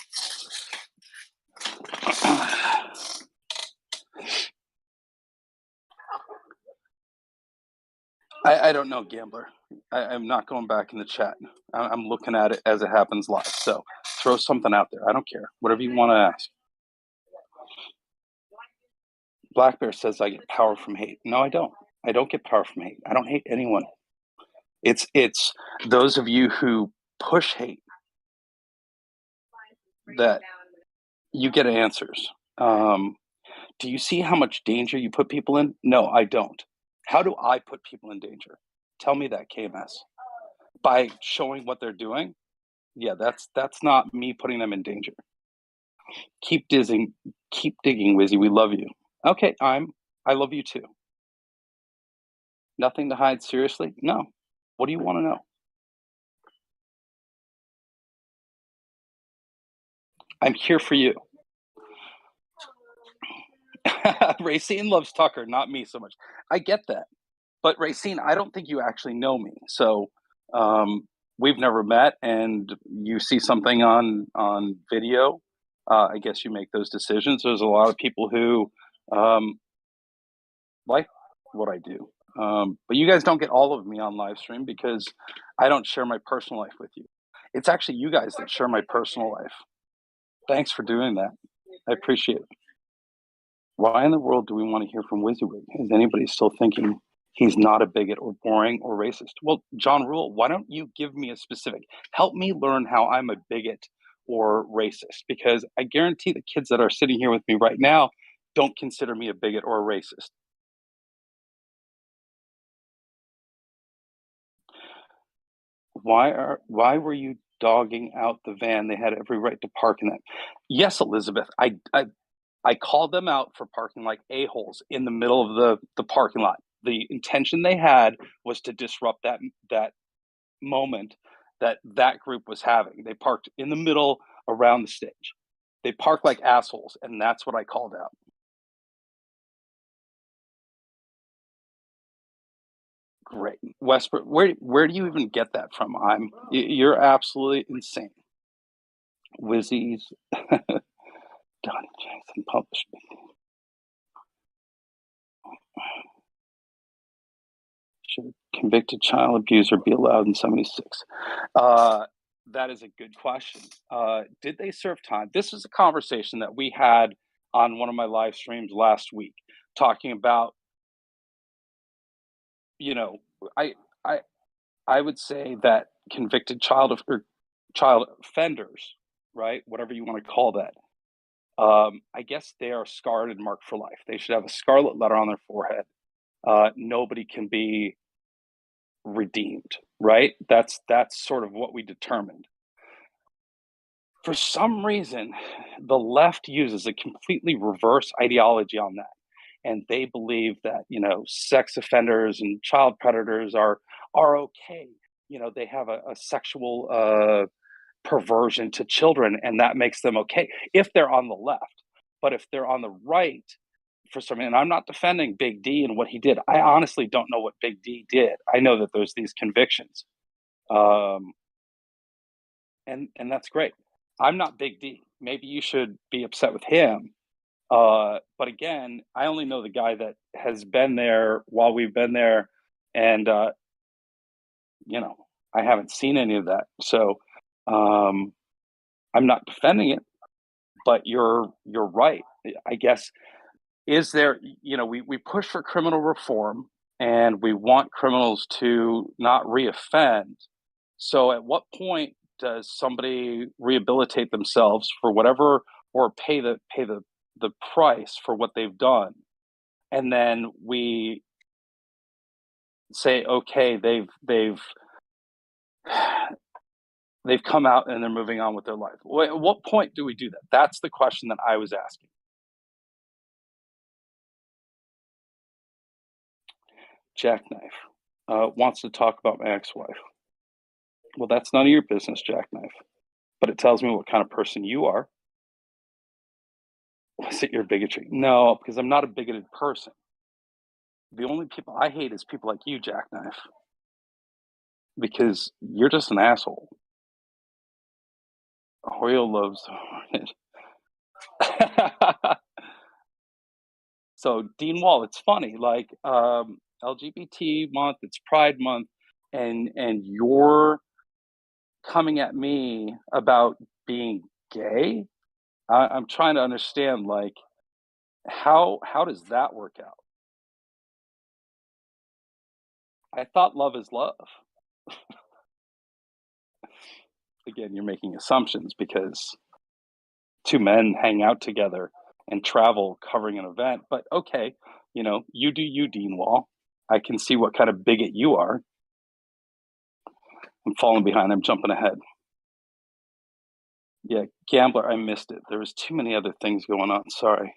I don't know, Gambler. I'm not going back in the chat. I'm looking at it as it happens live. So throw something out there. I don't care. Whatever you want to ask. Black Bear says I get power from hate. No, I don't. I don't get power from hate. I don't hate anyone. It's those of you who push hate that you get answers. Do you see how much danger you put people in? No, I don't. How do I put people in danger? Tell me that, KMS. By showing what they're doing? Yeah, that's not me putting them in danger. Keep digging, Wizzy. We love you. Okay, I love you too. Nothing to hide, seriously? No. What do you want to know? I'm here for you. Racine loves Tucker, not me so much. I get that. But Racine, I don't think you actually know me. So we've never met, and you see something on video. I guess you make those decisions. There's a lot of people who like what I do. But you guys don't get all of me on live stream because I don't share my personal life with you. It's actually you guys that share my personal life. Thanks for doing that. I appreciate it. Why in the world do we want to hear from WYSIWYG? Is anybody still thinking he's not a bigot or boring or racist? Well, John Rule, why don't you give me a specific? Help me learn how I'm a bigot or racist, because I guarantee the kids that are sitting here with me right now don't consider me a bigot or a racist. Why were you dogging out the van? They had every right to park in that. Yes, Elizabeth, I called them out for parking like a-holes in the middle of the parking lot. The intention they had was to disrupt that moment that group was having. They parked in the middle around the stage. They parked like assholes, and that's what I called out. Great. Westbrook, where do you even get that from? You're absolutely insane. Wizzy's Donnie Jackson published me. Should a convicted child abuser be allowed in 76? That is a good question. Did they serve time? This is a conversation that we had on one of my live streams last week, talking about, I would say that convicted child offenders, right? Whatever you want to call that. I guess they are scarred and marked for life. They should have a scarlet letter on their forehead. Nobody can be redeemed, right? That's sort of what we determined. For some reason, the left uses a completely reverse ideology on that. And they believe that, sex offenders and child predators are okay. They have a sexual perversion to children, and that makes them okay if they're on the left. But if they're on the right, for some, and I'm not defending Big D and what he did. I honestly don't know what Big D did. I know that there's these convictions, um, and that's great. I'm not Big D. Maybe you should be upset with him. But again, I only know the guy that has been there while we've been there, and I haven't seen any of that. So um, I'm not defending it, but you're right. I guess is there? We push for criminal reform, and we want criminals to not reoffend. So at what point does somebody rehabilitate themselves for whatever, or pay the price for what they've done? And then we say, okay, they've come out and they're moving on with their life. At what point do we do that? That's the question that I was asking. Jackknife wants to talk about my ex-wife. Well, that's none of your business, Jackknife. But it tells me what kind of person you are. Was it your bigotry? No, because I'm not a bigoted person. The only people I hate is people like you, Jackknife, because you're just an asshole. Oreo loves. So Dean Wall, it's funny, like LGBT month, it's Pride month, and you're coming at me about being gay. I'm trying to understand, like, how does that work out? I thought love is love. Again, you're making assumptions because two men hang out together and travel covering an event. But okay, you do you, Dean Wall. I can see what kind of bigot you are. I'm falling behind. I'm jumping ahead. Yeah, Gambler, I missed it. There was too many other things going on. Sorry.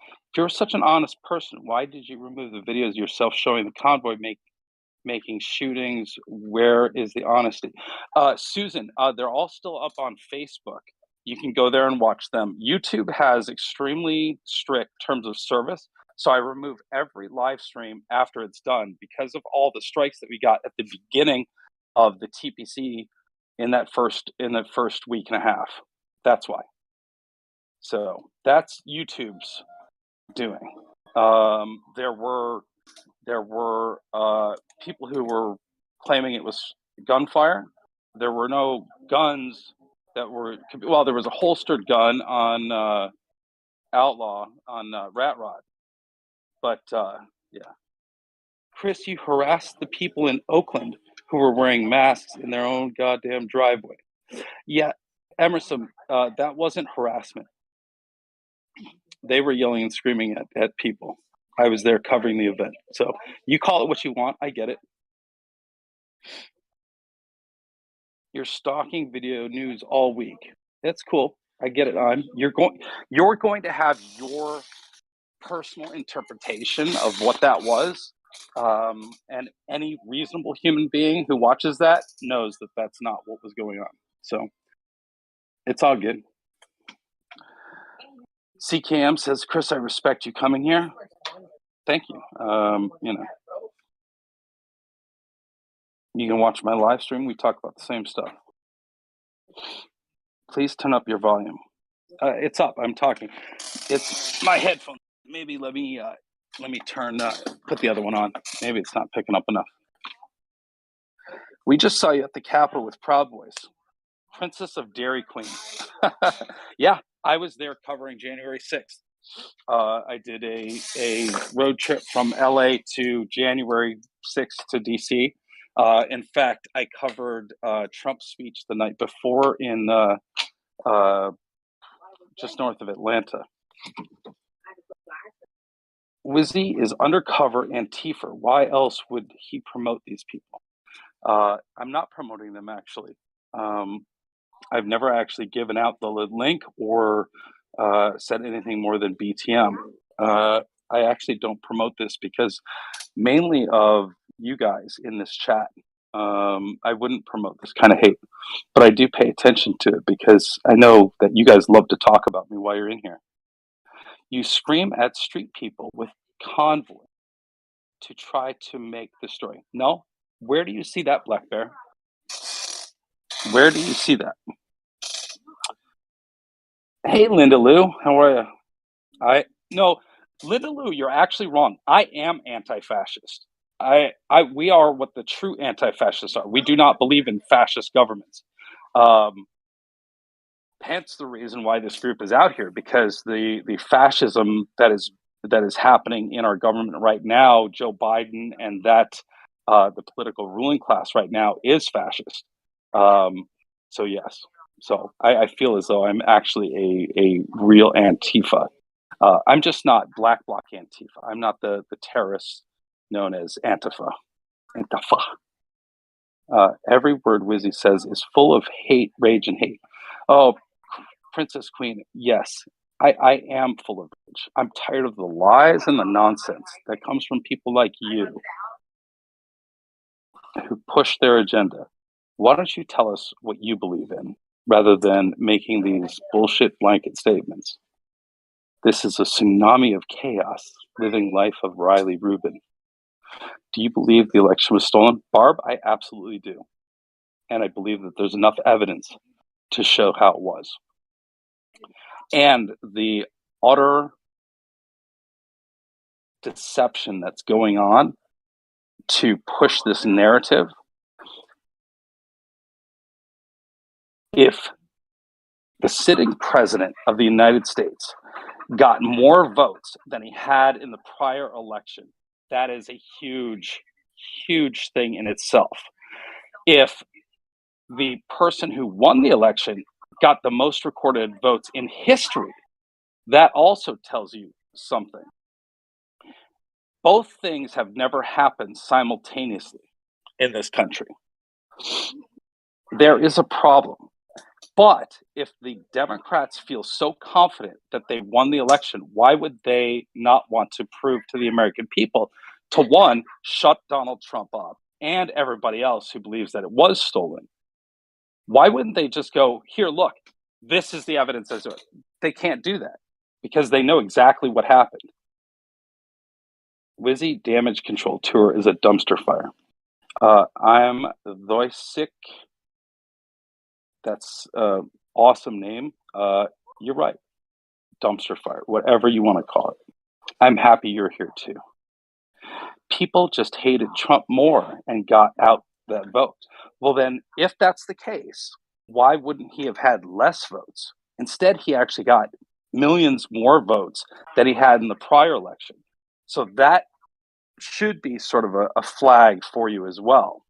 If you're such an honest person, why did you remove the videos yourself showing the convoy making shootings? Where is the honesty? Susan, they're all still up on Facebook. You can go there and watch them. YouTube has extremely strict terms of service. So I remove every live stream after it's done because of all the strikes that we got at the beginning of the TPC in that first week and a half. That's why. So that's YouTube's doing. There were people who were claiming it was gunfire. There were no guns that were. Well, there was a holstered gun on Outlaw on Rat Rod, but yeah. Chris, you harassed the people in Oakland who were wearing masks in their own goddamn driveway. Yeah, Emerson, that wasn't harassment. They were yelling and screaming at people. I was there covering the event. So you call it what you want. I get it. You're stalking video news all week. That's cool. I get it. You're going to have your personal interpretation of what that was. And any reasonable human being who watches that knows that that's not what was going on. So it's all good. CKM says, Chris, I respect you coming here. Thank you. You can watch my live stream. We talk about the same stuff. Please turn up your volume. It's up. I'm talking. It's my headphone. Maybe let me put the other one on. Maybe it's not picking up enough. We just saw you at the Capitol with Proud Boys. Princess of Dairy Queen. Yeah, I was there covering January 6th. I did a road trip from LA to January 6th to DC. In fact, I covered Trump's speech the night before in just north of Atlanta. Wizzy is undercover Antifa. Why else would he promote these people? I'm not promoting them, actually. I've never actually given out the link or said anything more than BTM. I actually don't promote this because mainly of you guys in this chat. I wouldn't promote this kind of hate, but I do pay attention to it because I know that you guys love to talk about me while you're in here. You scream at street people with Convoy to try to make the story. No? Where do you see that, Black Bear? Where do you see that? Hey, Linda Lou, how are you? No, Linda Lou, you're actually wrong. I am anti-fascist. We are what the true anti-fascists are. We do not believe in fascist governments. Hence the reason why this group is out here, because the fascism that is happening in our government right now, Joe Biden and the political ruling class right now is fascist. So yes, so I feel as though I'm actually a real Antifa. I'm just not Black Bloc Antifa. I'm not the terrorist known as Antifa. Antifa. Every word Wizzy says is full of hate, rage, and hate. Oh, Princess Queen, yes, I am full of rage. I'm tired of the lies and the nonsense that comes from people like you who push their agenda. Why don't you tell us what you believe in rather than making these bullshit blanket statements? This is a tsunami of chaos, living life of Riley Rubin. Do you believe the election was stolen? Barb, I absolutely do. And I believe that there's enough evidence to show how it was. And the utter deception that's going on to push this narrative. If the sitting president of the United States got more votes than he had in the prior election, that is a huge, huge thing in itself. If the person who won the election got the most recorded votes in history, that also tells you something. Both things have never happened simultaneously in this country. There is a problem. But if the Democrats feel so confident that they won the election, why would they not want to prove to the American people to, one, shut Donald Trump up and everybody else who believes that it was stolen? Why wouldn't they just go, here, look, this is the evidence as to it? They can't do that because they know exactly what happened. Wizzy Damage Control Tour is a dumpster fire. I'm Thoisic. That's awesome name. You're right. Dumpster fire, whatever you want to call it. I'm happy you're here too. People just hated Trump more and got out that vote. Well, then, if that's the case, why wouldn't he have had less votes? Instead, he actually got millions more votes than he had in the prior election. So that should be sort of a flag for you as well.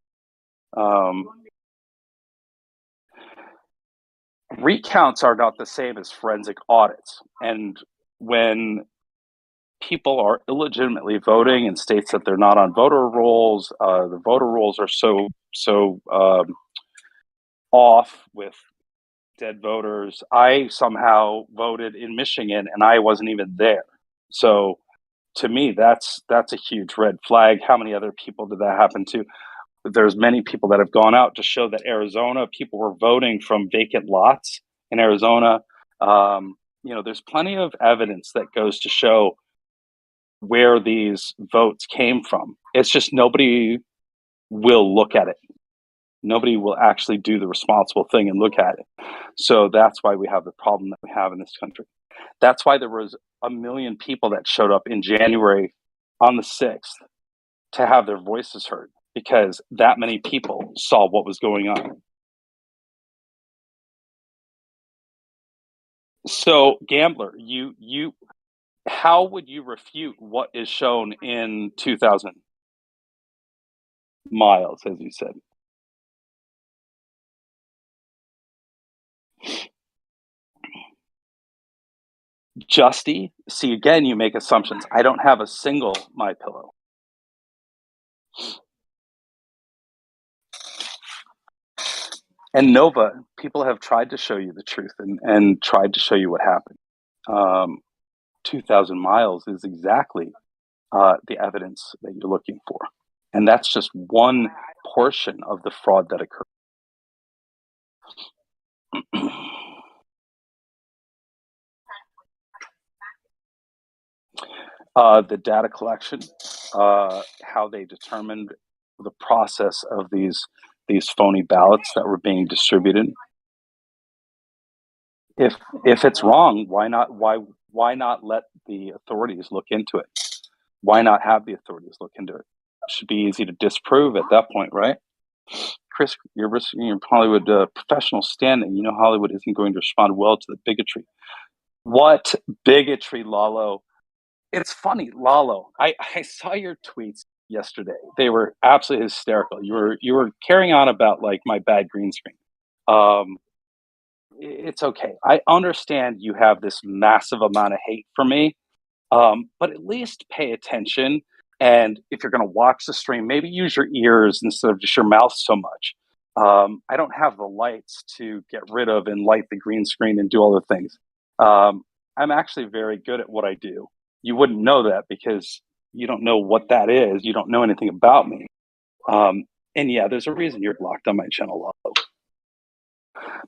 Recounts are not the same as forensic audits. And when people are illegitimately voting in states that they're not on voter rolls, the voter rolls are so off with dead voters. I somehow voted in Michigan and I wasn't even there. So to me, that's a huge red flag. How many other people did that happen to? There's many people that have gone out to show that Arizona, people were voting from vacant lots in Arizona. There's plenty of evidence that goes to show where these votes came from. It's just nobody will look at it. Nobody will actually do the responsible thing and look at it. So that's why we have the problem that we have in this country. That's why there was 1 million people that showed up in January on the 6th to have their voices heard, because that many people saw what was going on. So, Gambler, you how would you refute what is shown in 2000 miles, as you said? Justy, see, again, you make assumptions. I don't have a single My Pillow. And Nova, people have tried to show you the truth and tried to show you what happened. 2,000 miles is exactly the evidence that you're looking for. And that's just one portion of the fraud that occurred. The data collection, how they determined the process of these phony ballots that were being distributed. If it's wrong, why not let the authorities look into it? Why not have the authorities look into it? It should be easy to disprove at that point, right? Chris, you're Hollywood professional standing. You know Hollywood isn't going to respond well to the bigotry. What bigotry, Lalo? It's funny, Lalo. I saw your tweets yesterday. They were absolutely hysterical. You were carrying on about like my bad green screen. It's okay. I understand you have this massive amount of hate for me, but at least pay attention. And if you're going to watch the stream, maybe use your ears instead of just your mouth so much. I don't have the lights to get rid of and light the green screen and do all the things. I'm actually very good at what I do. You wouldn't know that because you don't know what that is. You don't know anything about me. And yeah, there's a reason you're blocked on my channel, Lalo.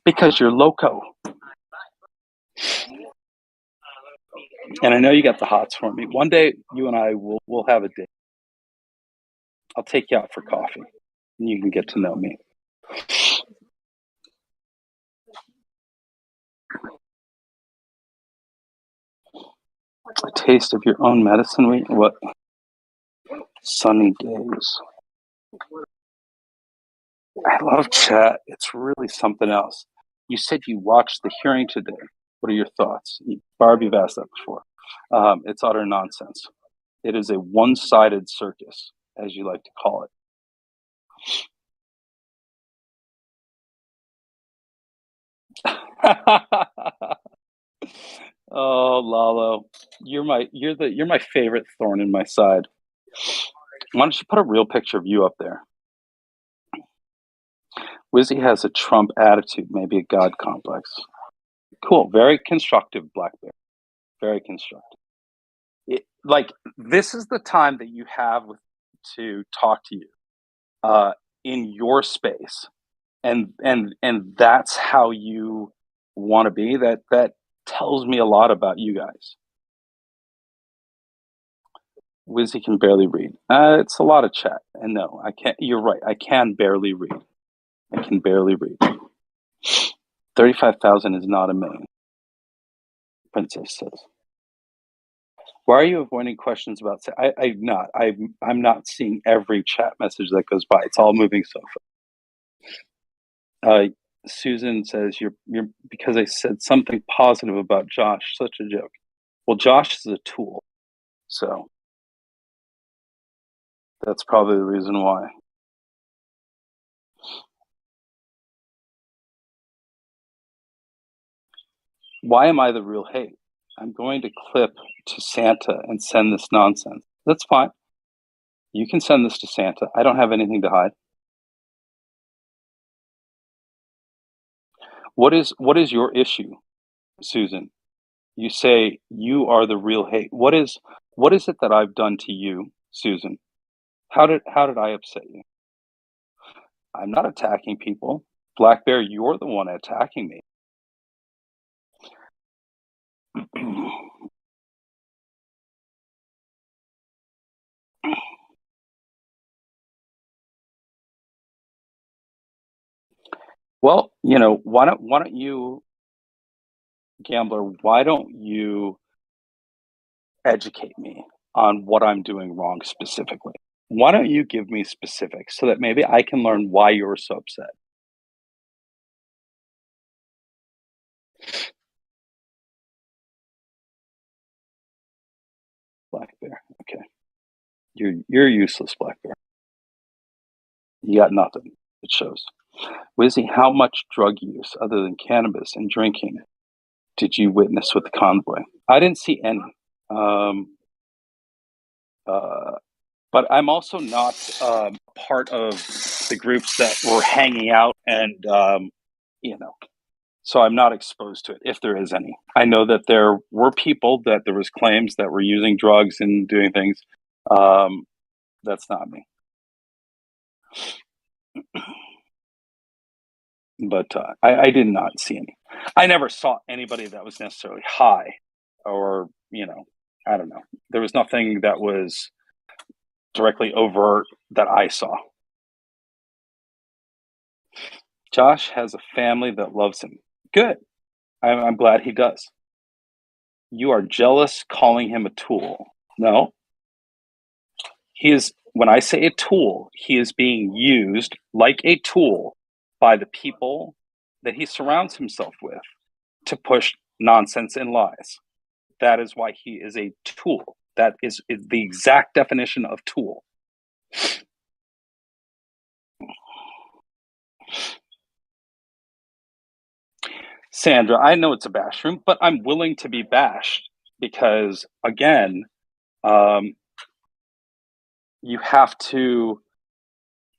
Because you're loco. And I know you got the hots for me. One day, you and I will have a date. I'll take you out for coffee, and you can get to know me. A taste of your own medicine. What? Sunny days. I love chat. It's really something else. You said you watched the hearing today. What are your thoughts? Barb, you've asked that before. It's utter nonsense. It is a one-sided circus, as you like to call it. Oh, Lalo, you're my favorite thorn in my side. Why don't you put a real picture of you up there? Wizzy has a Trump attitude, maybe a God complex. Cool, very constructive, Black Bear. Very constructive. This is the time that you have to talk to you in your space, and that's how you want to be. That tells me a lot about you guys. Wizzy can barely read. It's a lot of chat, and no, I can't. You're right. I can barely read. I can barely read. 35,000 is not a million. Princess says. Why are you avoiding questions about? I'm not seeing every chat message that goes by. It's all moving so fast. Susan says you're because I said something positive about Josh. Such a joke. Well, Josh is a tool, so that's probably the reason why. Why am I the real hate? I'm going to clip to Santa and send this nonsense. That's fine. You can send this to Santa. I don't have anything to hide. What is your issue, Susan? You say you are the real hate. What is it that I've done to you, Susan? How did I upset you? I'm not attacking people. Black Bear, you're the one attacking me. Well, why don't you, Gambler, why don't you educate me on what I'm doing wrong specifically? Why don't you give me specifics so that maybe I can learn why you're so upset? Black Bear, okay. You're useless, Black Bear. You got nothing. It shows. Wizzy, how much drug use other than cannabis and drinking did you witness with the convoy? I didn't see any. But I'm also not part of the groups that were hanging out and, so I'm not exposed to it, if there is any. I know that there were people that there was claims that were using drugs and doing things. That's not me. But I did not see any. I never saw anybody that was necessarily high or, I don't know. There was nothing that was directly overt that I saw. Josh has a family that loves him. Good. I'm glad he does. You are jealous calling him a tool. No. He is, when I say a tool, he is being used like a tool by the people that he surrounds himself with to push nonsense and lies. That is why he is a tool. That is the exact definition of tool. Sandra, I know it's a bash room, but I'm willing to be bashed because, again, you have to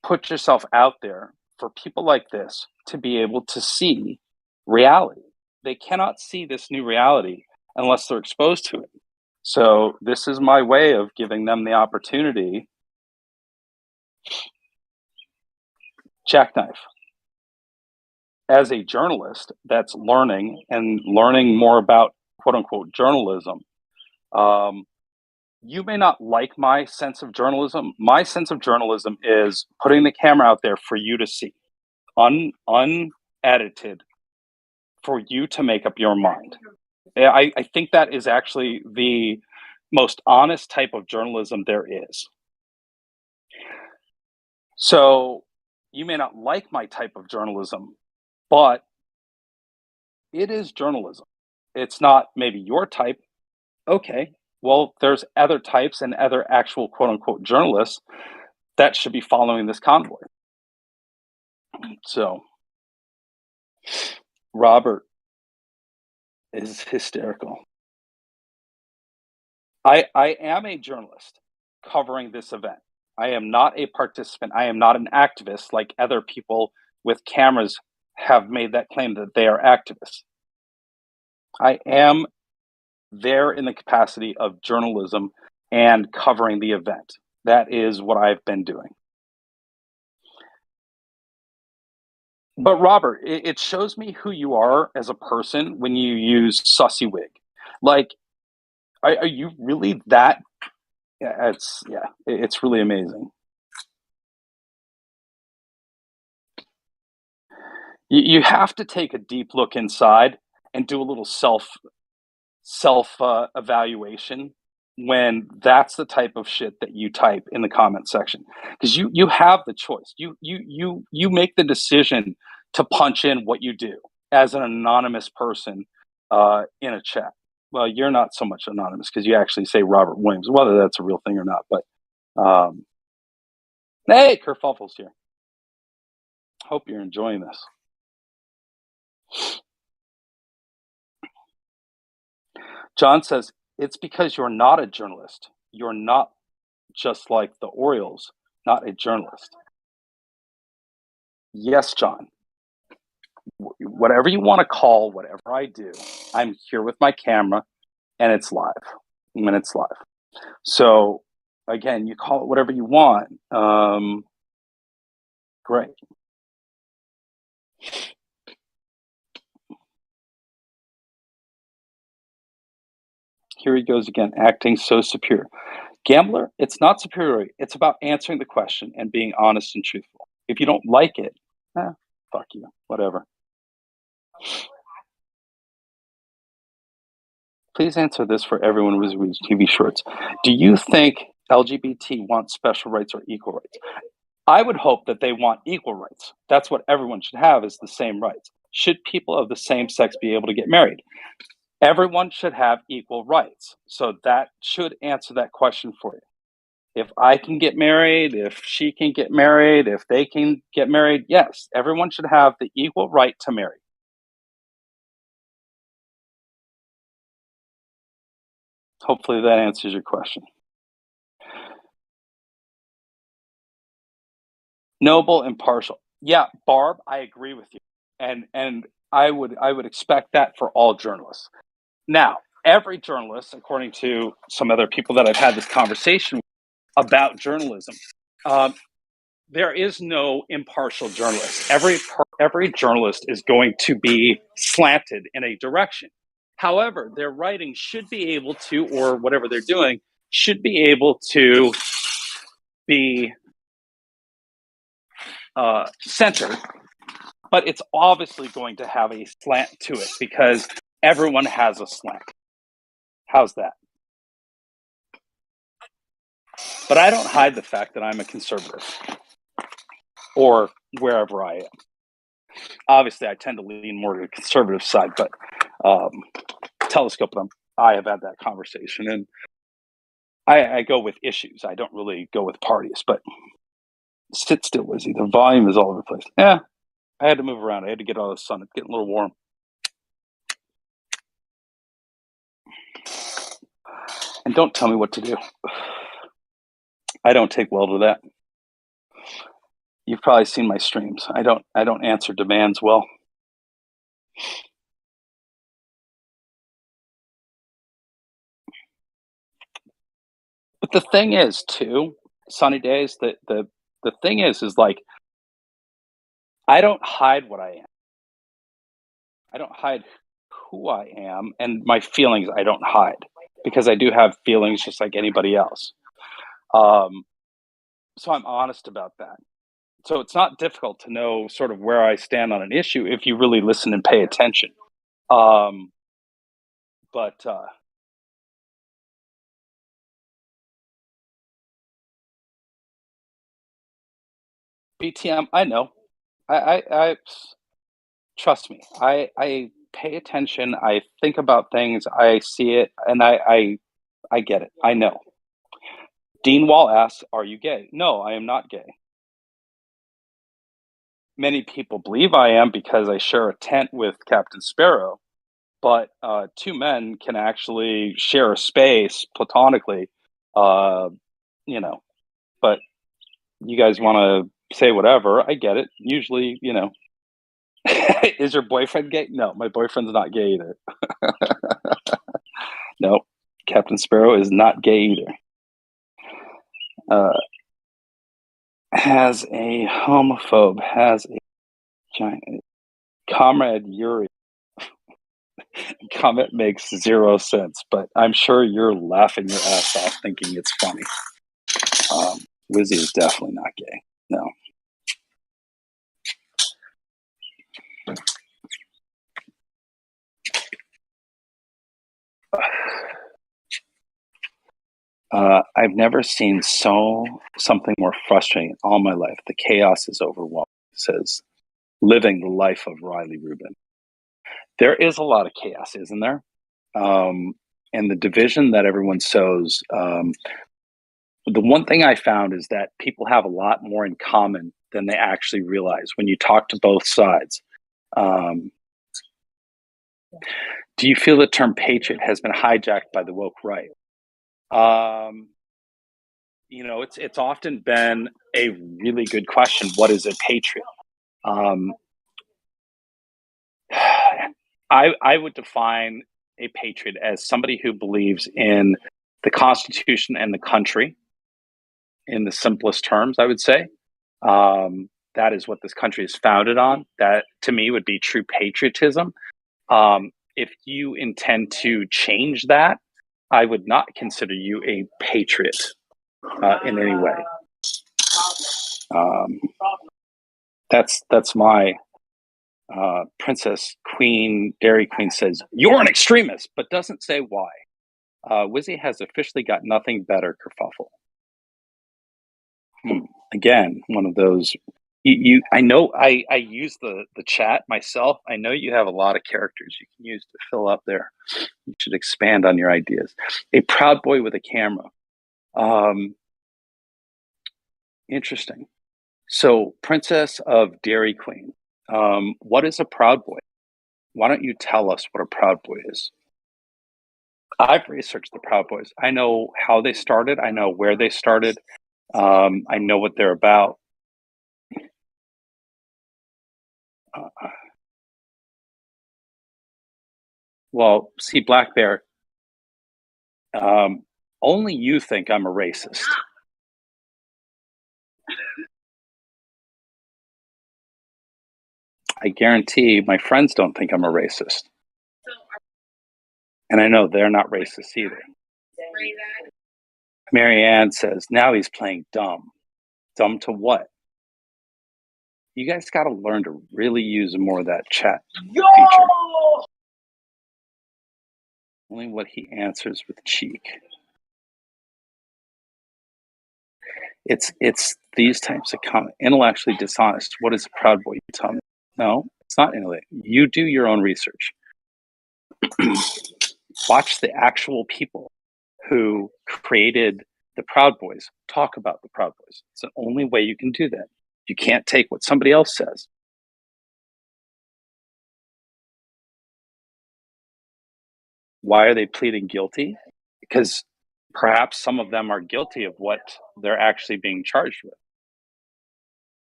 put yourself out there for people like this to be able to see reality. They cannot see this new reality unless they're exposed to it. So this is my way of giving them the opportunity. Jackknife. As a journalist that's learning more about quote unquote journalism, you may not like my sense of journalism. My sense of journalism is putting the camera out there for you to see, unedited, for you to make up your mind. I think that is actually the most honest type of journalism there is. So you may not like my type of journalism, but it is journalism. It's not maybe your type. Okay, well, there's other types and other actual quote unquote journalists that should be following this convoy. So Robert is hysterical. I am a journalist covering this event. I am not a participant. I am not an activist like other people with cameras have made that claim that they are activists. I am there in the capacity of journalism and covering the event. That is what I've been doing. But Robert, it shows me who you are as a person when you use sussy wig. Like, are you really that? It's really amazing. You have to take a deep look inside and do a little self evaluation when that's the type of shit that you type in the comment section, because you have the choice. You make the decision to punch in what you do as an anonymous person in a chat. Well, you're not so much anonymous because you actually say Robert Williams, whether that's a real thing or not. But hey, Kerfuffle's here. Hope you're enjoying this. John says, it's because you're not a journalist. You're not just like the Orioles, not a journalist. Yes, John. Whatever you want to call whatever I do, I'm here with my camera and it's live when it's live. So again, you call it whatever you want. Great. Here he goes again, acting so superior. Gambler, it's not superiority. It's about answering the question and being honest and truthful. If you don't like it, fuck you, whatever. Please answer this for everyone who reads TV shorts. Do you think LGBT wants special rights or equal rights? I would hope that they want equal rights. That's what everyone should have, is the same rights. Should people of the same sex be able to get married? Everyone should have equal rights. So that should answer that question for you. If I can get married, if she can get married, if they can get married, yes, everyone should have the equal right to marry. Hopefully that answers your question. Noble, impartial. Yeah, Barb, I agree with you, and I would expect that for all journalists. Now, every journalist, according to some other people that I've had this conversation with about journalism, there is no impartial journalist. Every journalist is going to be slanted in a direction. However, their writing should be able to, or whatever they're doing, should be able to be centered, but it's obviously going to have a slant to it because everyone has a slant. How's that? But I don't hide the fact that I'm a conservative or wherever I am. Obviously, I tend to lean more to the conservative side, but Telescope and I have had that conversation, and I go with issues. I don't really go with parties, but sit still, Lizzie. The volume is all over the place. Yeah, I had to move around. I had to get out of the sun. It's getting a little warm. And don't tell me what to do. I don't take well to that. You've probably seen my streams. I don't answer demands well. But the thing is, too, sunny days. The thing is like I don't hide what I am. I don't hide who I am, and my feelings I don't hide because I do have feelings just like anybody else. So I'm honest about that. So it's not difficult to know sort of where I stand on an issue if you really listen and pay attention. But BTM, I know. I trust me. I pay attention. I think about things. I see it, and I get it. I know. Dean Wall asks, "Are you gay?" No, I am not gay. Many people believe I am because I share a tent with Captain Sparrow, but two men can actually share a space platonically, uh, you know. But you guys want to say whatever, I get it. Usually, is your boyfriend gay? No, my boyfriend's not gay either. No, Captain Sparrow is not gay either. Has a homophobe, has a giant Comrade Yuri. Comment makes zero sense, but I'm sure you're laughing your ass off thinking it's funny. Wizzy is definitely not gay. No. I've never seen something more frustrating in all my life. The chaos is overwhelming, says living the life of Riley Rubin. There is a lot of chaos, isn't there? And the division that everyone sows. The one thing I found is that people have a lot more in common than they actually realize when you talk to both sides. Do you feel the term patriot has been hijacked by the woke right? It's often been a really good question. What is a patriot? I would define a patriot as somebody who believes in the Constitution and the country in the simplest terms, I would say. That is what this country is founded on. That, to me, would be true patriotism. If you intend to change that, I would not consider you a patriot in any way. That's my Princess Queen Dairy Queen says, "You're an extremist," but doesn't say why. Wizzy has officially got nothing better, kerfuffle. Again, one of those. I know I use the chat myself. I know you have a lot of characters you can use to fill up there. You should expand on your ideas. A proud boy with a camera. Interesting. So, Princess of Dairy Queen. What is a proud boy? Why don't you tell us what a proud boy is? I've researched the Proud Boys. I know how they started. I know where they started. I know what they're about. Well, see, Black Bear, only you think I'm a racist. I guarantee my friends don't think I'm a racist. And I know they're not racist either. Marianne says, now he's playing dumb. Dumb to what? You guys got to learn to really use more of that chat feature. Only what he answers with cheek. It's these types of comments. Intellectually dishonest. What is a Proud Boy? You tell me. No, it's not intellectual. You do your own research. Watch the actual people who created the Proud Boys talk about the Proud Boys. It's the only way you can do that. You can't take what somebody else says. Why are they pleading guilty? Because perhaps some of them are guilty of what they're actually being charged with.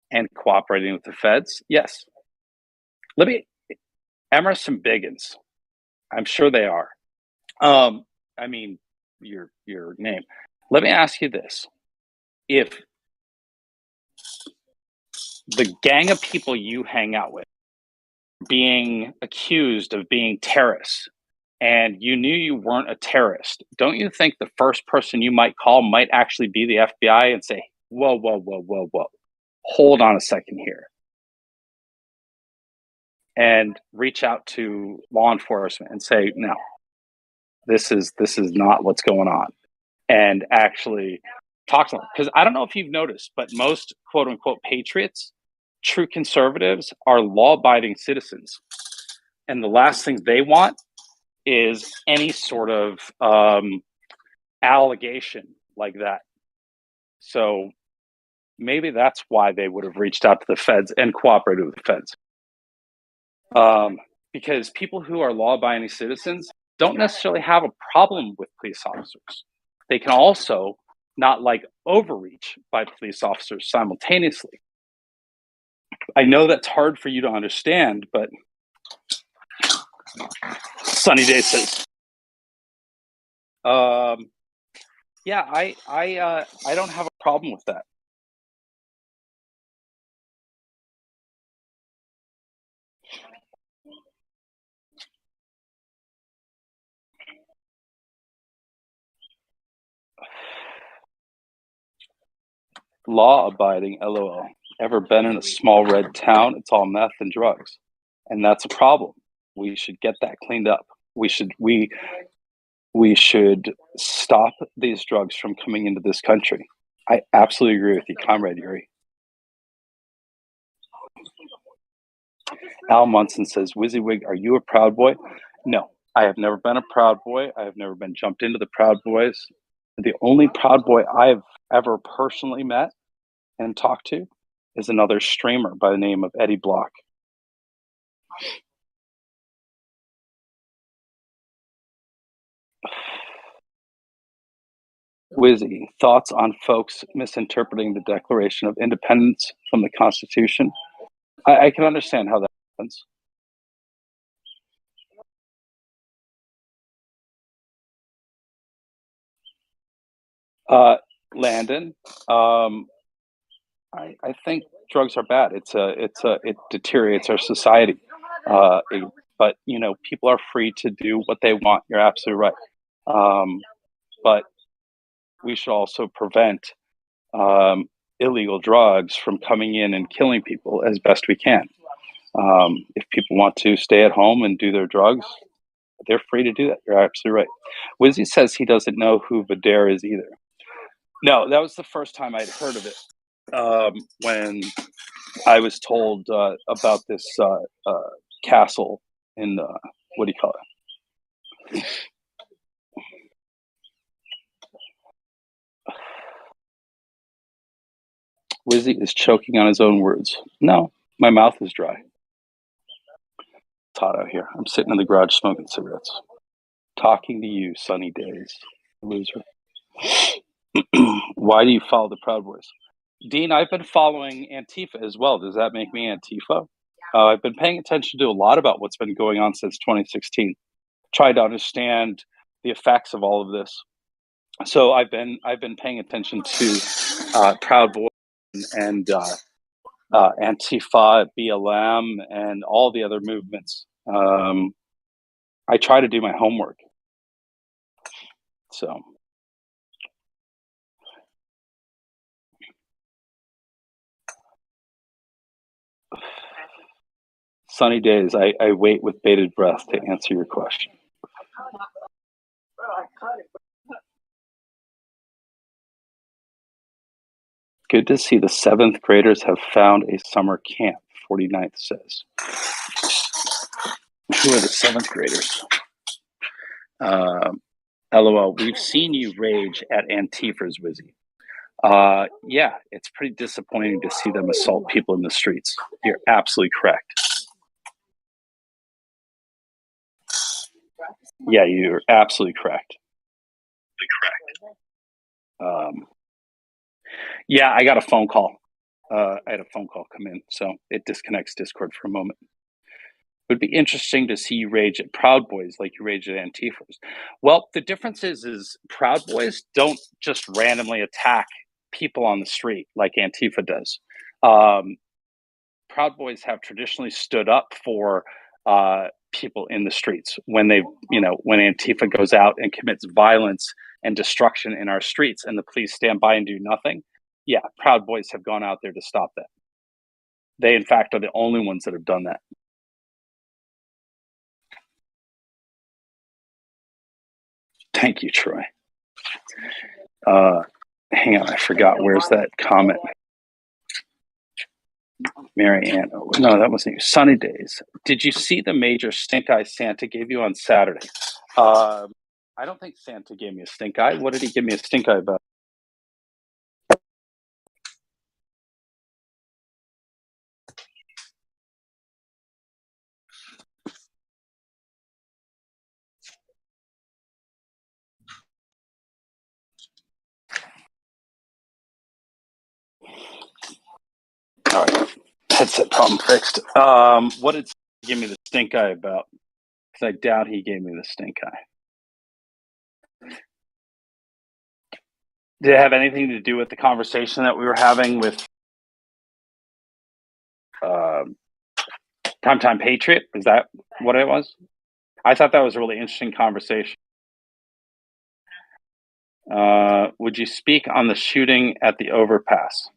And cooperating with the feds? Yes. Emerson Biggins, I'm sure they are. I mean, your name. Let me ask you this. If the gang of people you hang out with being accused of being terrorists and you knew you weren't a terrorist, don't you think the first person you might call might actually be the FBI and say, whoa, whoa, whoa, whoa, whoa, hold on a second here, and reach out to law enforcement and say, no, this is not what's going on, and actually talk to them? Because I don't know if you've noticed, but most quote unquote patriots, true conservatives, are law-abiding citizens, and the last thing they want is any sort of allegation like that. So maybe that's why they would have reached out to the feds and cooperated with the feds. Because people who are law-abiding citizens don't necessarily have a problem with police officers. They can also not like overreach by police officers simultaneously. I know that's hard for you to understand, but Sunny Day says, yeah, I don't have a problem with that. Law-abiding, LOL. Ever been in a small red town? It's all meth and drugs, and that's a problem. We should get that cleaned up. We should stop these drugs from coming into this country. I absolutely agree with you, Comrade Yuri. Al Munson says, WYSIWYG, are you a Proud Boy? No, I have never been a Proud Boy. I have never been jumped into the Proud Boys. The only Proud Boy I've ever personally met and talked to is another streamer by the name of Eddie Block. Wizzy, thoughts on folks misinterpreting the Declaration of Independence from the Constitution? I can understand how that happens. Landon, I think drugs are bad. It deteriorates our society. But you know, people are free to do what they want. You're absolutely right. But we should also prevent illegal drugs from coming in and killing people as best we can. If people want to stay at home and do their drugs, they're free to do that. You're absolutely right. Wizzy says he doesn't know who Vidar is either. No, that was the first time I'd heard of it when I was told about this castle in what do you call it? Wizzy is choking on his own words. No, my mouth is dry. It's hot out here. I'm sitting in the garage smoking cigarettes. Talking to you, Sunny Days, loser. Why do you follow the Proud Boys? Dean, I've been following Antifa as well. Does that make me Antifa? I've been paying attention to a lot about what's been going on since 2016, trying to understand the effects of all of this. So I've been paying attention to Proud Boys and Antifa, BLM, and all the other movements. I try to do my homework. So sunny days. I wait with bated breath to answer your question. Good to see the 7th graders have found a summer camp, 49th says. Who are the 7th graders? LOL, we've seen you rage at Antifa's, Wizzy. Yeah, it's pretty disappointing to see them assault people in the streets. You're absolutely correct. Yeah, you're absolutely correct. Yeah, I got a phone call. I had a phone call come in, so it disconnects Discord for a moment. It would be interesting to see you rage at Proud Boys like you rage at Antifas. Well, the difference is Proud Boys don't just randomly attack people on the street like Antifa does. Proud Boys have traditionally stood up for people in the streets when when Antifa goes out and commits violence and destruction in our streets and the police stand by and do nothing. Yeah, Proud Boys have gone out there to stop that. They, in fact, are the only ones that have done that. Thank you, Troy. Hang on, I forgot. Where's that comment? Mary Ann. Oh, no, that wasn't you. Sunny days. Did you see the major stink eye Santa gave you on Saturday? I don't think Santa gave me a stink eye. What did he give me a stink eye about? All right, headset problem fixed. What did he give me the stink eye about? Because I doubt he gave me the stink eye. Did it have anything to do with the conversation that we were having with Primetime Patriot? Is that what it was? I thought that was a really interesting conversation. Would you speak on the shooting at the overpass?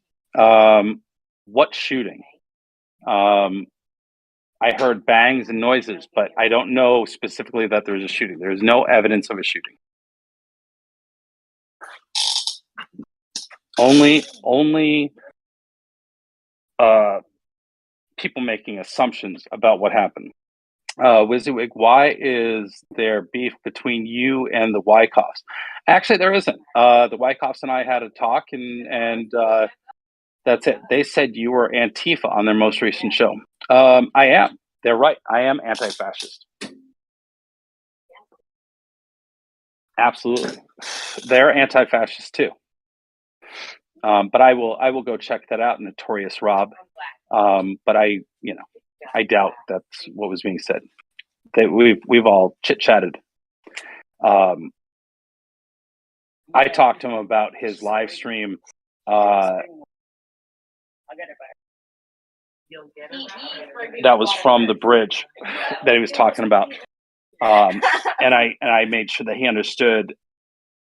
What shooting? I heard bangs and noises, but I don't know specifically that there was a shooting. There's no evidence of a shooting. Only people making assumptions about what happened. WYSIWYG, why is there beef between you and the Wyckoffs? Actually, there isn't. The Wyckoffs and I had a talk, and that's it. They said you were Antifa on their most recent show. I am. They're right. I am anti-fascist. Absolutely. They're anti-fascist too. But I will go check that out, Notorious Rob. But I doubt that's what was being said. We've all chit-chatted. I talked to him about his live stream. That was from the bridge that he was talking about. And I made sure that he understood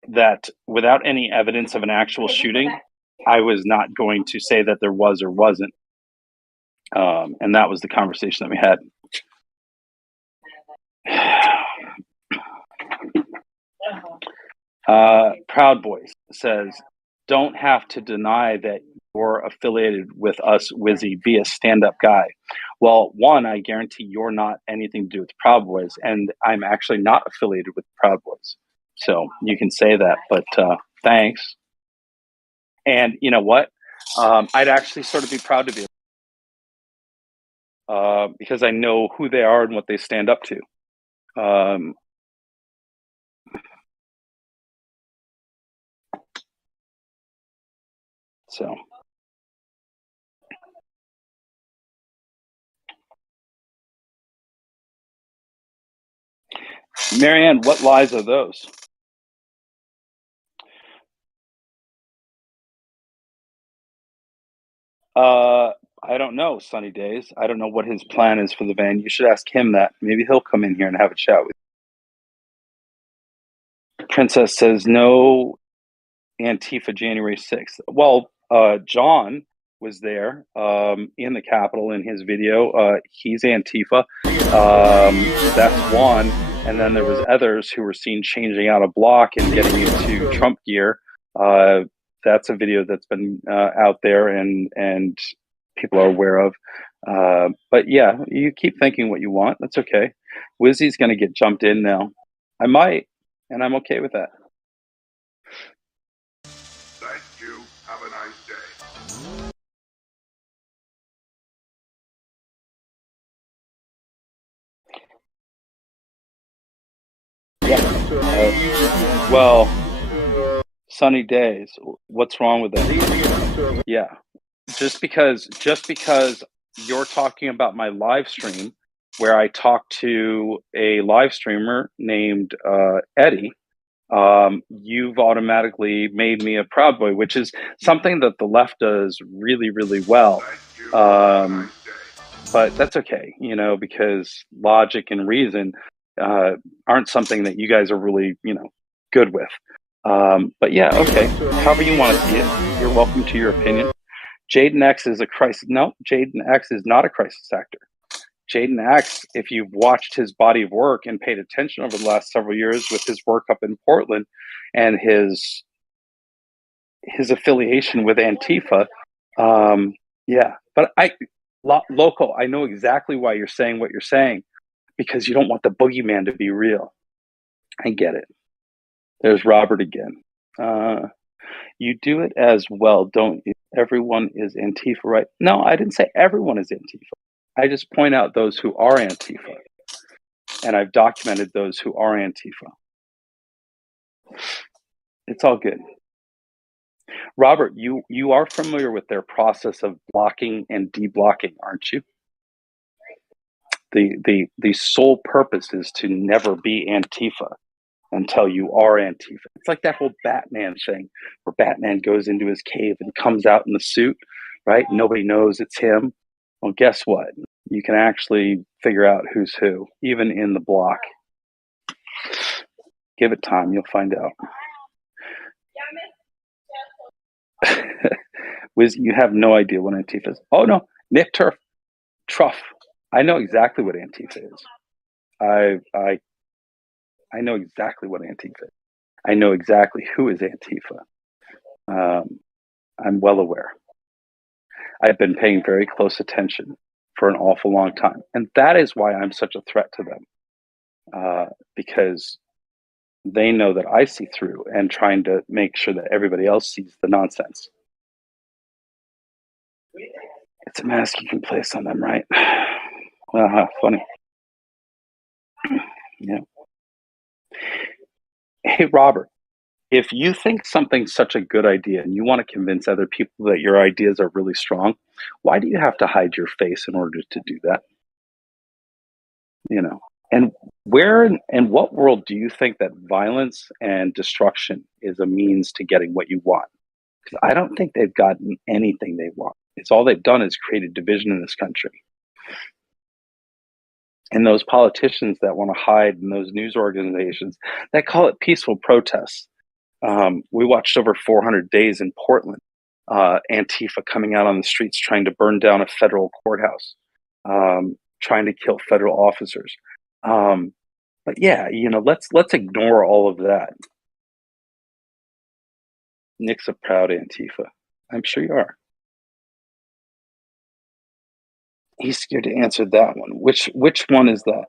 that without any evidence of an actual shooting, I was not going to say that there was or wasn't. And that was the conversation that we had. Proud Boys says, don't have to deny that you're affiliated with us, Wizzy. Be a stand-up guy. Well, one, I guarantee you're not anything to do with Proud Boys, and I'm actually not affiliated with Proud Boys. So you can say that, but thanks. And you know what? I'd actually sort of be proud to be, because I know who they are and what they stand up to. So Marianne, what lies are those? I don't know, Sunny Days. I don't know what his plan is for the van. You should ask him that. Maybe he'll come in here and have a chat with you. Princess says no Antifa January 6th. Well, John was there in the Capitol in his video. He's Antifa. That's one. And then there was others who were seen changing out a block and getting into Trump gear. That's a video that's been out there and people are aware of. But yeah, you keep thinking what you want. That's okay. Wizzy's going to get jumped in now. I might, and I'm okay with that. Thank you. Have a nice day. Yeah. Well, Sunny Days. What's wrong with that? Yeah. Just because you're talking about my live stream where I talked to a live streamer named Eddie, you've automatically made me a Proud Boy, which is something that the left does really, really well. But that's okay, you know, because logic and reason aren't something that you guys are really, you know, good with. But yeah, okay, however you want to see it, you're welcome to your opinion. Jaden X is a crisis. No, Jaden X is not a crisis actor. Jaden X, if you've watched his body of work and paid attention over the last several years with his work up in Portland and his affiliation with Antifa, yeah. But local, I know exactly why you're saying what you're saying, because you don't want the boogeyman to be real. I get it. There's Robert again. You do it as well, don't you? Everyone is Antifa, right? No, I didn't say everyone is Antifa. I just point out those who are Antifa. And I've documented those who are Antifa. It's all good. Robert, you are familiar with their process of blocking and deblocking, aren't you? The sole purpose is to never be Antifa until you are Antifa. It's like that whole Batman thing where Batman goes into his cave and comes out in the suit, right? Nobody knows it's him. Well, guess what? You can actually figure out who's who, even in the block. Give it time, you'll find out. Wiz, you have no idea what Antifa is. Oh no, Nick Truff. I know exactly what Antifa is. I know exactly what Antifa is. I know exactly who is Antifa. I'm well aware. I've been paying very close attention for an awful long time. And that is why I'm such a threat to them. Because they know that I see through and trying to make sure that everybody else sees the nonsense. It's a mask you can place on them, right? Funny. Yeah. Hey, Robert, if you think something's such a good idea and you want to convince other people that your ideas are really strong, why do you have to hide your face in order to do that? You know, and where and what world do you think that violence and destruction is a means to getting what you want? Because I don't think they've gotten anything they want. It's all they've done is created division in this country. And those politicians that want to hide in those news organizations that call it peaceful protests. We watched over 400 days in Portland, Antifa coming out on the streets trying to burn down a federal courthouse, trying to kill federal officers. But yeah, you know, let's ignore all of that. Nick's a proud Antifa. I'm sure you are. He's scared to answer that one. Which one is that?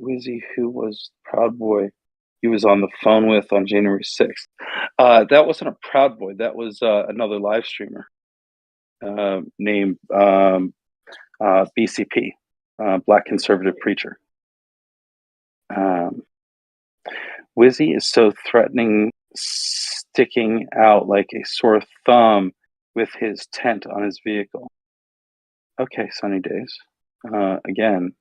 Wizzy, who was Proud Boy? He was on the phone with on January 6th. That wasn't a Proud Boy. That was another live streamer named BCP, Black Conservative Preacher. Wizzy is so threatening, sticking out like a sore thumb with his tent on his vehicle. Okay, Sunny Days. Again,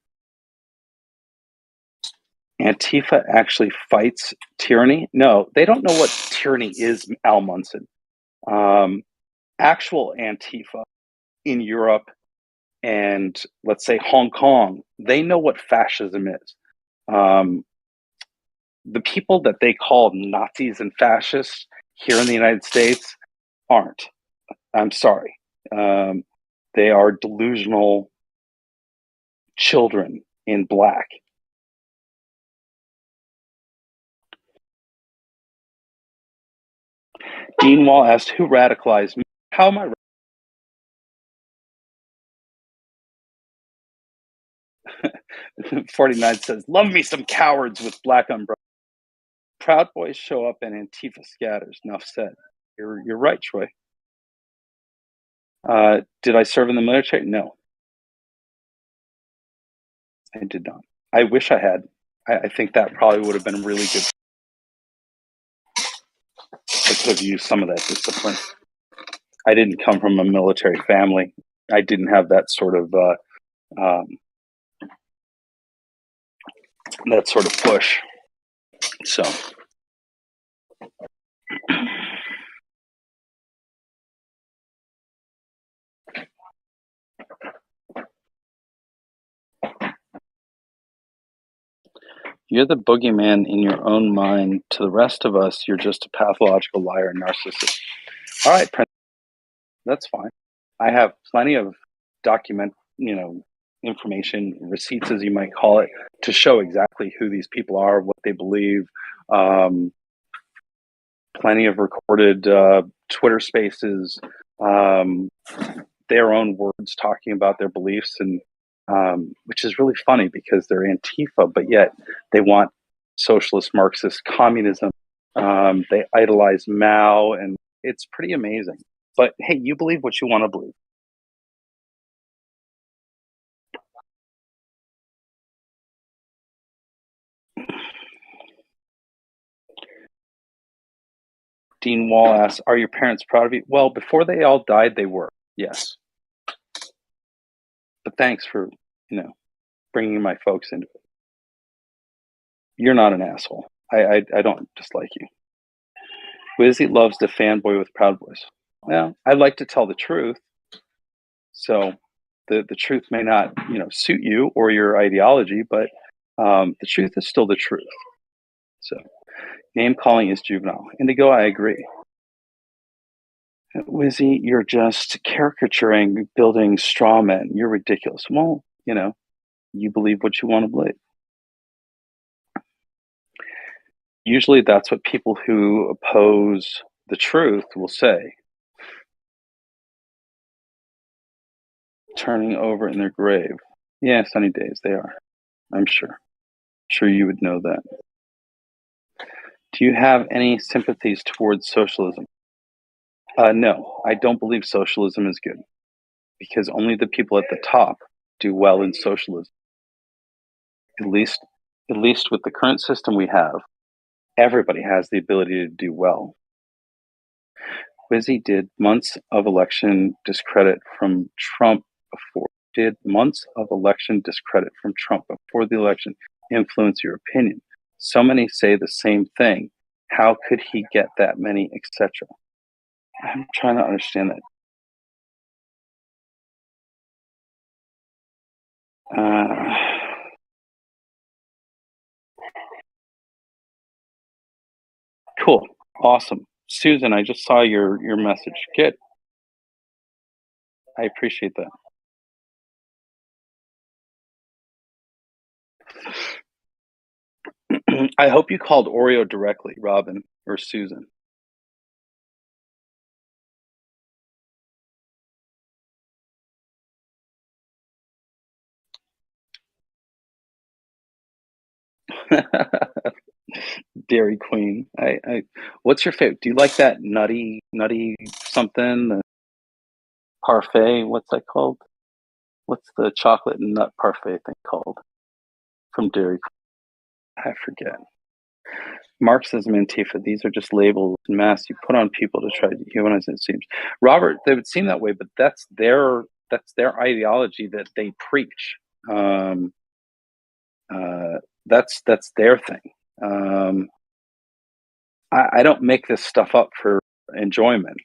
Antifa actually fights tyranny? No, they don't know what tyranny is, Al Munson. Actual Antifa in Europe and, let's say, Hong Kong, they know what fascism is. The people that they call Nazis and fascists here in the United States aren't. I'm sorry. They are delusional children in black. Dean Wall asked, who radicalized me? How am I? 49 says, love me some cowards with black umbrellas. Proud Boys show up and Antifa scatters. Enough said. You're right, Troy. Did I serve in the military? No. I did not. I wish I had. I think that probably would have been really good. I could have used some of that discipline. I didn't come from a military family. I didn't have that sort of push. So you're the boogeyman in your own mind. To the rest of us, you're just a pathological liar and narcissist. All right, Prince, that's fine. I have plenty of information, receipts, as you might call it, to show exactly who these people are, what they believe. Plenty of recorded Twitter spaces, their own words talking about their beliefs, and which is really funny because they're Antifa, but yet they want socialist, Marxist communism. They idolize Mao, and it's pretty amazing. But hey, you believe what you want to believe. Dean Wall asks, are your parents proud of you? Well, before they all died, they were, yes. But thanks for, bringing my folks into it. You're not an asshole. I don't dislike you. Wizzy loves to fanboy with Proud Boys. Well, I like to tell the truth. So the truth may not, suit you or your ideology, but the truth is still the truth. So name calling is juvenile. Indigo, I agree. Wizzy, you're just caricaturing, building straw men. You're ridiculous. Well, you believe what you want to believe. Usually that's what people who oppose the truth will say. Turning over in their grave. Yeah, sunny days, they are. I'm sure. Sure you would know that. Do you have any sympathies towards socialism? No, I don't believe socialism is good because only the people at the top do well in socialism. At least with the current system we have, everybody has the ability to do well. Wizzy did months of election discredit from Trump before. Did months of election discredit from Trump before the election influence your opinion? So many say the same thing. How could he get that many, etc.? I'm trying to understand that. Cool. Awesome. Susan, I just saw your message. Good. I appreciate that. I hope you called Oreo directly, Robin or Susan. Dairy Queen. What's your favorite? Do you like that nutty something? The parfait. What's that called? What's the chocolate and nut parfait thing called? From Dairy Queen. I forget. Marxism, Antifa. These are just labels and masks you put on people to try to dehumanize. It seems, Robert. They would seem that way, but that's their ideology that they preach. That's their thing. I don't make this stuff up for enjoyment.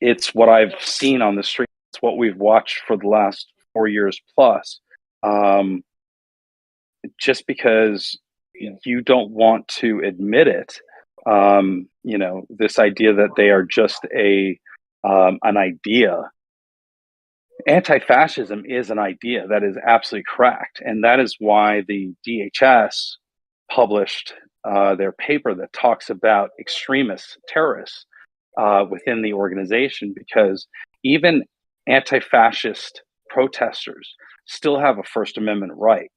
It's what I've seen on the street. It's what we've watched for the last 4 years plus. Just because you don't want to admit it, this idea that they are just an idea. Anti-fascism is an idea that is absolutely correct, and that is why the DHS published their paper that talks about extremists, terrorists within the organization, because even anti-fascist protesters still have a First Amendment right.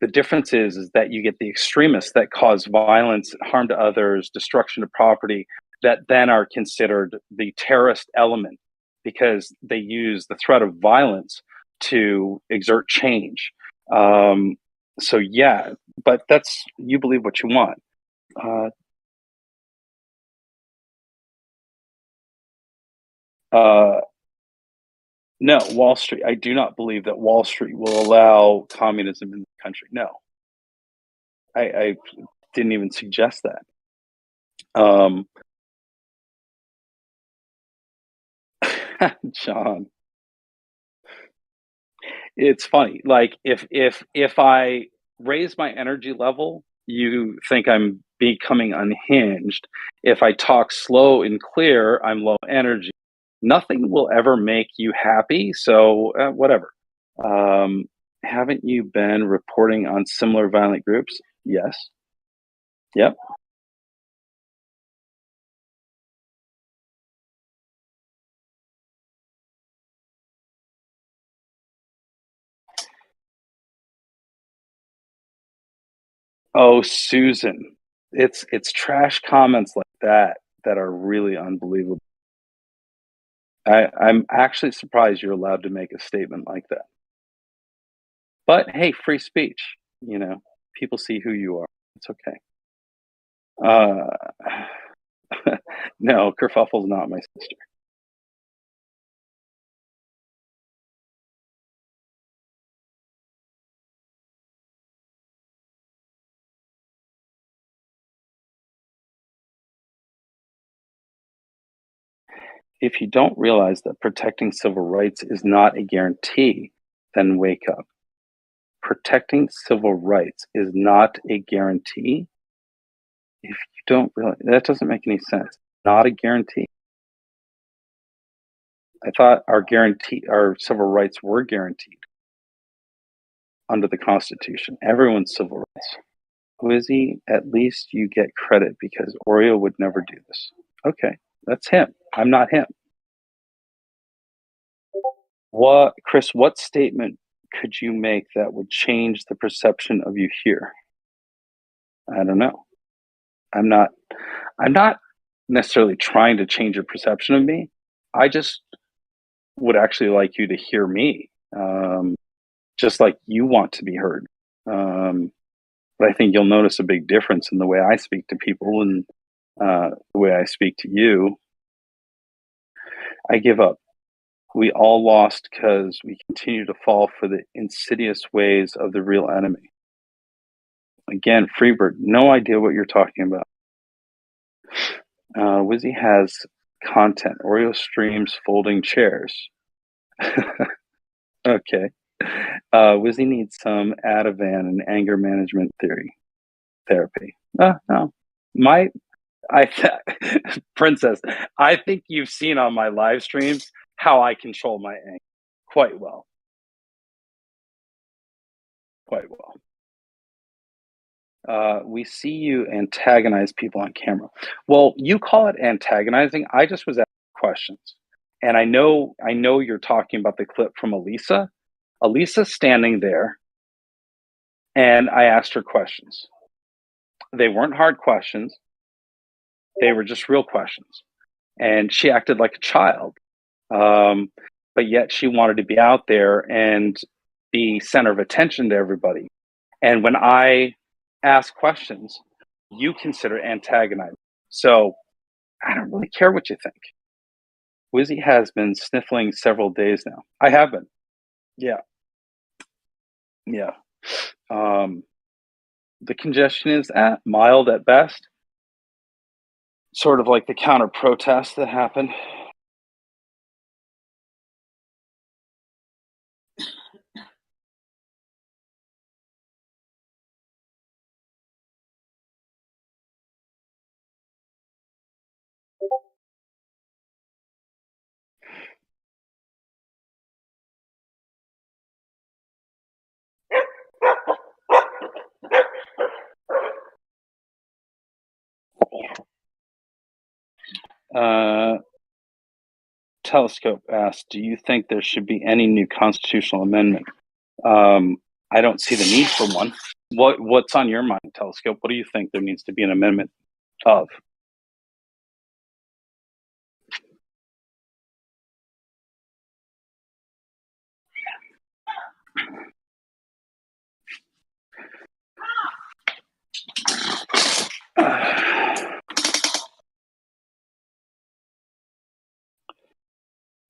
The difference is that you get the extremists that cause violence, harm to others, destruction of property, that then are considered the terrorist element because they use the threat of violence to exert change. So yeah, but that's, you believe what you want. No, Wall Street. I do not believe that Wall Street will allow communism in the country. No, I didn't even suggest that. John, it's funny. Like if I raise my energy level, you think I'm becoming unhinged. If I talk slow and clear, I'm low energy. Nothing will ever make you happy. So whatever. Haven't you been reporting on similar violent groups? Yes. Yep. Oh, Susan, it's trash comments like that that are really unbelievable. I'm actually surprised you're allowed to make a statement like that. But hey, free speech. People see who you are. It's okay. No, Kerfuffle's not my sister. If you don't realize that protecting civil rights is not a guarantee, then wake up. Protecting civil rights is not a guarantee. If you don't realize, that doesn't make any sense. Not a guarantee. I thought our civil rights were guaranteed under the Constitution. Everyone's civil rights. Wizzy, at least you get credit because Oreo would never do this. Okay, that's him. I'm not him. Chris, what statement could you make that would change the perception of you here? I don't know. I'm not necessarily trying to change your perception of me. I just would actually like you to hear me, just like you want to be heard. But I think you'll notice a big difference in the way I speak to people and the way I speak to you. I give up. We all lost because we continue to fall for the insidious ways of the real enemy. Again, Freebird, no idea what you're talking about. Wizzy has content. Oreo streams folding chairs. Okay. Wizzy needs some Ativan and anger management therapy. No. Princess, I think you've seen on my live streams how I control my anger quite well. Quite well. We see you antagonize people on camera. Well, you call it antagonizing. I just was asking questions. And I know you're talking about the clip from Elisa. Elisa's standing there, and I asked her questions. They weren't hard questions. They were just real questions. And she acted like a child. But yet she wanted to be out there and be center of attention to everybody. And when I ask questions, you consider antagonizing. So I don't really care what you think. Wizzy has been sniffling several days now. I have been. Yeah. The congestion is mild at best, sort of like the counter protests that happened. Telescope asked, do you think there should be any new constitutional amendment? I don't see the need for one. What's on your mind, Telescope? What do you think there needs to be an amendment of?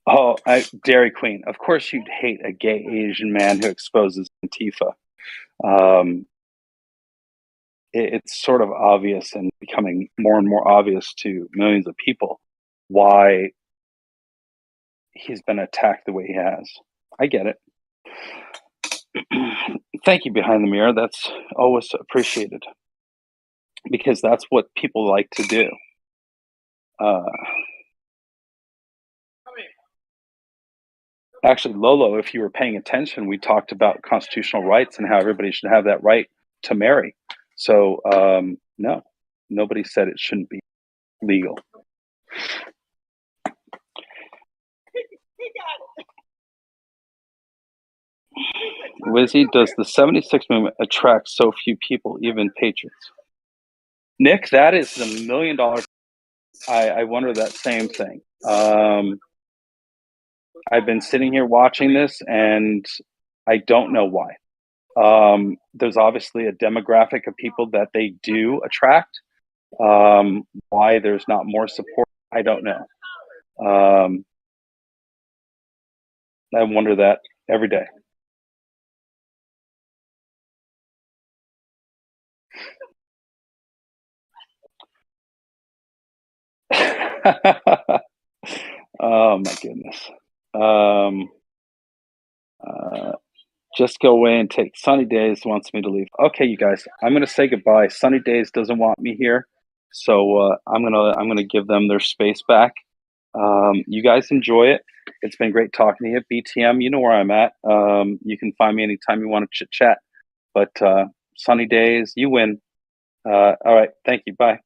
Oh, Dairy Queen. Of course, you'd hate a gay Asian man who exposes Antifa. It's sort of obvious and becoming more and more obvious to millions of people why he's been attacked the way he has. I get it. Thank you, Behind the Mirror. That's always appreciated because that's what people like to do. Actually, Lolo, if you were paying attention, we talked about constitutional rights and how everybody should have that right to marry. So, no, nobody said it shouldn't be legal. Lizzie, does the 76 movement attract so few people, even patrons? Nick, that is the $1 million. I wonder that same thing. I've been sitting here watching this, and I don't know why. There's obviously a demographic of people that they do attract. Why there's not more support, I don't know. I wonder that every day. Oh my goodness. Just go away and take Sunny Days wants me to leave. Okay, you guys, I'm gonna say goodbye. Sunny Days doesn't want me here, so I'm gonna give them their space back. You guys enjoy it. It's been great talking to you. BTM, you know where I'm at. You can find me anytime you want to chit chat. But Sunny Days, you win. All right, thank you. Bye.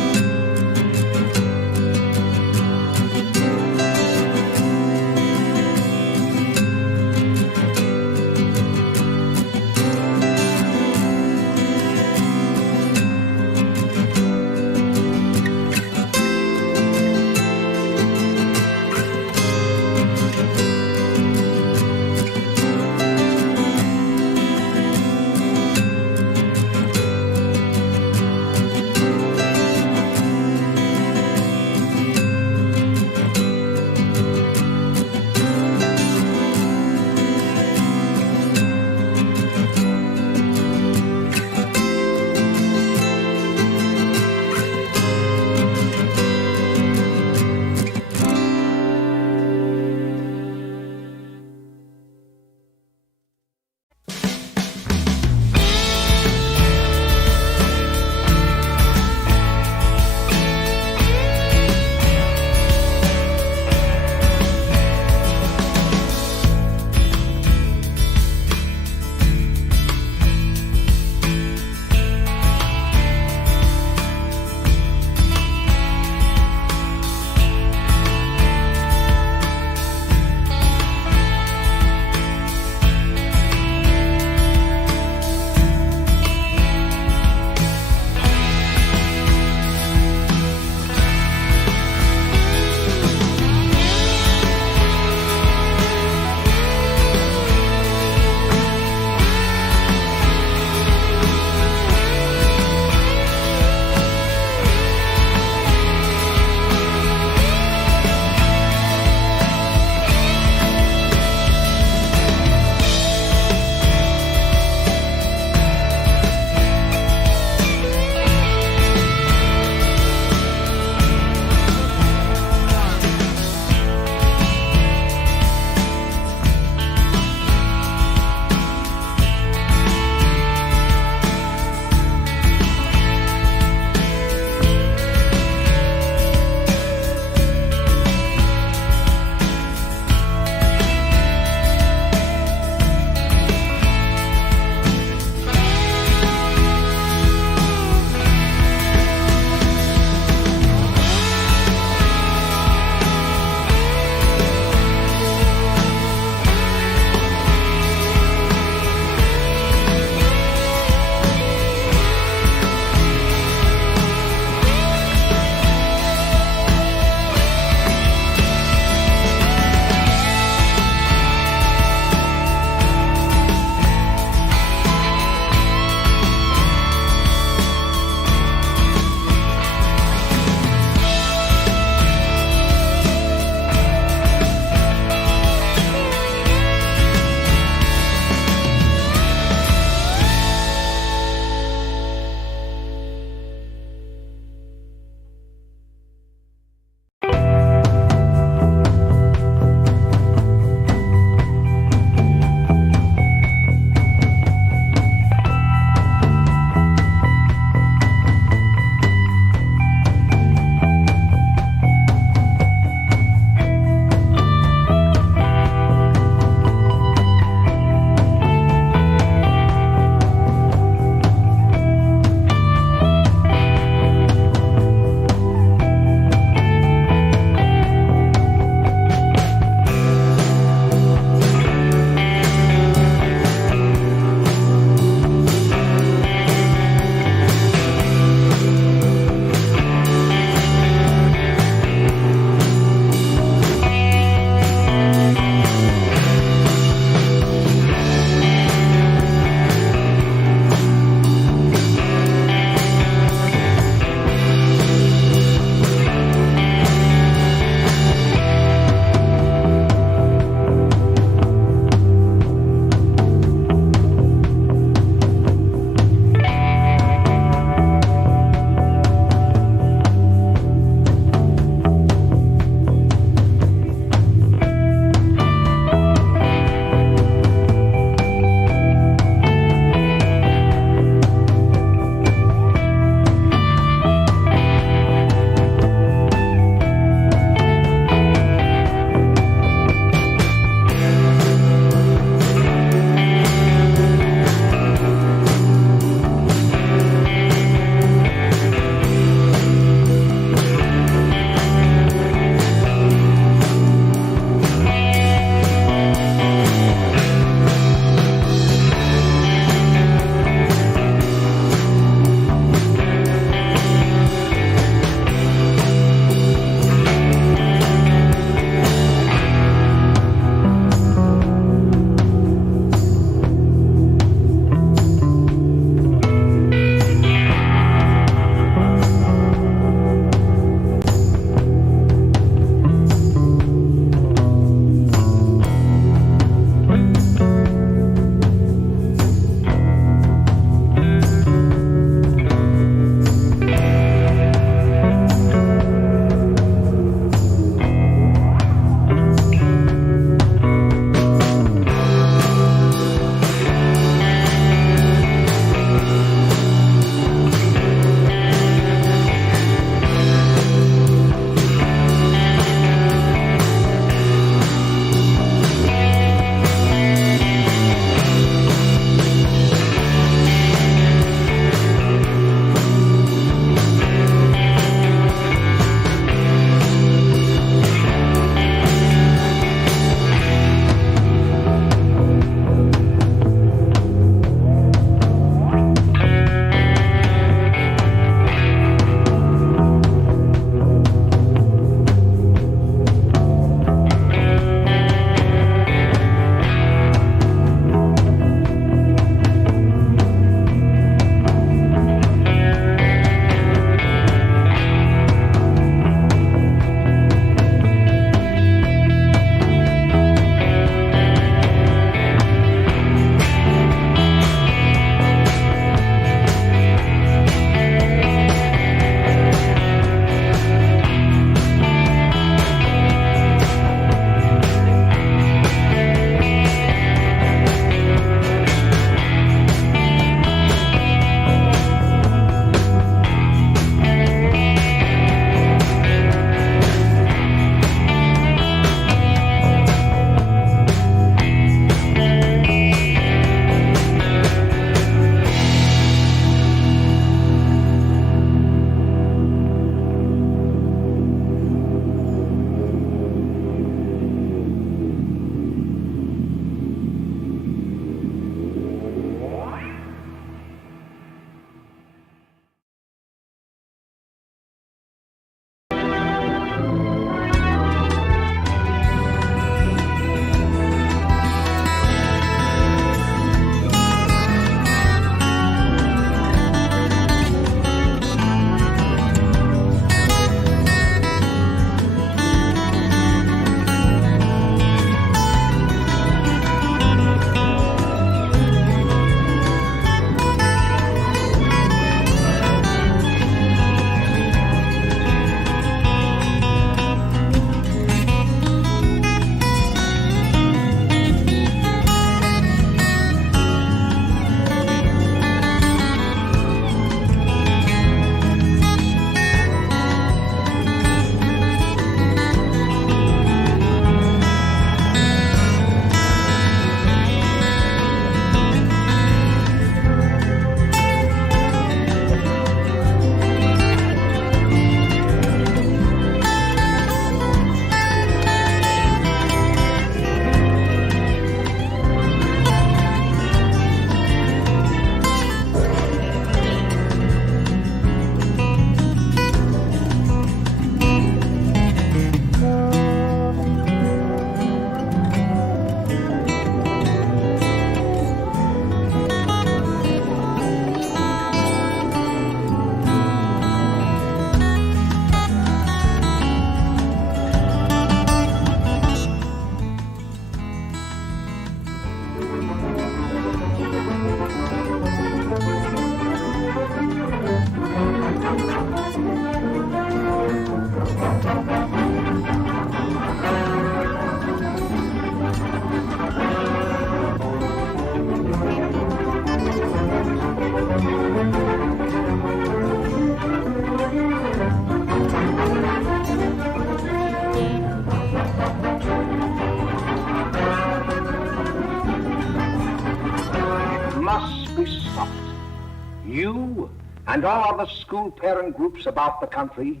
and all other school parent groups about the country,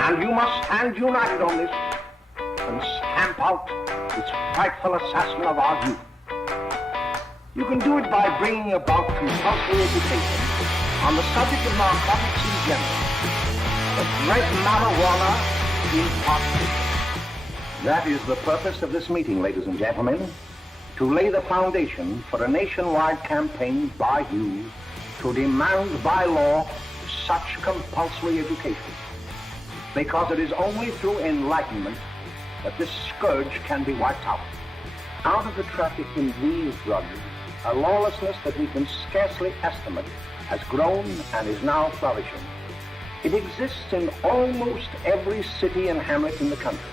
and you must stand united on this and stamp out this frightful assassin of our youth. You can do it by bringing about compulsory education on the subject of narcotics in general, but red marijuana in particular. That is the purpose of this meeting, ladies and gentlemen, to lay the foundation for a nationwide campaign by you to demand by law such compulsory education. Because it is only through enlightenment that this scourge can be wiped out. Out of the traffic in these drugs, a lawlessness that we can scarcely estimate has grown and is now flourishing. It exists in almost every city and hamlet in the country.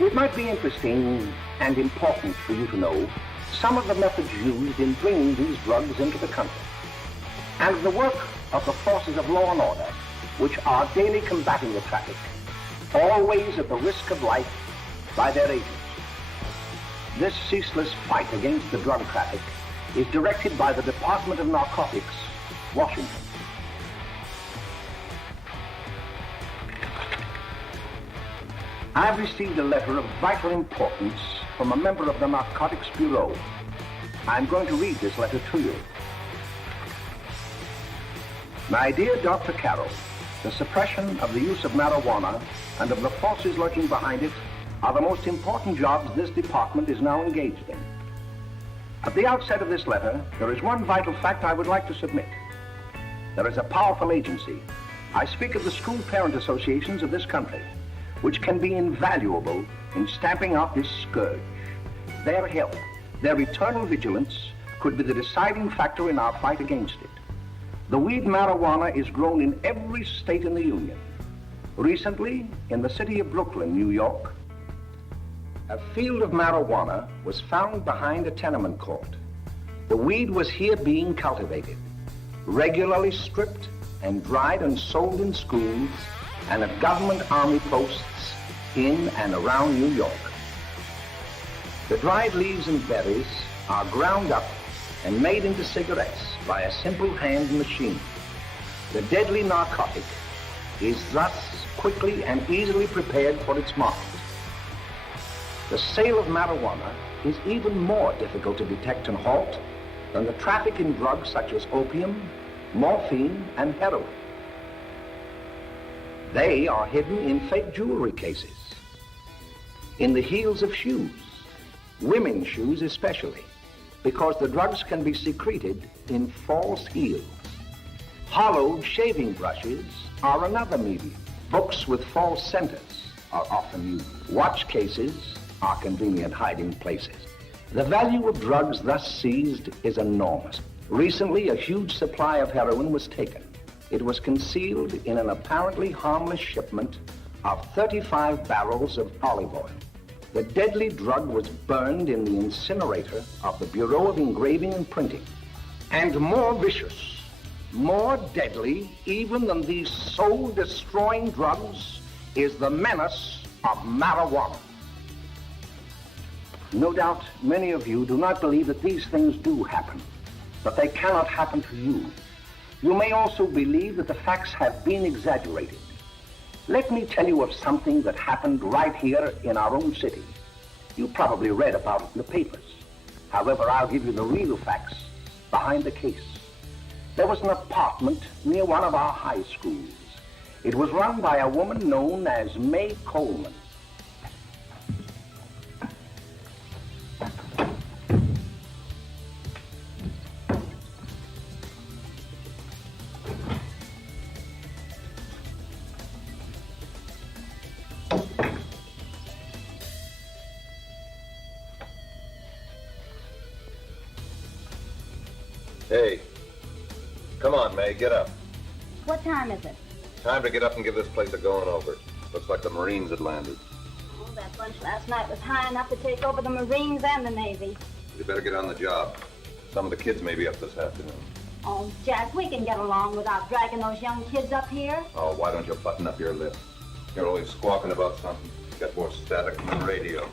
It might be interesting and important for you to know some of the methods used in bringing these drugs into the country, and the work of the forces of law and order, which are daily combating the traffic, always at the risk of life, by their agents. This ceaseless fight against the drug traffic is directed by the Department of Narcotics, Washington. I've received a letter of vital importance from a member of the Narcotics Bureau. I'm going to read this letter to you. My dear Dr. Carroll, the suppression of the use of marijuana and of the forces lurking behind it are the most important jobs this department is now engaged in. At the outset of this letter, there is one vital fact I would like to submit. There is a powerful agency. I speak of the school parent associations of this country, which can be invaluable in stamping out this scourge. Their help, their eternal vigilance, could be the deciding factor in our fight against it. The weed marijuana is grown in every state in the Union. Recently, in the city of Brooklyn, New York, a field of marijuana was found behind a tenement court. The weed was here being cultivated, regularly stripped and dried and sold in schools and at government army posts in and around New York. The dried leaves and berries are ground up and made into cigarettes by a simple hand machine. The deadly narcotic is thus quickly and easily prepared for its market. The sale of marijuana is even more difficult to detect and halt than the traffic in drugs such as opium, morphine, and heroin. They are hidden in fake jewelry cases, in the heels of shoes, women's shoes especially, because the drugs can be secreted in false heels. Hollowed shaving brushes are another medium. Books with false centers are often used. Watch cases are convenient hiding places. The value of drugs thus seized is enormous. Recently, a huge supply of heroin was taken. It was concealed in an apparently harmless shipment of 35 barrels of olive oil. The deadly drug was burned in the incinerator of the Bureau of Engraving and Printing. And more vicious, more deadly even than these soul-destroying drugs is the menace of marijuana. No doubt many of you do not believe that these things do happen, but they cannot happen to you. You may also believe that the facts have been exaggerated. Let me tell you of something that happened right here in our own city. You probably read about it in the papers. However, I'll give you the real facts behind the case. There was an apartment near one of our high schools. It was run by a woman known as May Coleman. Hey, come on, May, get up. What time is it? Time to get up and give this place a going over. Looks like the Marines had landed. Oh, that bunch last night was high enough to take over the Marines and the Navy. You better get on the job. Some of the kids may be up this afternoon. Oh, Jack, we can get along without dragging those young kids up here. Oh, why don't you button up your lip? You're always squawking about something. Got more static than the radio.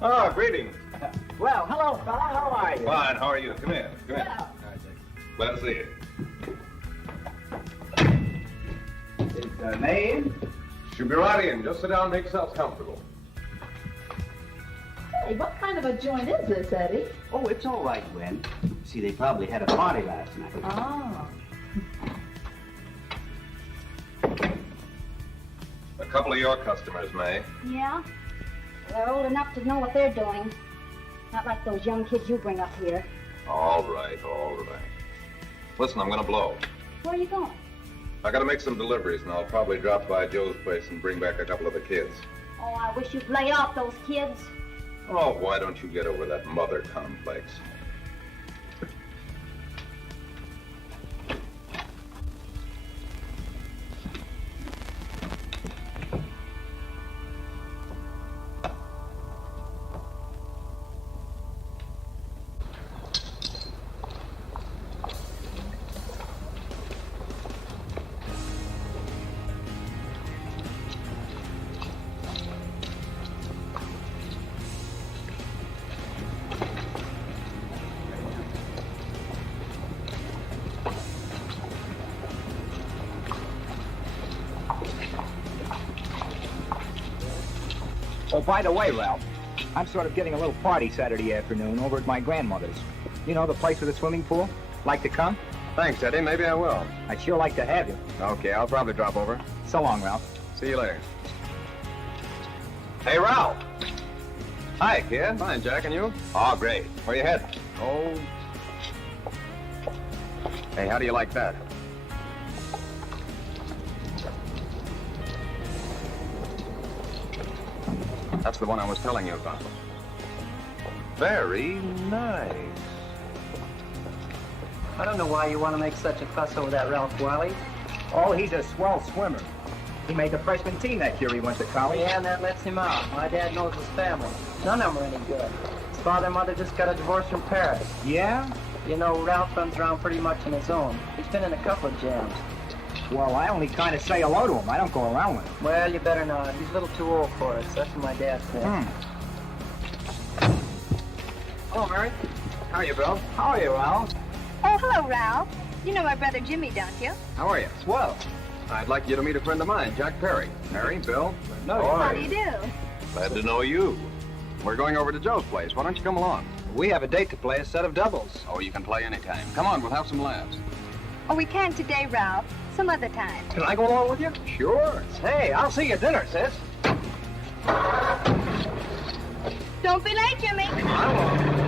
Oh, greetings. Well, hello, fella. How are you? Fine, how are you? Come in. Come in. Glad to see you. Is May in? She'll be right in. Just sit down and make yourselves comfortable. Hey, what kind of a joint is this, Eddie? Oh, it's all right, Gwen. See, they probably had a party last night. Oh. A couple of your customers, May. Yeah? They're old enough to know what they're doing. Not like those young kids you bring up here. All right, all right. Listen, I'm gonna blow. Where are you going? I gotta make some deliveries, and I'll probably drop by Joe's place and bring back a couple of the kids. Oh, I wish you'd lay off those kids. Oh, why don't you get over that mother complex? Oh, by the way, Ralph, I'm sort of getting a little party Saturday afternoon over at my grandmother's. You know, the place with the swimming pool? Like to come? Thanks, Eddie. Maybe I will. I'd sure like to have you. Okay, I'll probably drop over. So long, Ralph. See you later. Hey, Ralph. Hi, kid. Fine, Jack, and you? Oh, great. Where you heading? Oh. Hey, how do you like that? That's the one I was telling you about. Very nice. I don't know why you want to make such a fuss over that Ralph Wiley. Oh, he's a swell swimmer. He made the freshman team that year he went to college. Yeah, and that lets him out. My dad knows his family. None of them are any good. His father and mother just got a divorce from Paris. Yeah? You know, Ralph runs around pretty much on his own. He's been in a couple of jams. Well, I only kind of say hello to him. I don't go around with him. Well, you better not. He's a little too old for us. That's what my dad said. Hello, Mary. How are you, Bill? How are you, Ralph? Oh, hello, Ralph. You know my brother Jimmy, don't you? How are you? Swell. I'd like you to meet a friend of mine, Jack Perry. Mary, Bill. How do you do? Glad to know you. We're going over to Joe's place. Why don't you come along? We have a date to play a set of doubles. Oh, you can play anytime. Come on, we'll have some laughs. Oh, we can today, Ralph. Some other time. Can I go along with you? Sure. Hey, I'll see you at dinner, sis. Don't be late, Jimmy. I won't.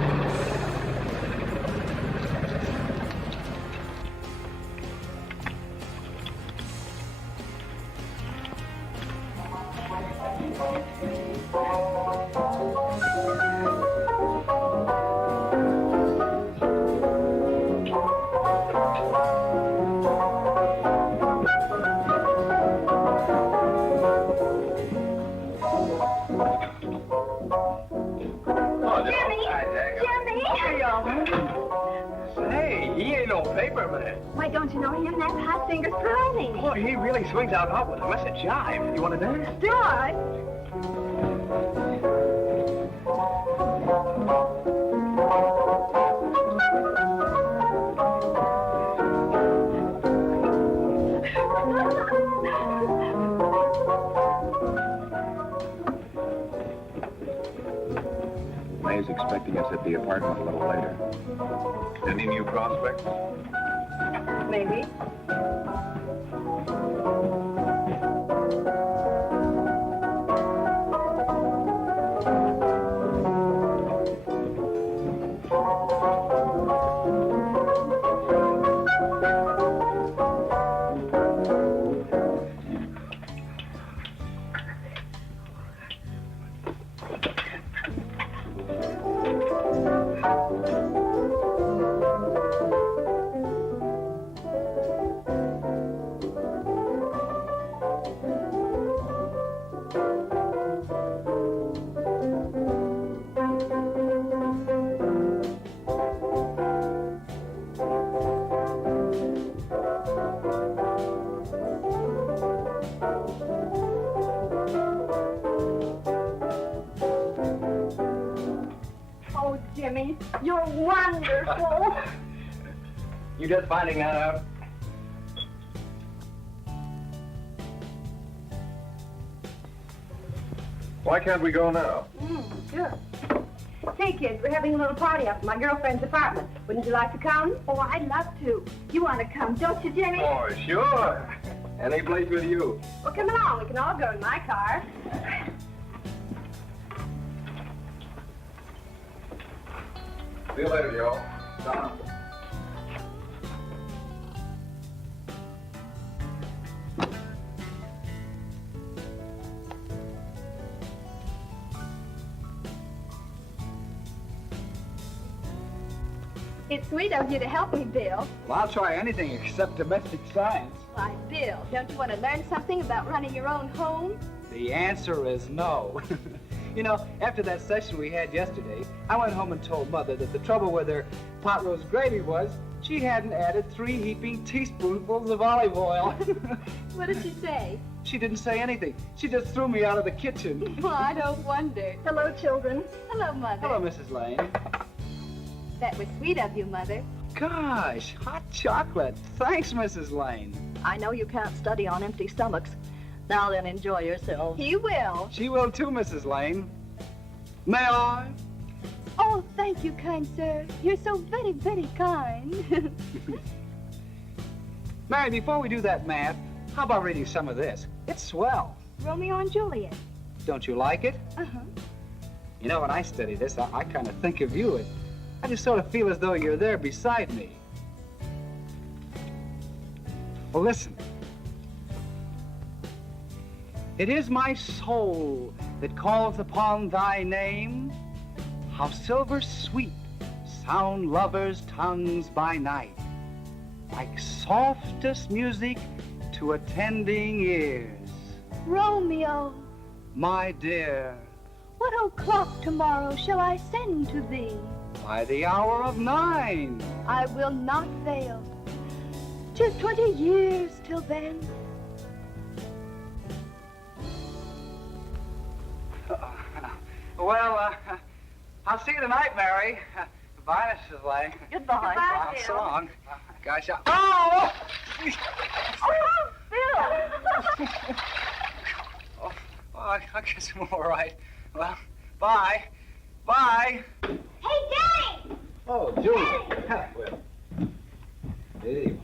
Why, don't you know him? That's Hot Fingers Pearlie. Boy, he really swings out hot with a mess of jive. You want to dance? Sure. May's expecting us at the apartment a little later. Any new prospects? Maybe. You're wonderful. You just finding that out? Why can't we go now? Sure. Hey, kids, we're having a little party up at my girlfriend's apartment. Wouldn't you like to come? Oh, I'd love to. You want to come, don't you, Jimmy? Oh, sure. Any place with you. Well, come along. We can all go in my car. See you later, y'all. It's sweet of you to help me, Bill. Well, I'll try anything except domestic science. Why, Bill, don't you want to learn something about running your own home? The answer is no. You know, after that session we had yesterday, I went home and told Mother that the trouble with her pot roast gravy was she hadn't added 3 heaping teaspoonfuls of olive oil. What did she say? She didn't say anything. She just threw me out of the kitchen. Well, I don't wonder. Hello, children. Hello, Mother. Hello, Mrs. Lane. That was sweet of you, Mother. Gosh, hot chocolate. Thanks, Mrs. Lane. I know you can't study on empty stomachs. Now then, enjoy yourself. He will. She will too, Mrs. Lane. May I? Oh, thank you, kind sir. You're so very, very kind. Mary, before we do that math, how about reading some of this? It's swell. Romeo and Juliet. Don't you like it? Uh-huh. You know, when I study this, I kind of think of you. I just sort of feel as though you're there beside me. Well, listen. It is my soul that calls upon thy name. How silver sweet sound lovers' tongues by night, like softest music to attending ears. Romeo, My dear, what o'clock tomorrow shall I send to thee? by the hour of 9. I will not fail. 'Tis 20 years till then. Well, I'll see you tonight, Mary. Goodbye, Mrs. Lane. Goodbye. Well, so long. Gosh, oh! Oh, Bill! Oh, I guess I'm all right. Well, bye. Bye. Hey, Daddy! Oh, Julie. Well, hey.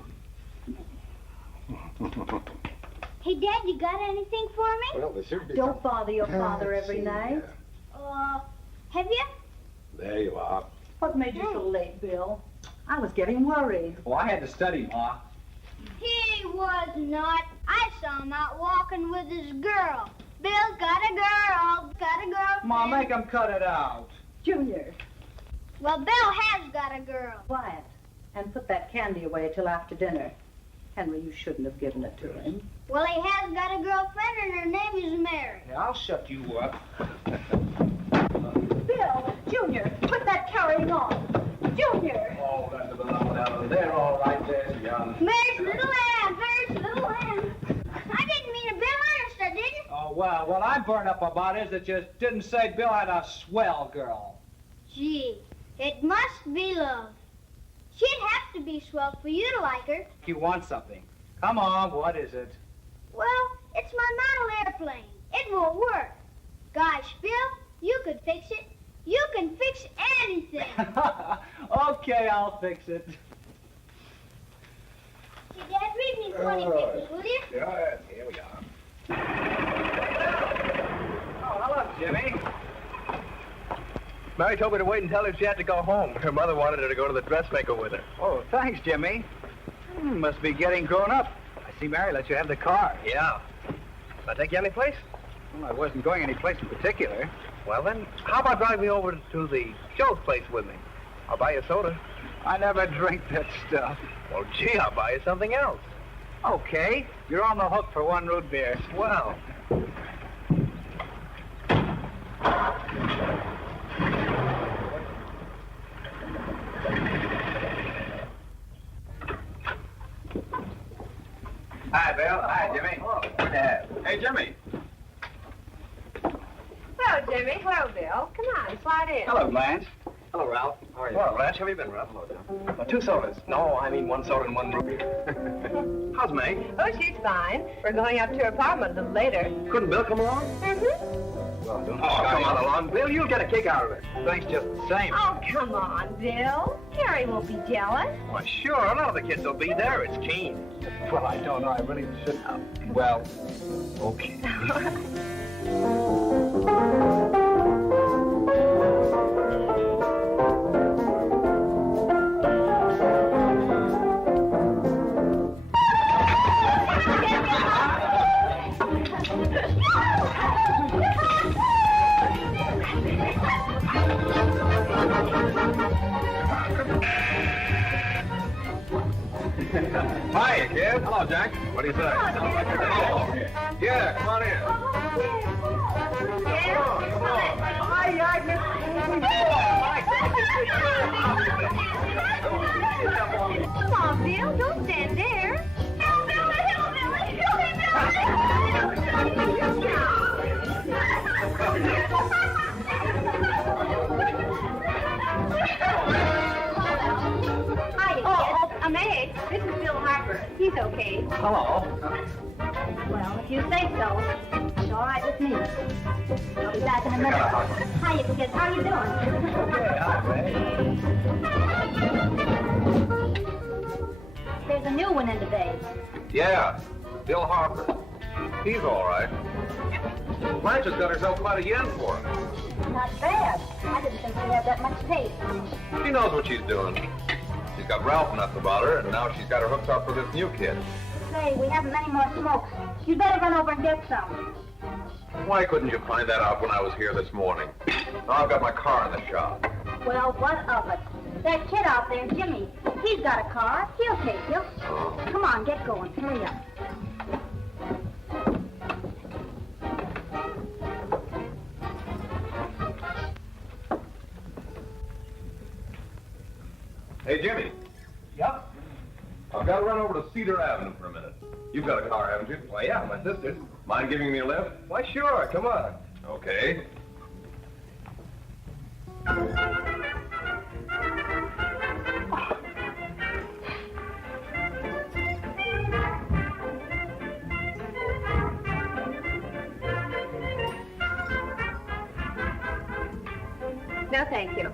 Hey, Dad, you got anything for me? Well, there should be. Don't bother your father every night. Have you? There you are. What made you so late, Bill? I was getting worried. Well, I had to study, Ma. He was not. I saw him out walking with his girl. Bill's got a girl. Got a girlfriend. Ma, make him cut it out. Junior. Well, Bill has got a girl. Quiet. And put that candy away till after dinner. Henry, you shouldn't have given it to him. Well, he has got a girlfriend, and her name is Mary. Yeah, I'll shut you up. Bill, Junior, put that carrying on. Junior. Oh, that's a belong down there, all right there, young. Mary's little lamb, Mary's little lamb. I didn't mean it, Bill, honest, I didn't. Oh, well, what I'm burned up about is that you didn't say Bill had a swell girl. Gee, it must be love. She'd have to be swell for you to like her. You want something. Come on, what is it? Well, it's my model airplane. It won't work. Gosh, Bill, you could fix it. You can fix anything. Okay, I'll fix it. Hey, Dad, read me 20 pictures, will you? Yeah, here we are. Oh, hello, Jimmy. Mary told me to wait and tell her she had to go home. Her mother wanted her to go to the dressmaker with her. Oh, thanks, Jimmy. Must be getting grown up. I see Mary let you have the car. Yeah. Can I take you any place? Well, I wasn't going any place in particular. Well, then, how about driving me over to the show's place with me? I'll buy you a soda. I never drink that stuff. Well, gee, I'll buy you something else. Okay, you're on the hook for 1 root beer. Well. Hi, Bill. Hi, Jimmy. Oh, good to have. Hey, Jimmy. Hello, Jimmy. Hello, Bill. Come on, slide in. Hello, Blanche. Hello, Ralph. How are you? Well, Blanche, how have you been, Ralph? Hello, John. 2 sodas. No, I mean 1 soda and 1 ruby. How's May? Oh, she's fine. We're going up to her apartment a little later. Couldn't Bill come along? Well, don't Come on along, Bill. You'll get a kick out of it. Thanks just the same. Oh, come on, Bill. Carrie won't be jealous. Why, sure. A lot of the kids will be there. It's keen. Well, I don't know. I really should. Well, okay. Hiya, kid. Hello, Jack. What do you say? Yeah, come on in. Come on, Bill. Don't stand there. Meg, this is Bill Harper. He's okay. Hello. Well, if you say so, it's all right with me. I'll be back in a minute. Hiya, kids. How you doing? There's a new one in today. Yeah, Bill Harper. He's all right. Blanche has got herself about $1 for him. Not bad. I didn't think she had that much taste. She knows what she's doing. She's got Ralph nuts about her, and now she's got her hooked up for this new kid. Say, we haven't any more smokes. You'd better run over and get some. Why couldn't you find that out when I was here this morning? Now I've got my car in the shop. Well, what of it? That kid out there, Jimmy, he's got a car. He'll take you. Come on, get going. Hurry up. Hey, Jimmy. Yep. I've got to run over to Cedar Avenue for a minute. You've got a car, haven't you? Well, yeah, my sister's. Mind giving me a lift? Why, sure. Come on. Okay. No, thank you.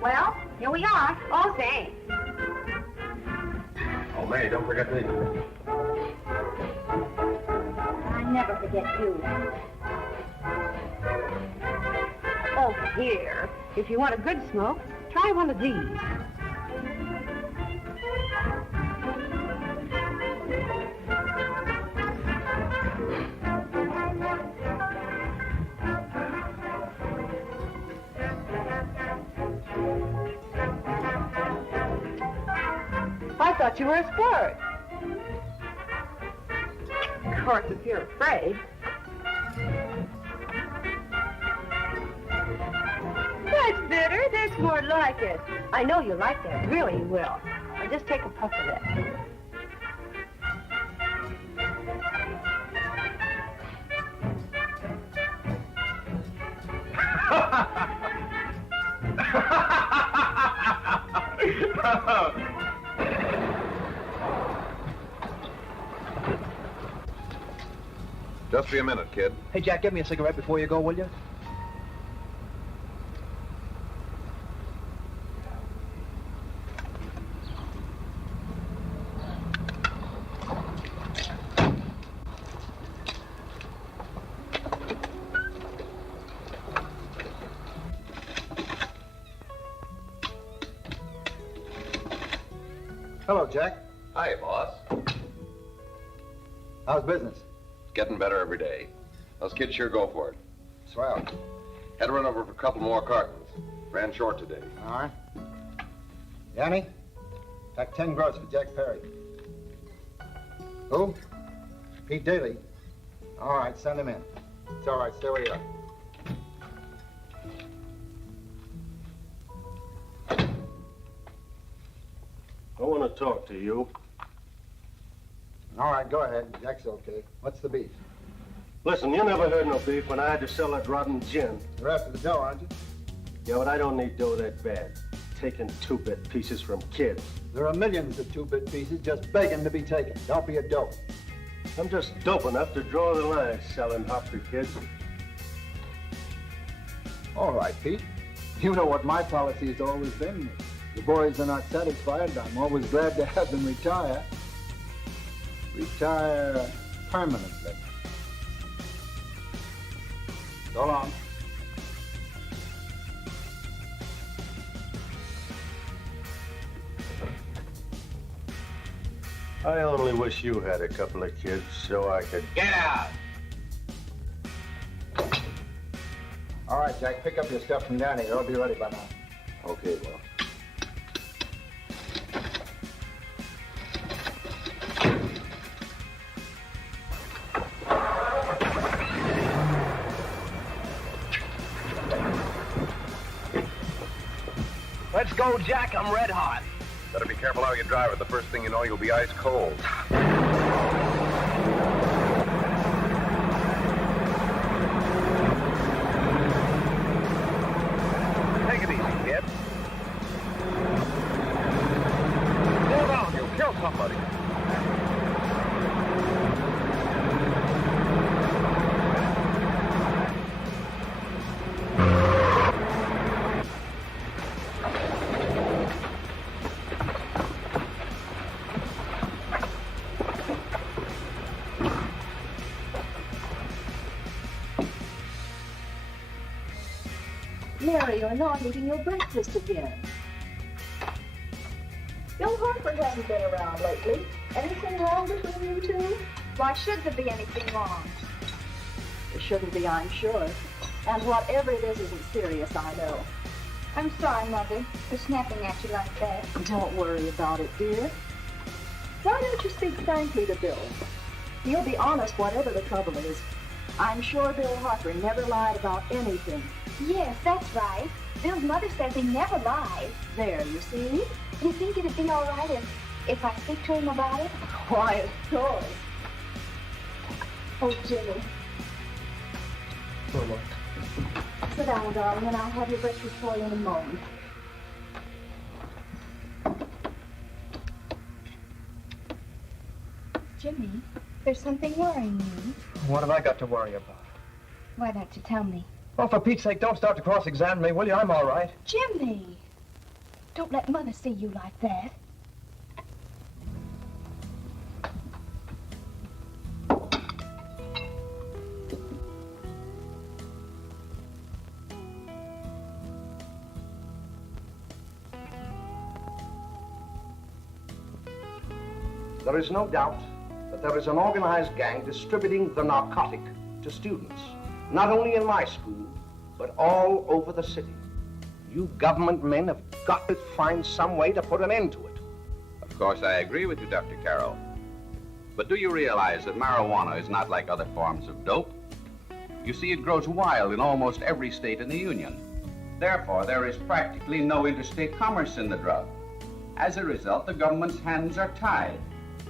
Well, here we are. Oh, thanks. Oh, May, don't forget me. I never forget you. Oh, here. If you want a good smoke, try one of these. I thought you were a squirt. Of course, if you're afraid. That's better. That's more like it. I know you like that. Really, you will. Now just take a puff of that. Just be a minute, kid. Hey, Jack, give me a cigarette before you go, will you? Hello, Jack. Hi, boss. How's business? Getting better every day. Those kids sure go for it. Swell. Had to run over for a couple more cartons. Ran short today. All right. Yanni, pack 10 gross for Jack Perry. Who? Pete Daly. All right, send him in. It's all right, stay where you are. I want to talk to you. All right, go ahead. Jack's okay. What's the beef? Listen, you never heard no beef when I had to sell that rotten gin. You're after the dough, aren't you? Yeah, but I don't need dough that bad. Taking 2-bit pieces from kids. There are millions of 2-bit pieces just begging to be taken. Don't be a dope. I'm just dope enough to draw the line selling hop to kids. All right, Pete. You know what my policy has always been. The boys are not satisfied. I'm always glad to have them retire. Retire permanently. So long. I only wish you had a couple of kids so I could... Get out! All right, Jack, pick up your stuff from down here. They'll be ready by now. Okay, well. Let's go, Jack. I'm red hot. Better be careful how you drive it. The first thing you know, you'll be ice cold. Take it easy, kid. Slow down. You'll kill somebody. Mary, you're not eating your breakfast again. Bill Harper hasn't been around lately. Anything wrong between you two? Why should there be anything wrong? It shouldn't be, I'm sure. And whatever it is isn't serious, I know. I'm sorry, Mother, for snapping at you like that. Don't worry about it, dear. Why don't you speak frankly to Bill? He'll be honest whatever the trouble is. I'm sure Bill Harper never lied about anything. Yes, that's right. Bill's mother says he never lies. There, you see? You think it'd be all right if I speak to him about it? Why, of course. Oh, Jimmy. Sit down, darling, and I'll have your breakfast for you in a moment. Jimmy, there's something worrying you. What have I got to worry about? Why don't you tell me? Well, for Pete's sake, don't start to cross-examine me, will you? I'm all right. Jimmy! Don't let Mother see you like that. There is no doubt that there is an organized gang distributing the narcotic to students, not only in my school, but all over the city. You government men have got to find some way to put an end to it. Of course, I agree with you, Dr. Carroll. But do you realize that marijuana is not like other forms of dope? You see, it grows wild in almost every state in the Union. Therefore, there is practically no interstate commerce in the drug. As a result, the government's hands are tied.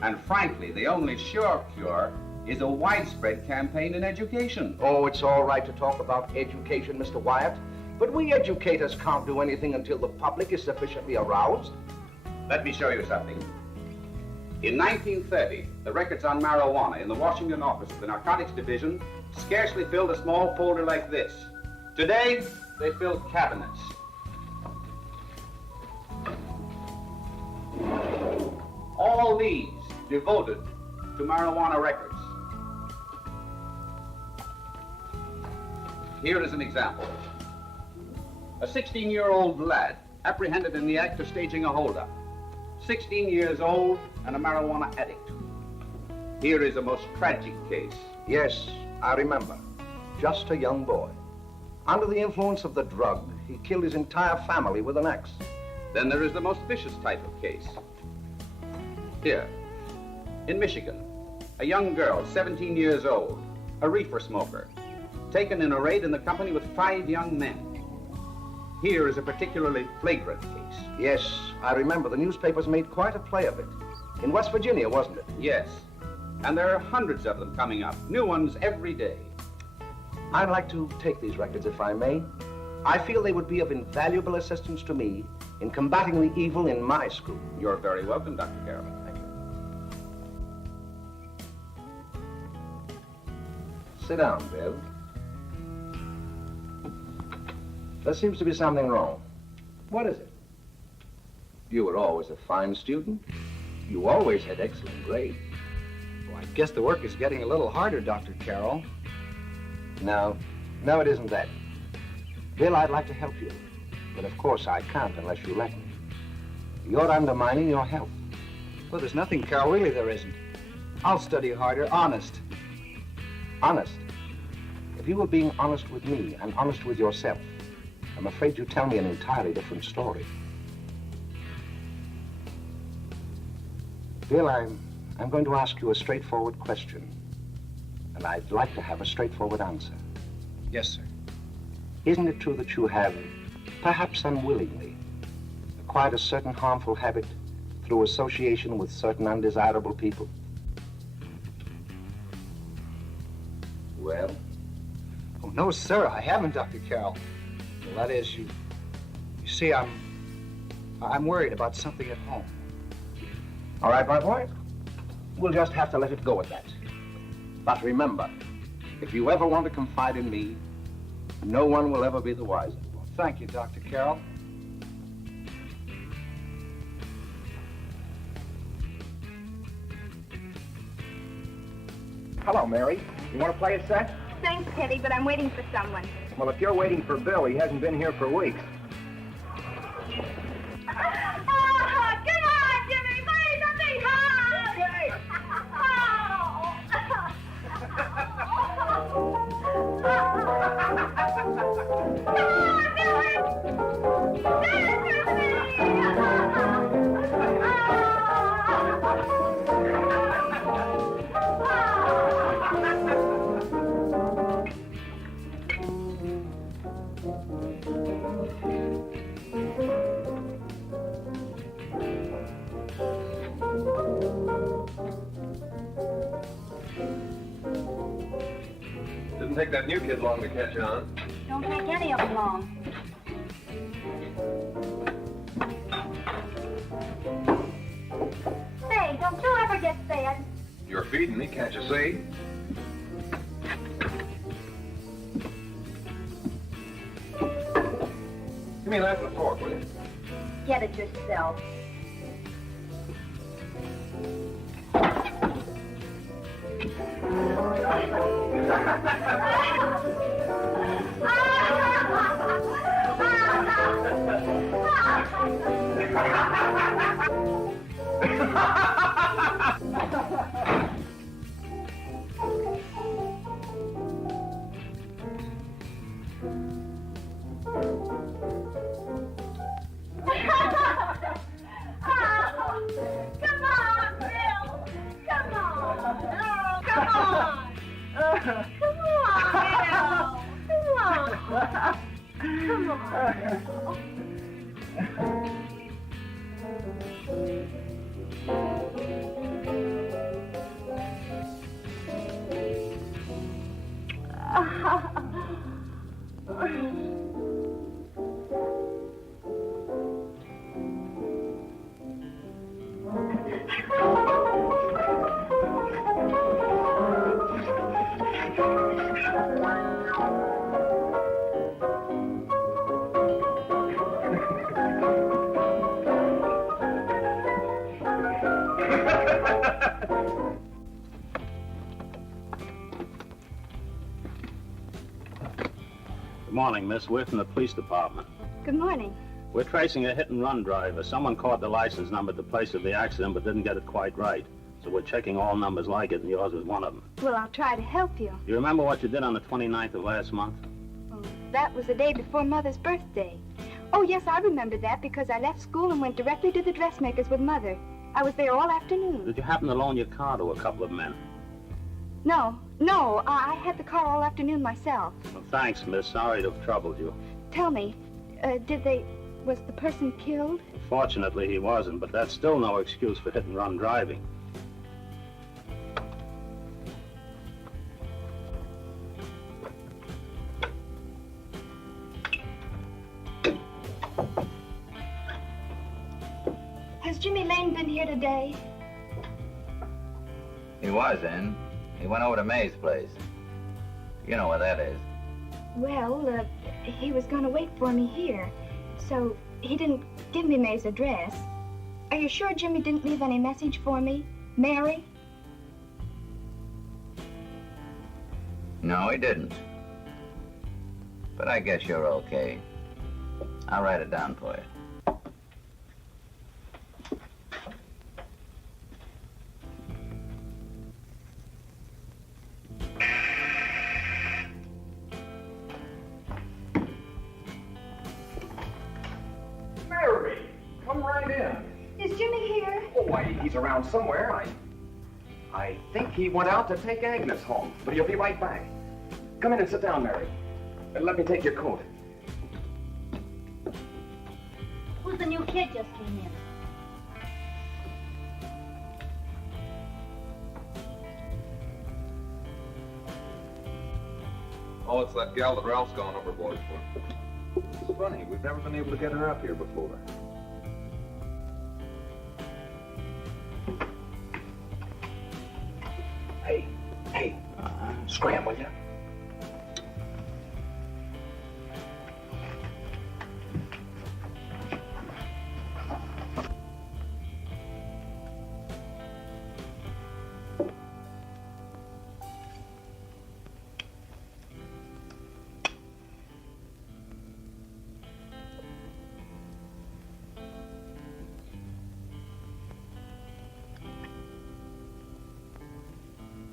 And frankly, the only sure cure is a widespread campaign in education. Oh, it's all right to talk about education, Mr. Wyatt, but we educators can't do anything until the public is sufficiently aroused. Let me show you something. In 1930, the records on marijuana in the Washington office of the Narcotics Division scarcely filled a small folder like this. Today, they fill cabinets. All these devoted to marijuana records. Here is an example. A 16-year-old lad apprehended in the act of staging a holdup. 16 years old and a marijuana addict. Here is a most tragic case. Yes, I remember. Just a young boy. Under the influence of the drug, he killed his entire family with an axe. Then there is the most vicious type of case. Here, in Michigan, a young girl, 17 years old, a reefer smoker, taken in a raid in the company with 5 young men. Here is a particularly flagrant case. Yes, I remember. The newspapers made quite a play of it. In West Virginia, wasn't it? Yes. And there are hundreds of them coming up, new ones every day. I'd like to take these records, if I may. I feel they would be of invaluable assistance to me in combating the evil in my school. You're very welcome, Dr. Carroll. Thank you. Sit down, Bill. There seems to be something wrong. What is it? You were always a fine student. You always had excellent grades. Well, I guess the work is getting a little harder, Dr. Carroll. No, it isn't that. Bill, I'd like to help you, but of course I can't unless you let me. You're undermining your health. Well, there's nothing, Carroll, really there isn't. I'll study harder, honest. Honest? If you were being honest with me and honest with yourself, I'm afraid you tell me an entirely different story. Bill, I'm going to ask you a straightforward question, and I'd like to have a straightforward answer. Yes, sir. Isn't it true that you have, perhaps unwillingly, acquired a certain harmful habit through association with certain undesirable people? Well? Oh, no, sir, I haven't, Dr. Carroll. Well, that is, you see, I'm worried about something at home. All right, my boy. We'll just have to let it go at that. But remember, if you ever want to confide in me, no one will ever be the wiser. Well, thank you, Dr. Carroll. Hello, Mary. You want to play a set? Thanks, Teddy, but I'm waiting for someone. Well, if you're waiting for Bill, he hasn't been here for weeks. Come on, Jimmy, play something hard! Okay. Didn't take that new kid long to catch on. Don't take any of them long. Say, don't you ever get fed? You're feeding me, can't you see? Give me a knife and a fork, will you? Get it yourself. Good morning, miss. We're from the police department. Good morning. We're tracing a hit-and-run driver. Someone caught the license number at the place of the accident but didn't get it quite right. So we're checking all numbers like it, and yours was one of them. Well, I'll try to help you. You remember what you did on the 29th of last month? Oh, that was the day before Mother's birthday. Oh, yes, I remember that because I left school and went directly to the dressmaker's with Mother. I was there all afternoon. Did you happen to loan your car to a couple of men? No, I had the car all afternoon myself. Well, thanks, miss. Sorry to have troubled you. Tell me, was the person killed? Fortunately, he wasn't, but that's still no excuse for hit-and-run driving. Jimmy Lane been here today? He was in. He went over to May's place. You know where that is. Well, he was going to wait for me here, so he didn't give me May's address. Are you sure Jimmy didn't leave any message for me? Mary? No, he didn't. But I guess you're okay. I'll write it down for you. Mary, come right in. Is Jimmy here? Oh, why, he's around somewhere. I think he went out to take Agnes home, but he'll be right back. Come in and sit down, Mary. And let me take your coat. Who's the new kid just came in? Oh, it's that gal that Ralph's gone overboard for. It's funny, we've never been able to get her up here before. Hey, scram, will you?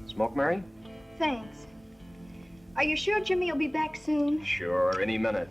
Smoke, Mary? Thanks. Are you sure Jimmy will be back soon? Sure, any minute.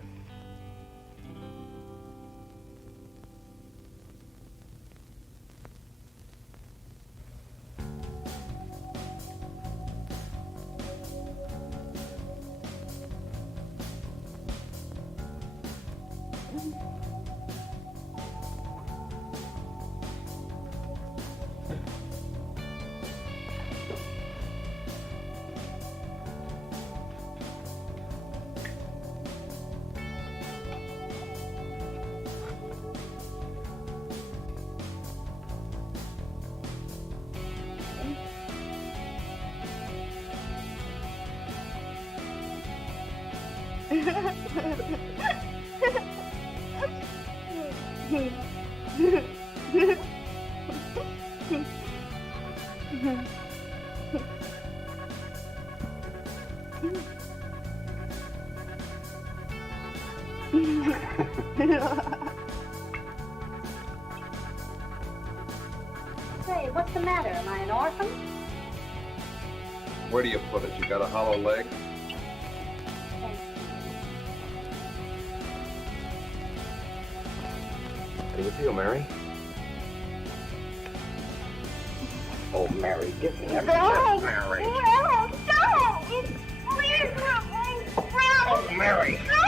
Say, what's the matter? Am I an orphan? Where do you put it? You got a hollow leg? How do you feel, Mary? Oh, Mary, give me that. No! Mary. No! No! Please, no! Oh, Mary. No!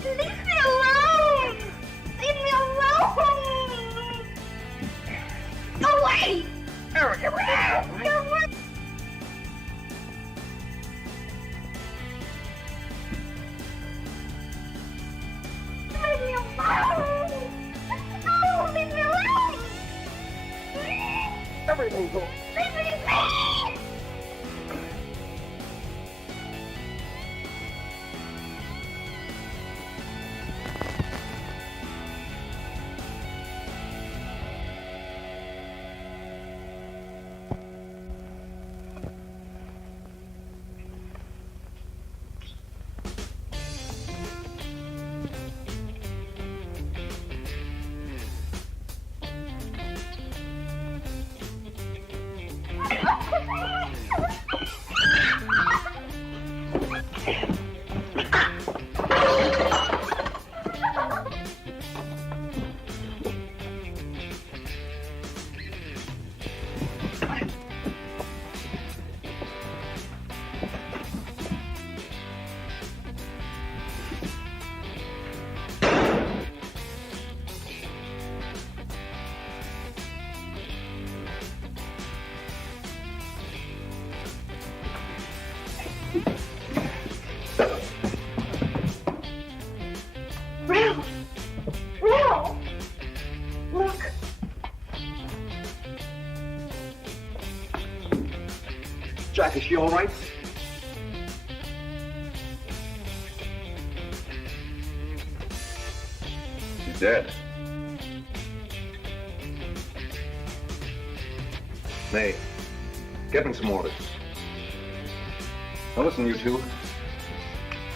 Leave me alone! Leave me alone! Go away! Mary, get rid of me. Go away! Leave me alone! Oh, leave me alone! Everything's all... Leave me alone! Jack, is she all right? She's dead. May, get me some orders. Now listen, you two.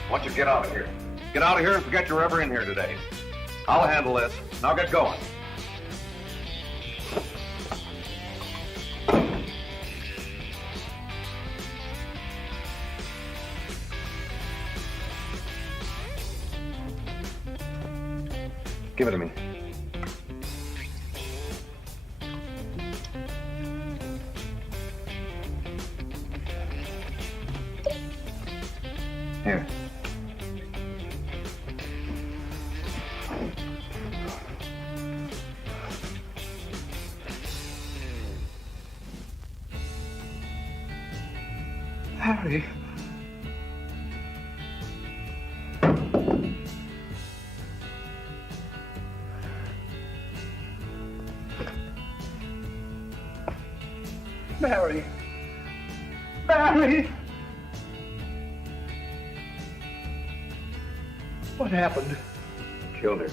I want you to get out of here. Get out of here and forget you're ever in here today. I'll handle this. Now get going. Give it to me. Here. Harry. Mary. Mary. What happened? Killed her.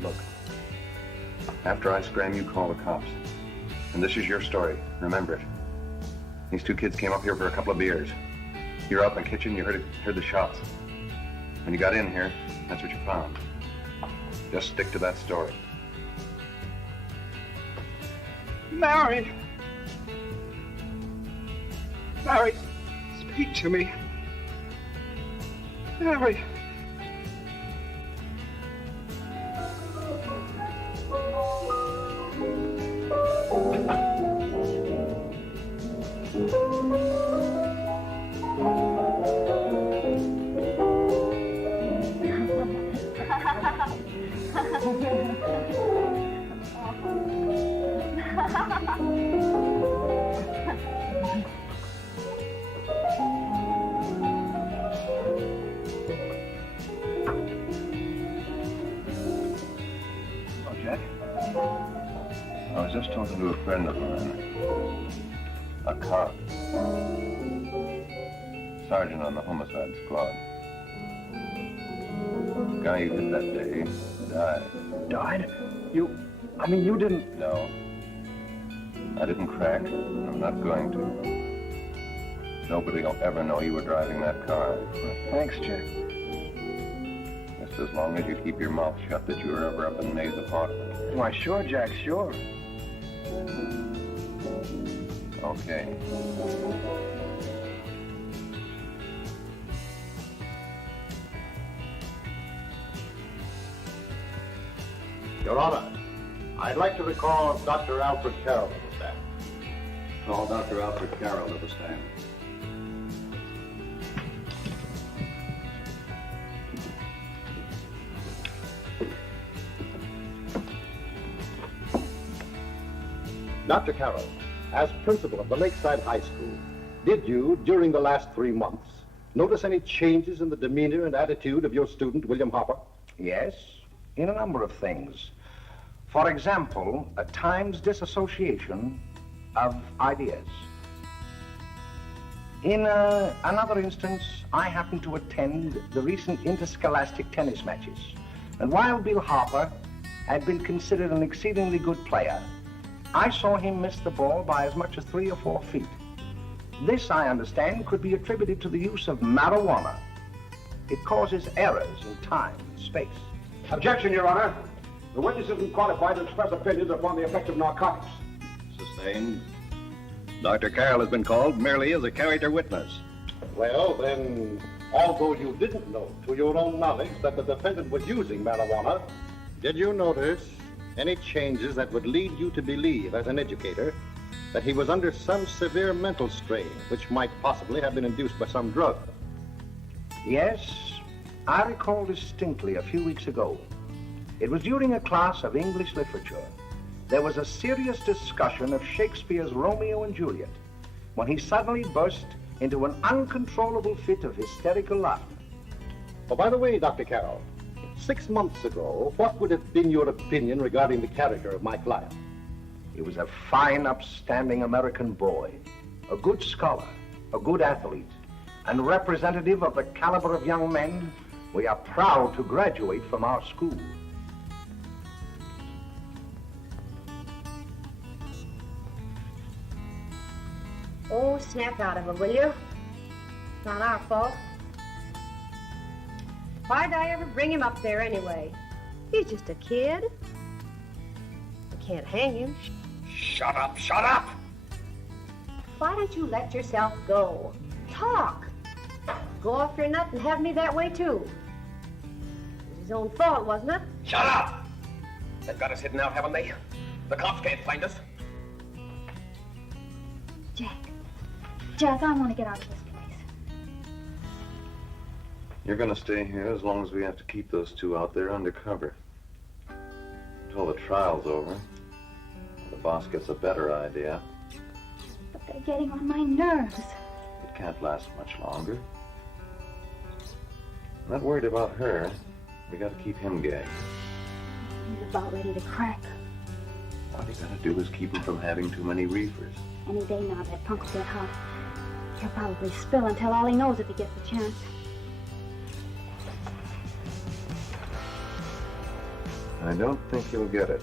Look, after I scram, you call the cops. And this is your story. Remember it. These two kids came up here for a couple of beers. You were out in the kitchen, you heard the shots. When you got in here, that's what you found. Just stick to that story. Mary. Mary, speak to me. Mary. I was just talking to a friend of mine. A cop. Sergeant on the homicide squad. The guy you hit that day died. Died? You didn't... No. I didn't crack. I'm not going to. Nobody will ever know you were driving that car. Thanks, Jack. Just as long as you keep your mouth shut that you were ever up in May's apartment. Why, sure, Jack, sure. Okay. Your Honor, I'd like to recall Dr. Alfred Carroll to the stand. Call Dr. Alfred Carroll to the stand. Dr. Carroll, as principal of the Lakeside High School, did you, during the last 3 months, notice any changes in the demeanor and attitude of your student, William Hopper? Yes, in a number of things. For example, at times disassociation of ideas. In another instance, I happened to attend the recent interscholastic tennis matches. And while Bill Hopper had been considered an exceedingly good player, I saw him miss the ball by as much as 3 or 4 feet. This, I understand, could be attributed to the use of marijuana. It causes errors in time and space. Objection, Your Honor. The witness isn't qualified to express opinions upon the effect of narcotics. Sustained. Dr. Carroll has been called merely as a character witness. Well, then, although you didn't know to your own knowledge that the defendant was using marijuana, did you notice any changes that would lead you to believe, as an educator, that he was under some severe mental strain, which might possibly have been induced by some drug? Yes, I recall distinctly a few weeks ago. It was during a class of English literature. There was a serious discussion of Shakespeare's Romeo and Juliet, when he suddenly burst into an uncontrollable fit of hysterical laughter. Oh, by the way, Dr. Carroll, 6 months ago, what would have been your opinion regarding the character of my client? He was a fine, upstanding American boy, a good scholar, a good athlete, and representative of the caliber of young men we are proud to graduate from our school. Oh, snap out of it, will you? It's not our fault. Why'd I ever bring him up there anyway? He's just a kid. I can't hang him. Shut up, shut up! Why don't you let yourself go? Talk. Go off your nut and have me that way, too. It was his own fault, wasn't it? Shut up! They've got us hidden out, haven't they? The cops can't find us. Jack, I want to get out of this place. You're gonna stay here as long as we have to keep those two out there undercover. Until the trial's over. The boss gets a better idea. But they're getting on my nerves. It can't last much longer. I'm not worried about her. We gotta keep him gagged. He's about ready to crack. All you gotta do is keep him from having too many reefers. Any day now, that punk will get hot. He'll probably spill and tell all he knows if he gets the chance. I don't think he'll get it.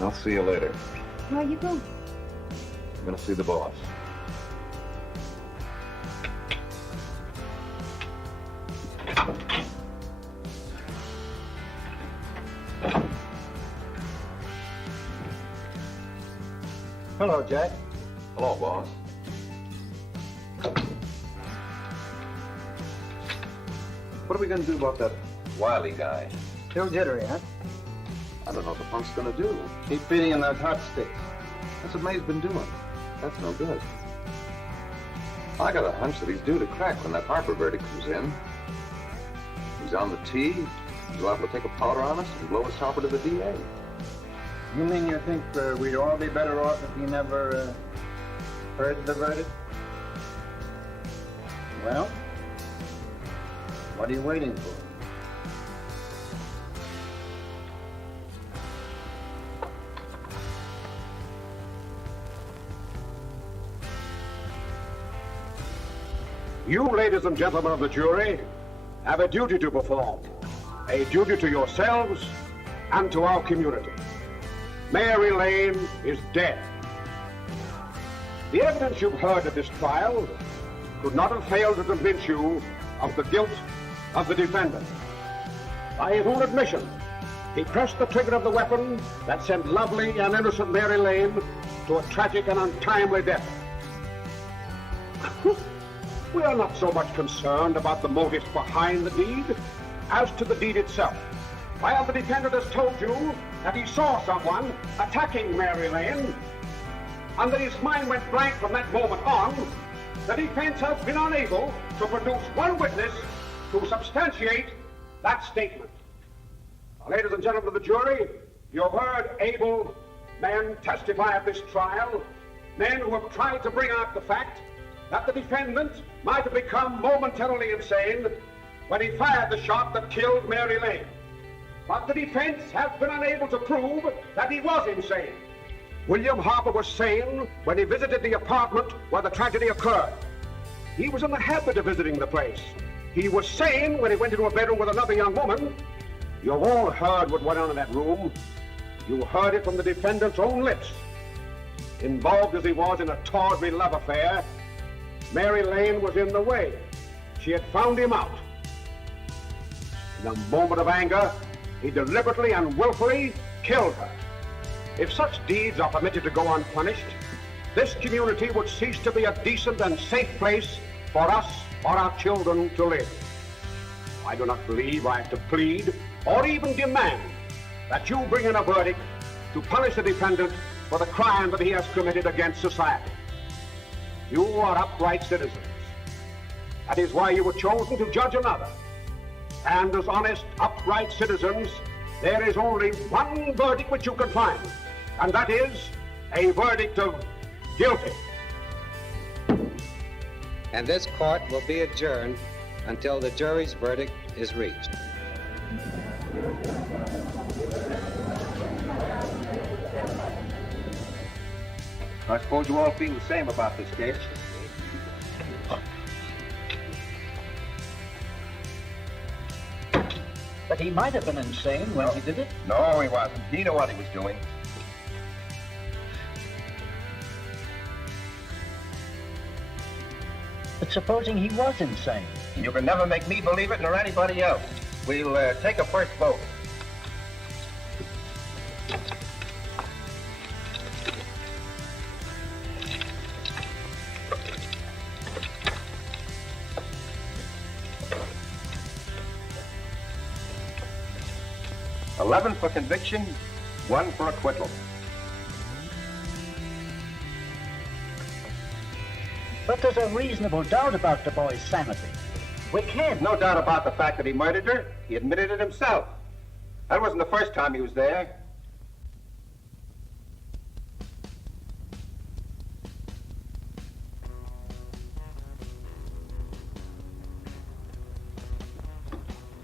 I'll see you later. Where are you going? I'm gonna see the boss. Hello, Jack. Hello, boss. What are we gonna do about that Wiley guy? Still jittery, huh? I don't know what the punk's gonna do. Keep feeding him those hot sticks. That's what May's been doing. That's no good. I got a hunch that he's due to crack when that Harper verdict comes in. He's on the tee. He's liable to take a powder on us and blow his topper to the DA. You mean you think we'd all be better off if he never heard the verdict? Well, what are you waiting for? You, ladies and gentlemen of the jury, have a duty to perform. A duty to yourselves and to our community. Mary Lane is dead. The evidence you've heard at this trial could not have failed to convince you of the guilt of the defendant. By his own admission, he pressed the trigger of the weapon that sent lovely and innocent Mary Lane to a tragic and untimely death. We are not so much concerned about the motives behind the deed as to the deed itself. While the defendant has told you that he saw someone attacking Mary Lane, and that his mind went blank from that moment on, the defense has been unable to produce one witness to substantiate that statement. Now, ladies and gentlemen of the jury, you have heard able men testify at this trial, men who have tried to bring out the fact that the defendant might have become momentarily insane when he fired the shot that killed Mary Lane. But the defense has been unable to prove that he was insane. William Harper was sane when he visited the apartment where the tragedy occurred. He was in the habit of visiting the place. He was sane when he went into a bedroom with another young woman. You've all heard what went on in that room. You heard it from the defendant's own lips. Involved as he was in a tawdry love affair, Mary Lane was in the way. She had found him out. In a moment of anger, he deliberately and willfully killed her. If such deeds are permitted to go unpunished, this community would cease to be a decent and safe place for us or our children to live. I do not believe I have to plead or even demand that you bring in a verdict to punish the defendant for the crime that he has committed against society. You are upright citizens. That is why you were chosen to judge another. And as honest, upright citizens, there is only one verdict which you can find, and that is a verdict of Guilty. And this court will be adjourned until the jury's verdict is reached. I suppose you all feel the same about this case. But he might have been insane when he did it. No, he wasn't. He knew what he was doing. But supposing he was insane? You can never make me believe it nor anybody else. We'll take a first vote. $11 for conviction, 1 for acquittal. But there's a reasonable doubt about the boy's sanity. We can't. No doubt about the fact that he murdered her. He admitted it himself. That wasn't the first time he was there.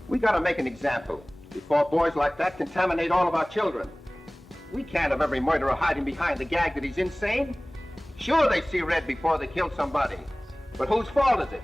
We gotta make an example before boys like that contaminate all of our children. We can't have every murderer hiding behind the gag that he's insane. Sure, they see red before they kill somebody. But whose fault is it?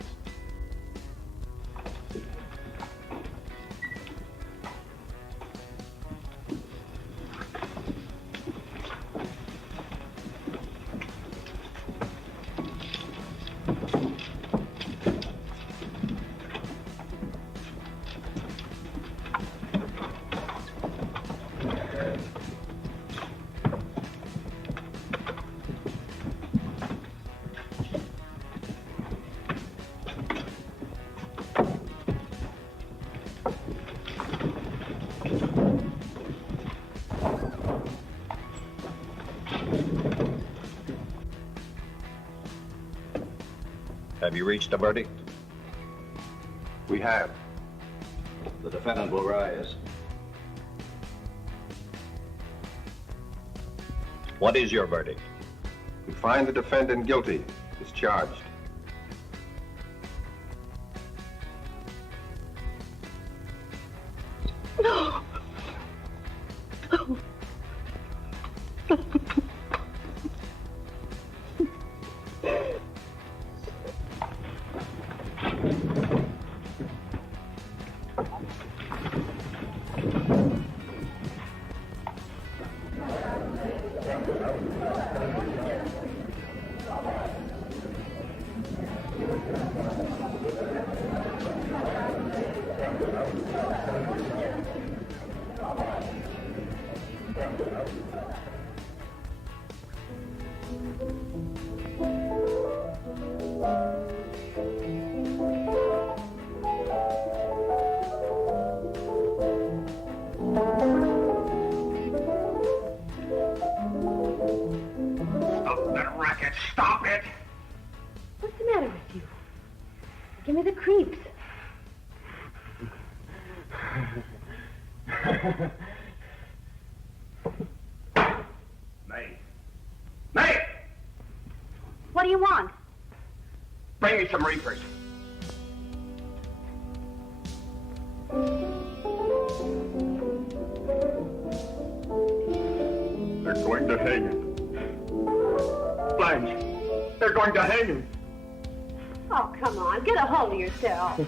Have you reached a verdict? We have. The defendant will rise. What is your verdict? We find the defendant guilty, discharged. No. Stop that racket! Stop it! What's the matter with you? Give me the creeps. May! May! What do you want? Bring me some reapers. They're going to hang him. Blanche, they're going to hang him. Oh, come on. Get a hold of yourself.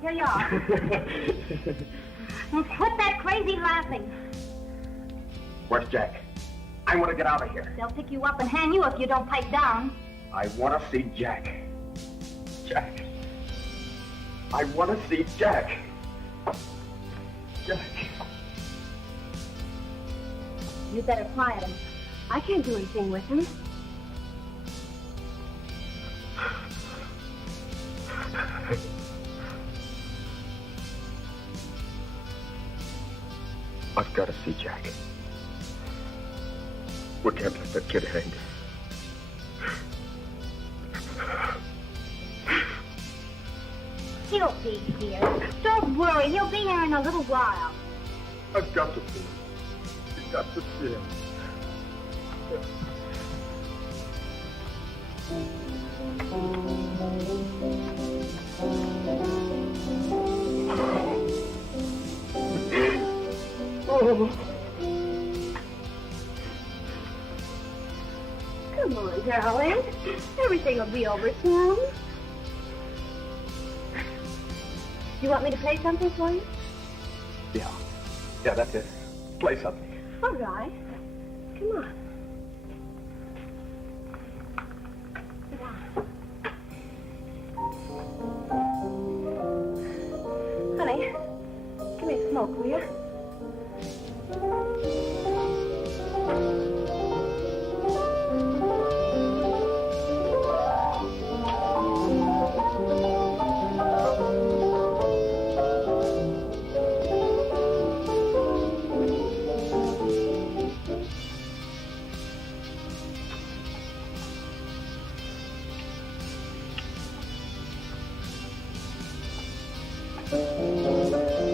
Here you are. And quit that crazy laughing. Where's Jack? I want to get out of here. They'll pick you up and hang you if you don't pipe down. I want to see Jack. Jack. I want to see Jack. Jack. You'd better quiet him. I can't do anything with him. I've got to see Jack. We can't let that kid hang. He'll be here. Don't worry. He'll be here in a little while. I've got to see him. I've got to see him. Come on, darling. Everything will be over soon. You want me to play something for you? Yeah. Yeah, that's it. Play something. All right. Come on. Honey, give me a smoke, will you?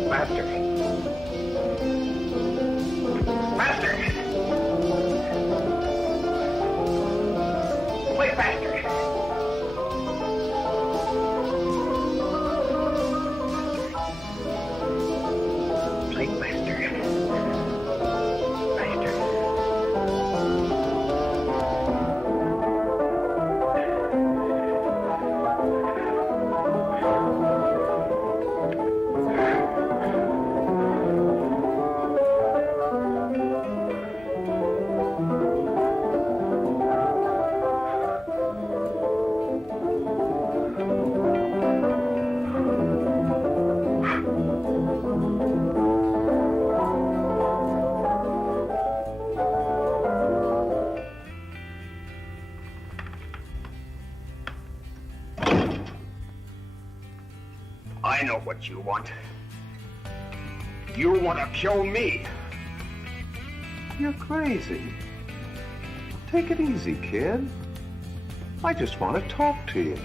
Master. Master! Play faster. Play faster. Faster. I know what you want. You want to kill me. You're crazy. Take it easy, kid. I just want to talk to you.